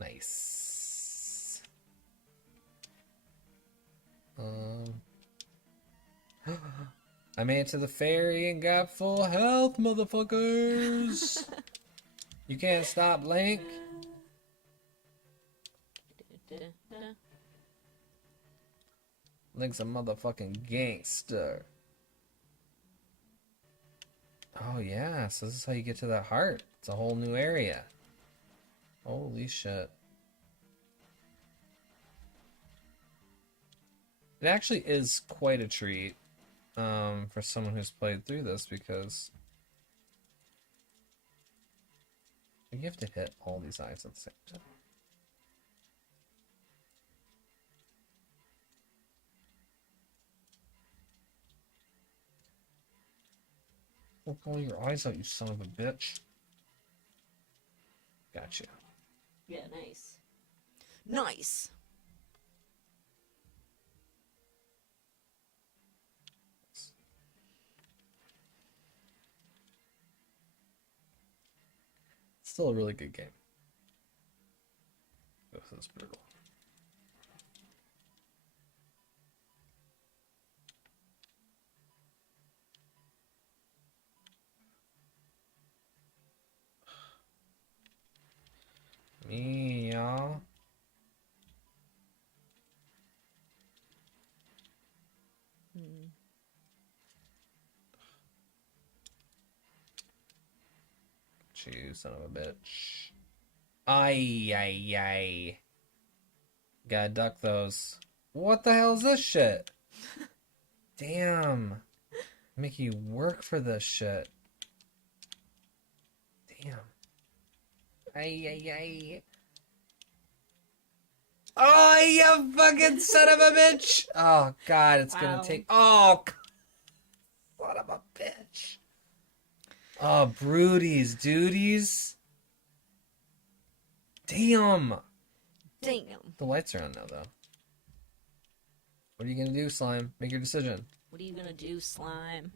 Nice. I made it to the ferry and got full health, motherfuckers. You can't stop, Link. Link's a motherfucking gangster. Oh yeah, so this is how you get to that heart. It's a whole new area. Holy shit. It actually is quite a treat for someone who's played through this, because you have to hit all these eyes at the same time. Look all your eyes out, you son of a bitch. Gotcha. Yeah, nice. Nice. Still a really good game. This is brutal. Me, y'all. You son of a bitch. Ay, ay, ay. Gotta duck those. What the hell is this shit? Damn. Make you work for this shit. Damn. Ay, ay, ay. Oh, you fucking son of a bitch! Oh, God, it's gonna take... Oh, son of a bitch. Oh, broodies, duties. Damn. Damn. The lights are on now, though. What are you gonna do, Slime? Make your decision. What are you gonna do, Slime?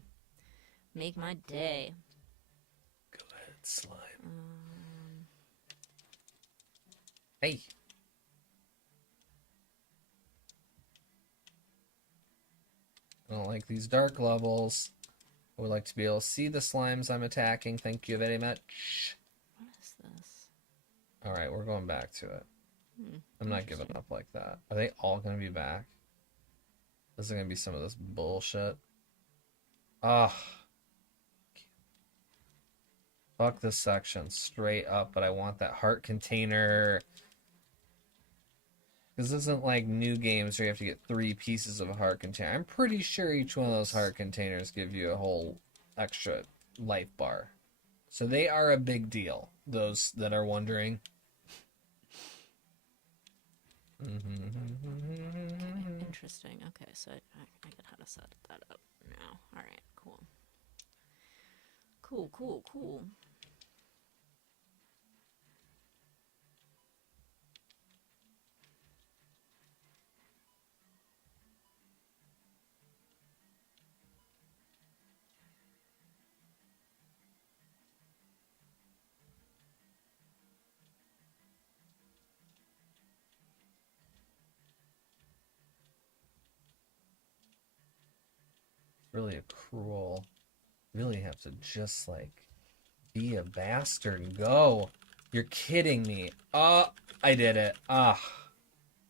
Make my day. Go ahead, Slime. Hey. I don't like these dark levels. I would like to be able to see the slimes I'm attacking. Thank you very much. What is this? Alright, we're going back to it. I'm not giving up like that. Are they all going to be back? This is going to be some of this bullshit. Ugh. Fuck this section straight up, but I want that heart container. This isn't like new games where you have to get 3 pieces of a heart container. I'm pretty sure each one of those heart containers give you a whole extra life bar. So they are a big deal, those that are wondering. Interesting. Okay, so I get how to set that up now. Alright, cool. Cool, cool, cool. Really a cruel. Really have to just like be a bastard and go. You're kidding me. Oh, I did it. Ah.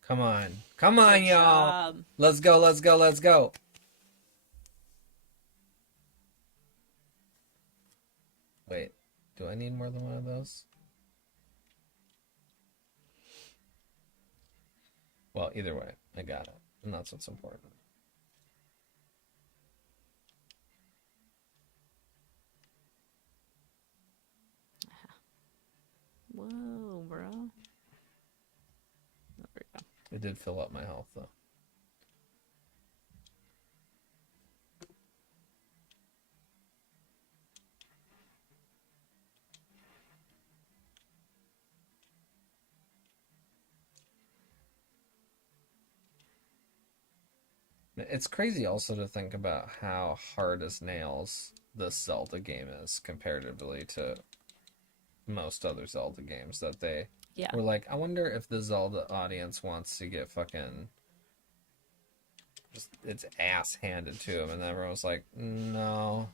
Come on. Come on, y'all. Let's go, let's go, let's go. Wait. Do I need more than one of those? Well, either way, I got it. And that's what's important. Whoa, bro. There we go. It did fill up my health, though. It's crazy also to think about how hard as nails this Zelda game is comparatively to most other Zelda games that they were like, I wonder if the Zelda audience wants to get fucking just its ass handed to them, and then everyone was like, no,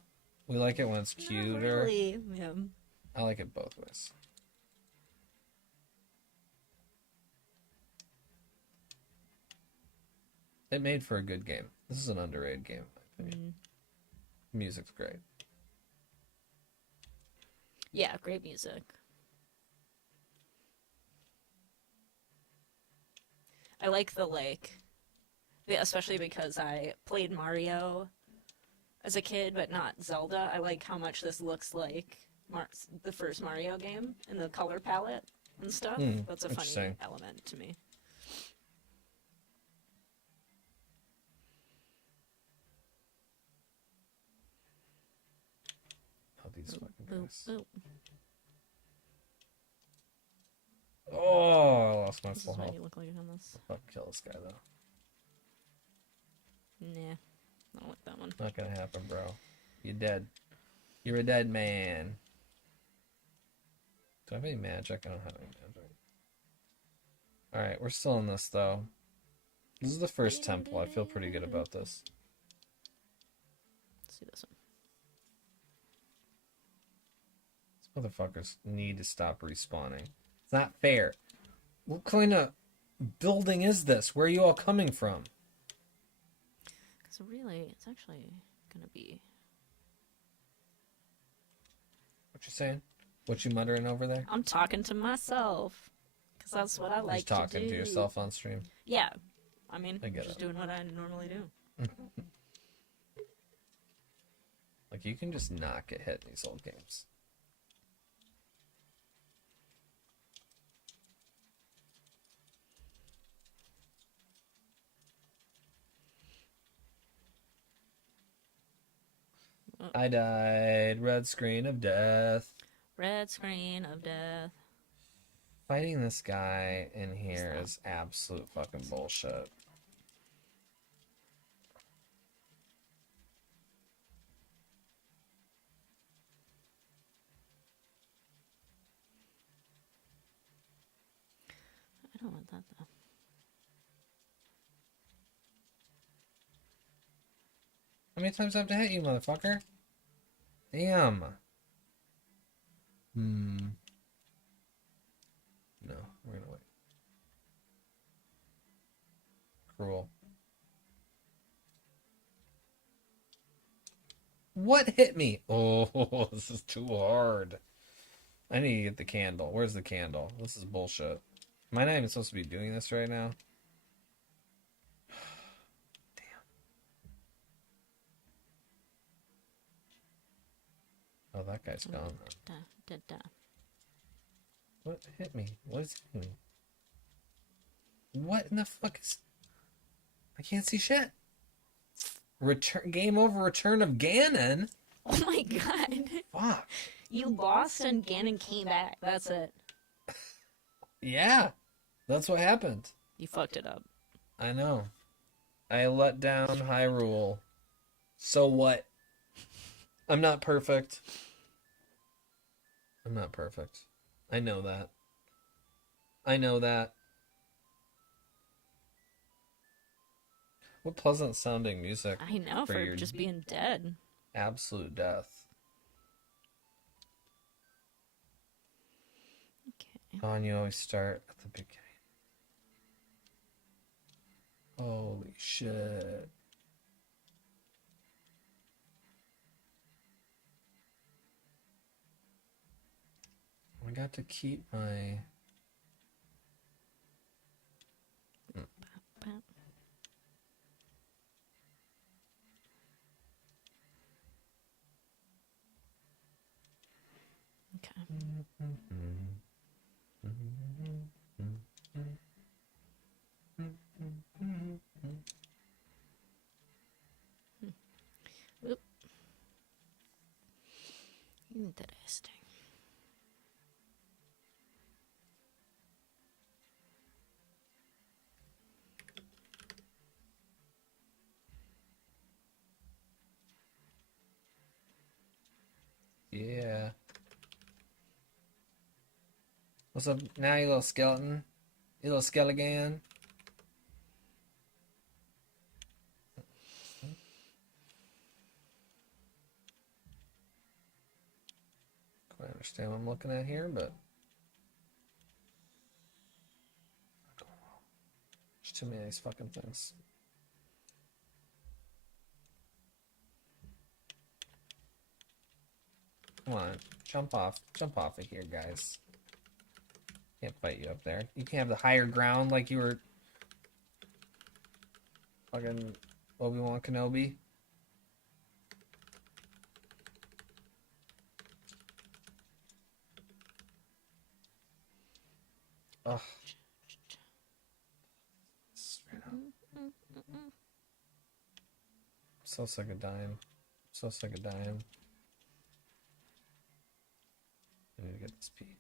we like it when it's cuter. Not really. Yeah. I like it both ways. It made for a good game. This is an underrated game, in my opinion. Music's great. Yeah, great music. I like the especially because I played Mario as a kid, but not Zelda. I like how much this looks like the first Mario game and the color palette and stuff. That's a funny element to me. These fucking guys. Boop. Oh, I lost my This full is what health. you look like on this. I'll kill this guy, though. Nah, I don't like that one. Not gonna happen, bro. You're dead. You're a dead man. Do I have any magic? I don't have any magic. Alright, we're still in this, though. This is the first temple. I feel pretty good about this. Let's see this one. Motherfuckers need to stop respawning. It's not fair. What kind of building is this? Where are you all coming from? Because really, it's actually going to be... What you saying? What you muttering over there? I'm talking to myself. Because that's what I like Just to do. talking to yourself on stream? Yeah. I mean, I get just it. doing what I normally do. Like, you can just not get hit in these old games. I died. Red screen of death. Red screen of death. Fighting this guy in here is absolute fucking bullshit. I don't want that, though. How many times do I have to hit you, motherfucker? Damn. No, we're gonna wait. Cruel. What hit me? Oh, this is too hard. I need to get the candle. Where's the candle? This is bullshit. Am I not even supposed to be doing this right now? Oh, that guy's gone. What hit me? What is hitting me? What in the fuck is... I can't see shit. Game over, return of Ganon? Oh my god. Fuck. You lost and Ganon came back. That's it. Yeah. That's what happened. You fucked it up. I know. I let down Hyrule. So what? I'm not perfect. I'm not perfect. I know that. I know that. What pleasant sounding music. I know, for your just being dead. Absolute death. Okay. Oh, and you always start at the beginning. Holy shit. I got to keep my... Oop. Interesting. Yeah. What's up now, you little skeleton? You little skeleton? I understand what I'm looking at here, but there's too many of these fucking things. Come on, jump off of here, guys. Can't fight you up there. You can't have the higher ground like you were fucking Obi-Wan Kenobi. Ugh. Straight up. So sick of dying. So sick of dying. I need to get this pee.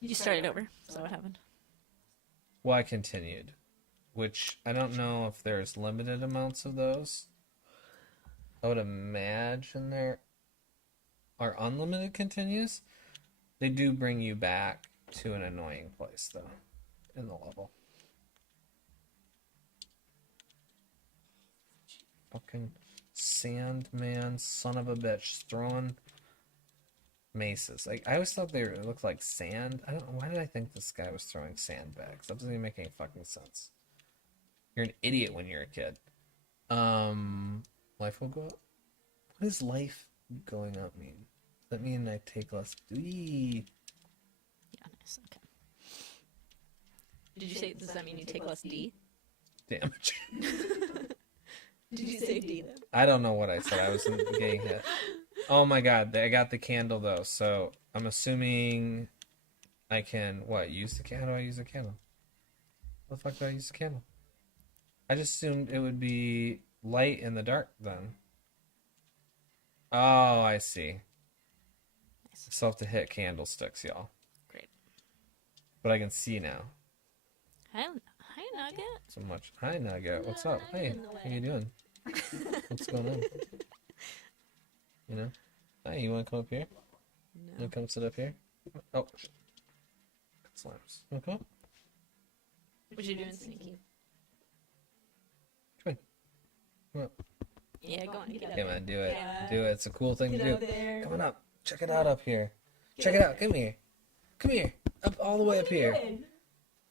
You started over. So what happened? Well, I continued, which I don't know if there's limited amounts of those. I would imagine there are unlimited continues. They do bring you back to an annoying place, though, in the level. Fucking Sandman, son of a bitch, throwing maces. Like, I always thought they looked like sand. I don't know, why did I think this guy was throwing sandbags? That doesn't even make any fucking sense. You're an idiot when you're a kid. Life will go up. What does life going up mean? Does that mean I take less? Yeah, nice. Okay. Did you say, does that mean you take less D? Damage. Did you say D then? I don't know what I said. I was getting hit. Oh my god, I got the candle though, so I'm assuming I can, what, use the candle? How do I use the candle? What the fuck do I use the candle? I just assumed it would be light in the dark then. Oh, I see. Nice. So I have to hit candlesticks, y'all. Great. But I can see now. Hi, Nugget. So much. Hi, Nugget. What's up? Hey, how you doing? What's going on? You know? Hi, you want to come up here? You No. want to come sit up here? Oh, shit. Slimes. You want to come up? What you doing, Sneaky? Come on. Come up. Yeah, go on. Get up. Come on, do it. Yeah. Do it. It's a cool thing to Get do. up there. Come on up. Check it out up here. Check it out. Come here. Come here. Up all the way up here.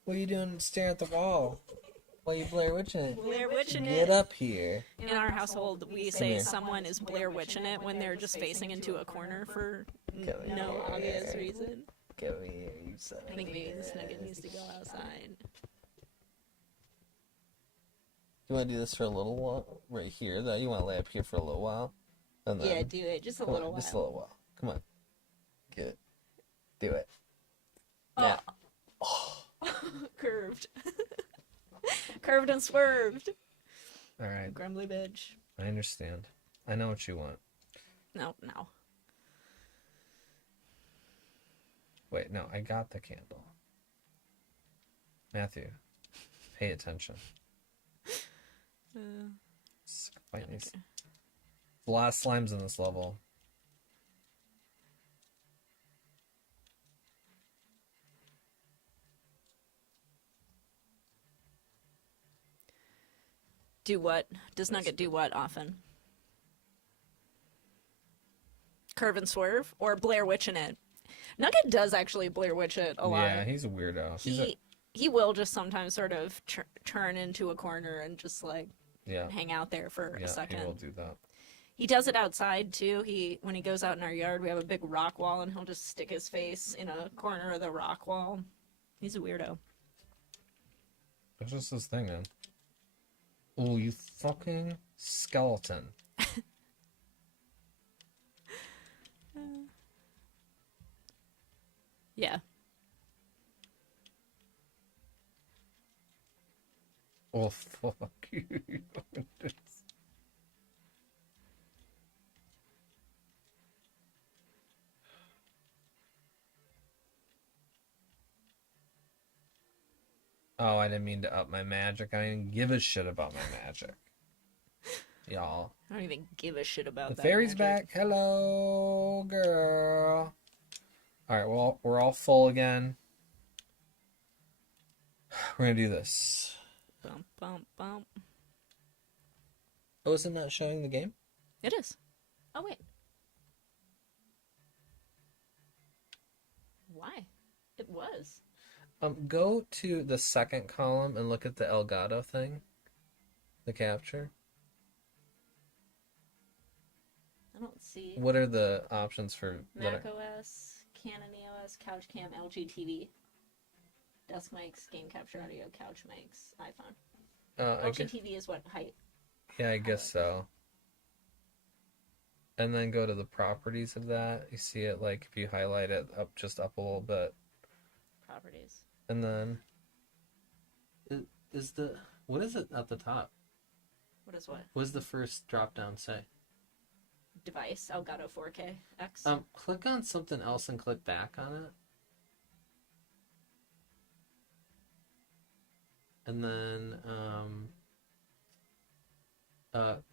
What are you doing staring at the wall? Why are you Blair Witching it? Blair Witching Get it. up here. In our household, we say here. someone is Blair Witching it when they're just facing into a corner for Come no here. obvious reason. Come here, you son. I think maybe this Nugget needs to go outside. You want to do this for a little while? Right here, though? You want to lay up here for a little while? And then, Yeah, do it. Just a come little on, while. just a little while. Come on. Good. Do it. Oh. Yeah. Curved. Curved and swerved. All right. Grumbly bitch. I understand. I know what you want. No. Wait, no, I got the candle. Matthew, pay attention. Sick of fighting these. Okay. A lot of slimes in this level. Do what? Does Nugget do what often? Curve and swerve? Or Blair Witching it? Nugget does actually Blair Witch it a lot. Yeah, he's a weirdo. He will just sometimes sort of turn into a corner and just like Yeah, hang out there for a second. he will do that. He does it outside too. When he goes out in our yard, we have a big rock wall, and he'll just stick his face in a corner of the rock wall. He's a weirdo. It's just this thing, man. Oh, you fucking skeleton. Yeah. Oh, fuck you. Oh, I didn't mean to up my magic. I didn't give a shit about my magic. Y'all. I don't even give a shit about The that fairy's magic. back. Hello, girl. Alright, well, we're all full again. We're gonna do this. Bump, bump, bump. Oh, isn't that showing the game? It is. Oh, wait. Why? It was. Go to the second column and look at the Elgato thing. The capture. I don't see. What are the options for Mac OS, Canon EOS, Couch Cam, LG TV, desk mics, game capture audio, couch mics, iPhone. LG TV is what height? Yeah, I guess so. And then go to the properties of that. You see it like if you highlight it just up a little bit. Properties. And then what is it at the top? What is what? What does the first drop down say? Device, Elgato 4K X. Click on something else and click back on it. And then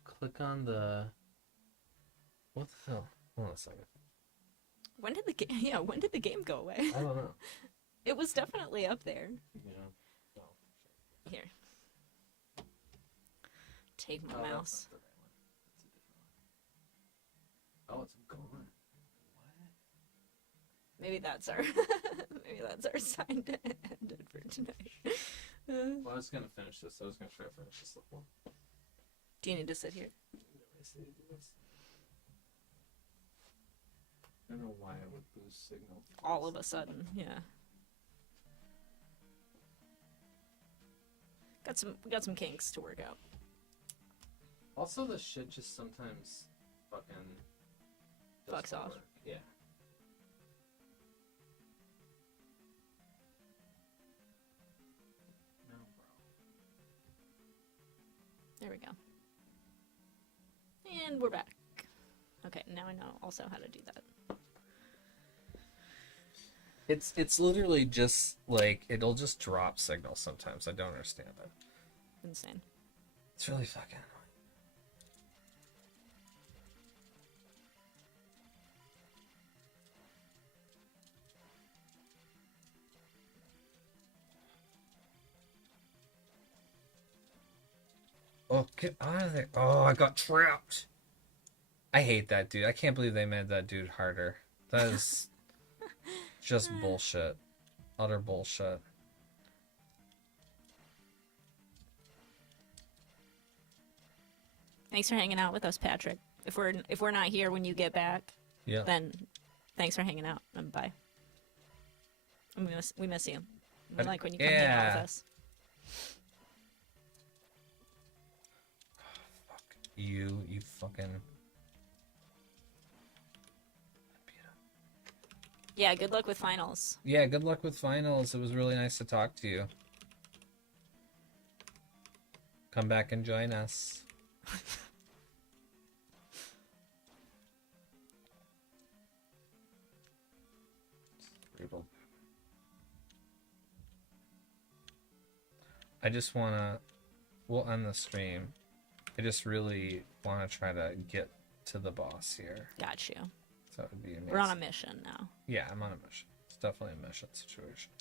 click on the what the hell? Hold on a second. When did the game? Yeah, when did the game go away? I don't know. It was definitely up there. Yeah. No. Here. Take my mouse. Oh, it's gone. Maybe that's our sign to end it for tonight. Well, I was gonna finish this. I was gonna try to finish this level. Do you need to sit here? I don't know why it would lose signal. All of a sudden, yeah. We got some kinks to work out. Also, the shit just sometimes fucking Fucks off. work. Yeah. No, bro. There we go. And we're back. Okay, now I know also how to do that. It's literally just like it'll just drop signal sometimes. I don't understand it. Insane. It's really fucking annoying. Oh, get out of there. Oh, I got trapped. I hate that dude. I can't believe they made that dude harder. That is just bullshit. Utter bullshit. Thanks for hanging out with us, Patrick. If we're not here when you get back, Yeah. then thanks for hanging out and bye. And we miss you. We like when you come hang out with us. Fuck you fucking. Yeah, good luck with finals. Yeah, good luck with finals. It was really nice to talk to you. Come back and join us. I just want to... We'll end the stream. I just really want to try to get to the boss here. Got you. So it would be amazing. We're on a mission now. Yeah, I'm on a mission. It's definitely a mission situation.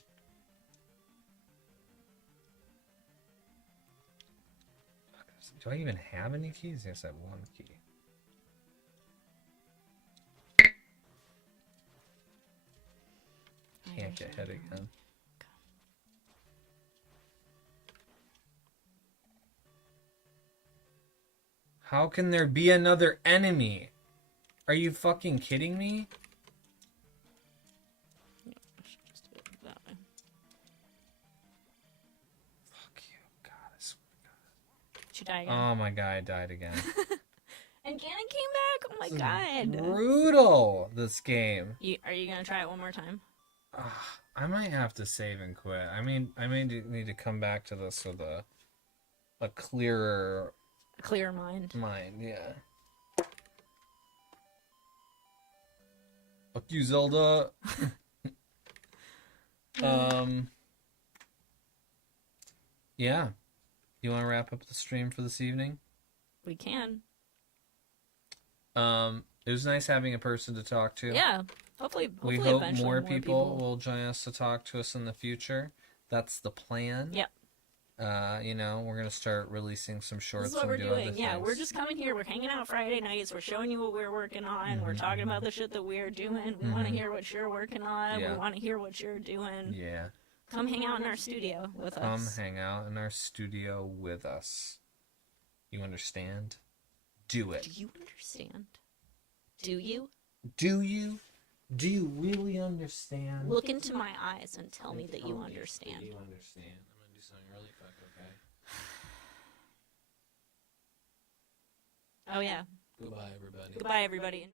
Do I even have any keys? Yes, I have one key. Can't get hit again. How can there be another enemy? Are you fucking kidding me? Just do it that way. Fuck you. God, I swear to God. you die again. Oh my god, I died again. And Ganon came back. Oh my god. Brutal, this game. Are you gonna try it one more time? I might have to save and quit. I may need to come back to this with a clearer mind. Yeah. Fuck you, Zelda. Yeah. You want to wrap up the stream for this evening? We can. It was nice having a person to talk to. Yeah. Hopefully we hope eventually more people will join us to talk to us in the future. That's the plan. Yep. We're gonna start releasing some shorts. This is what we're and do doing. other Yeah, things. we're just coming here. We're hanging out Friday nights. We're showing you what we're working on. We're talking about the shit that we're doing. We want to hear what you're working on. Yeah. We want to hear what you're doing. Yeah. Come hang out in our studio with us. Come hang out in our studio with us. You understand? Do it. Do you understand? Do you? Do you? Do you really understand? Look into my eyes and tell me that you understand. You understand. I'm gonna do something really quick, okay? Oh yeah. Goodbye, everybody. Goodbye, everybody.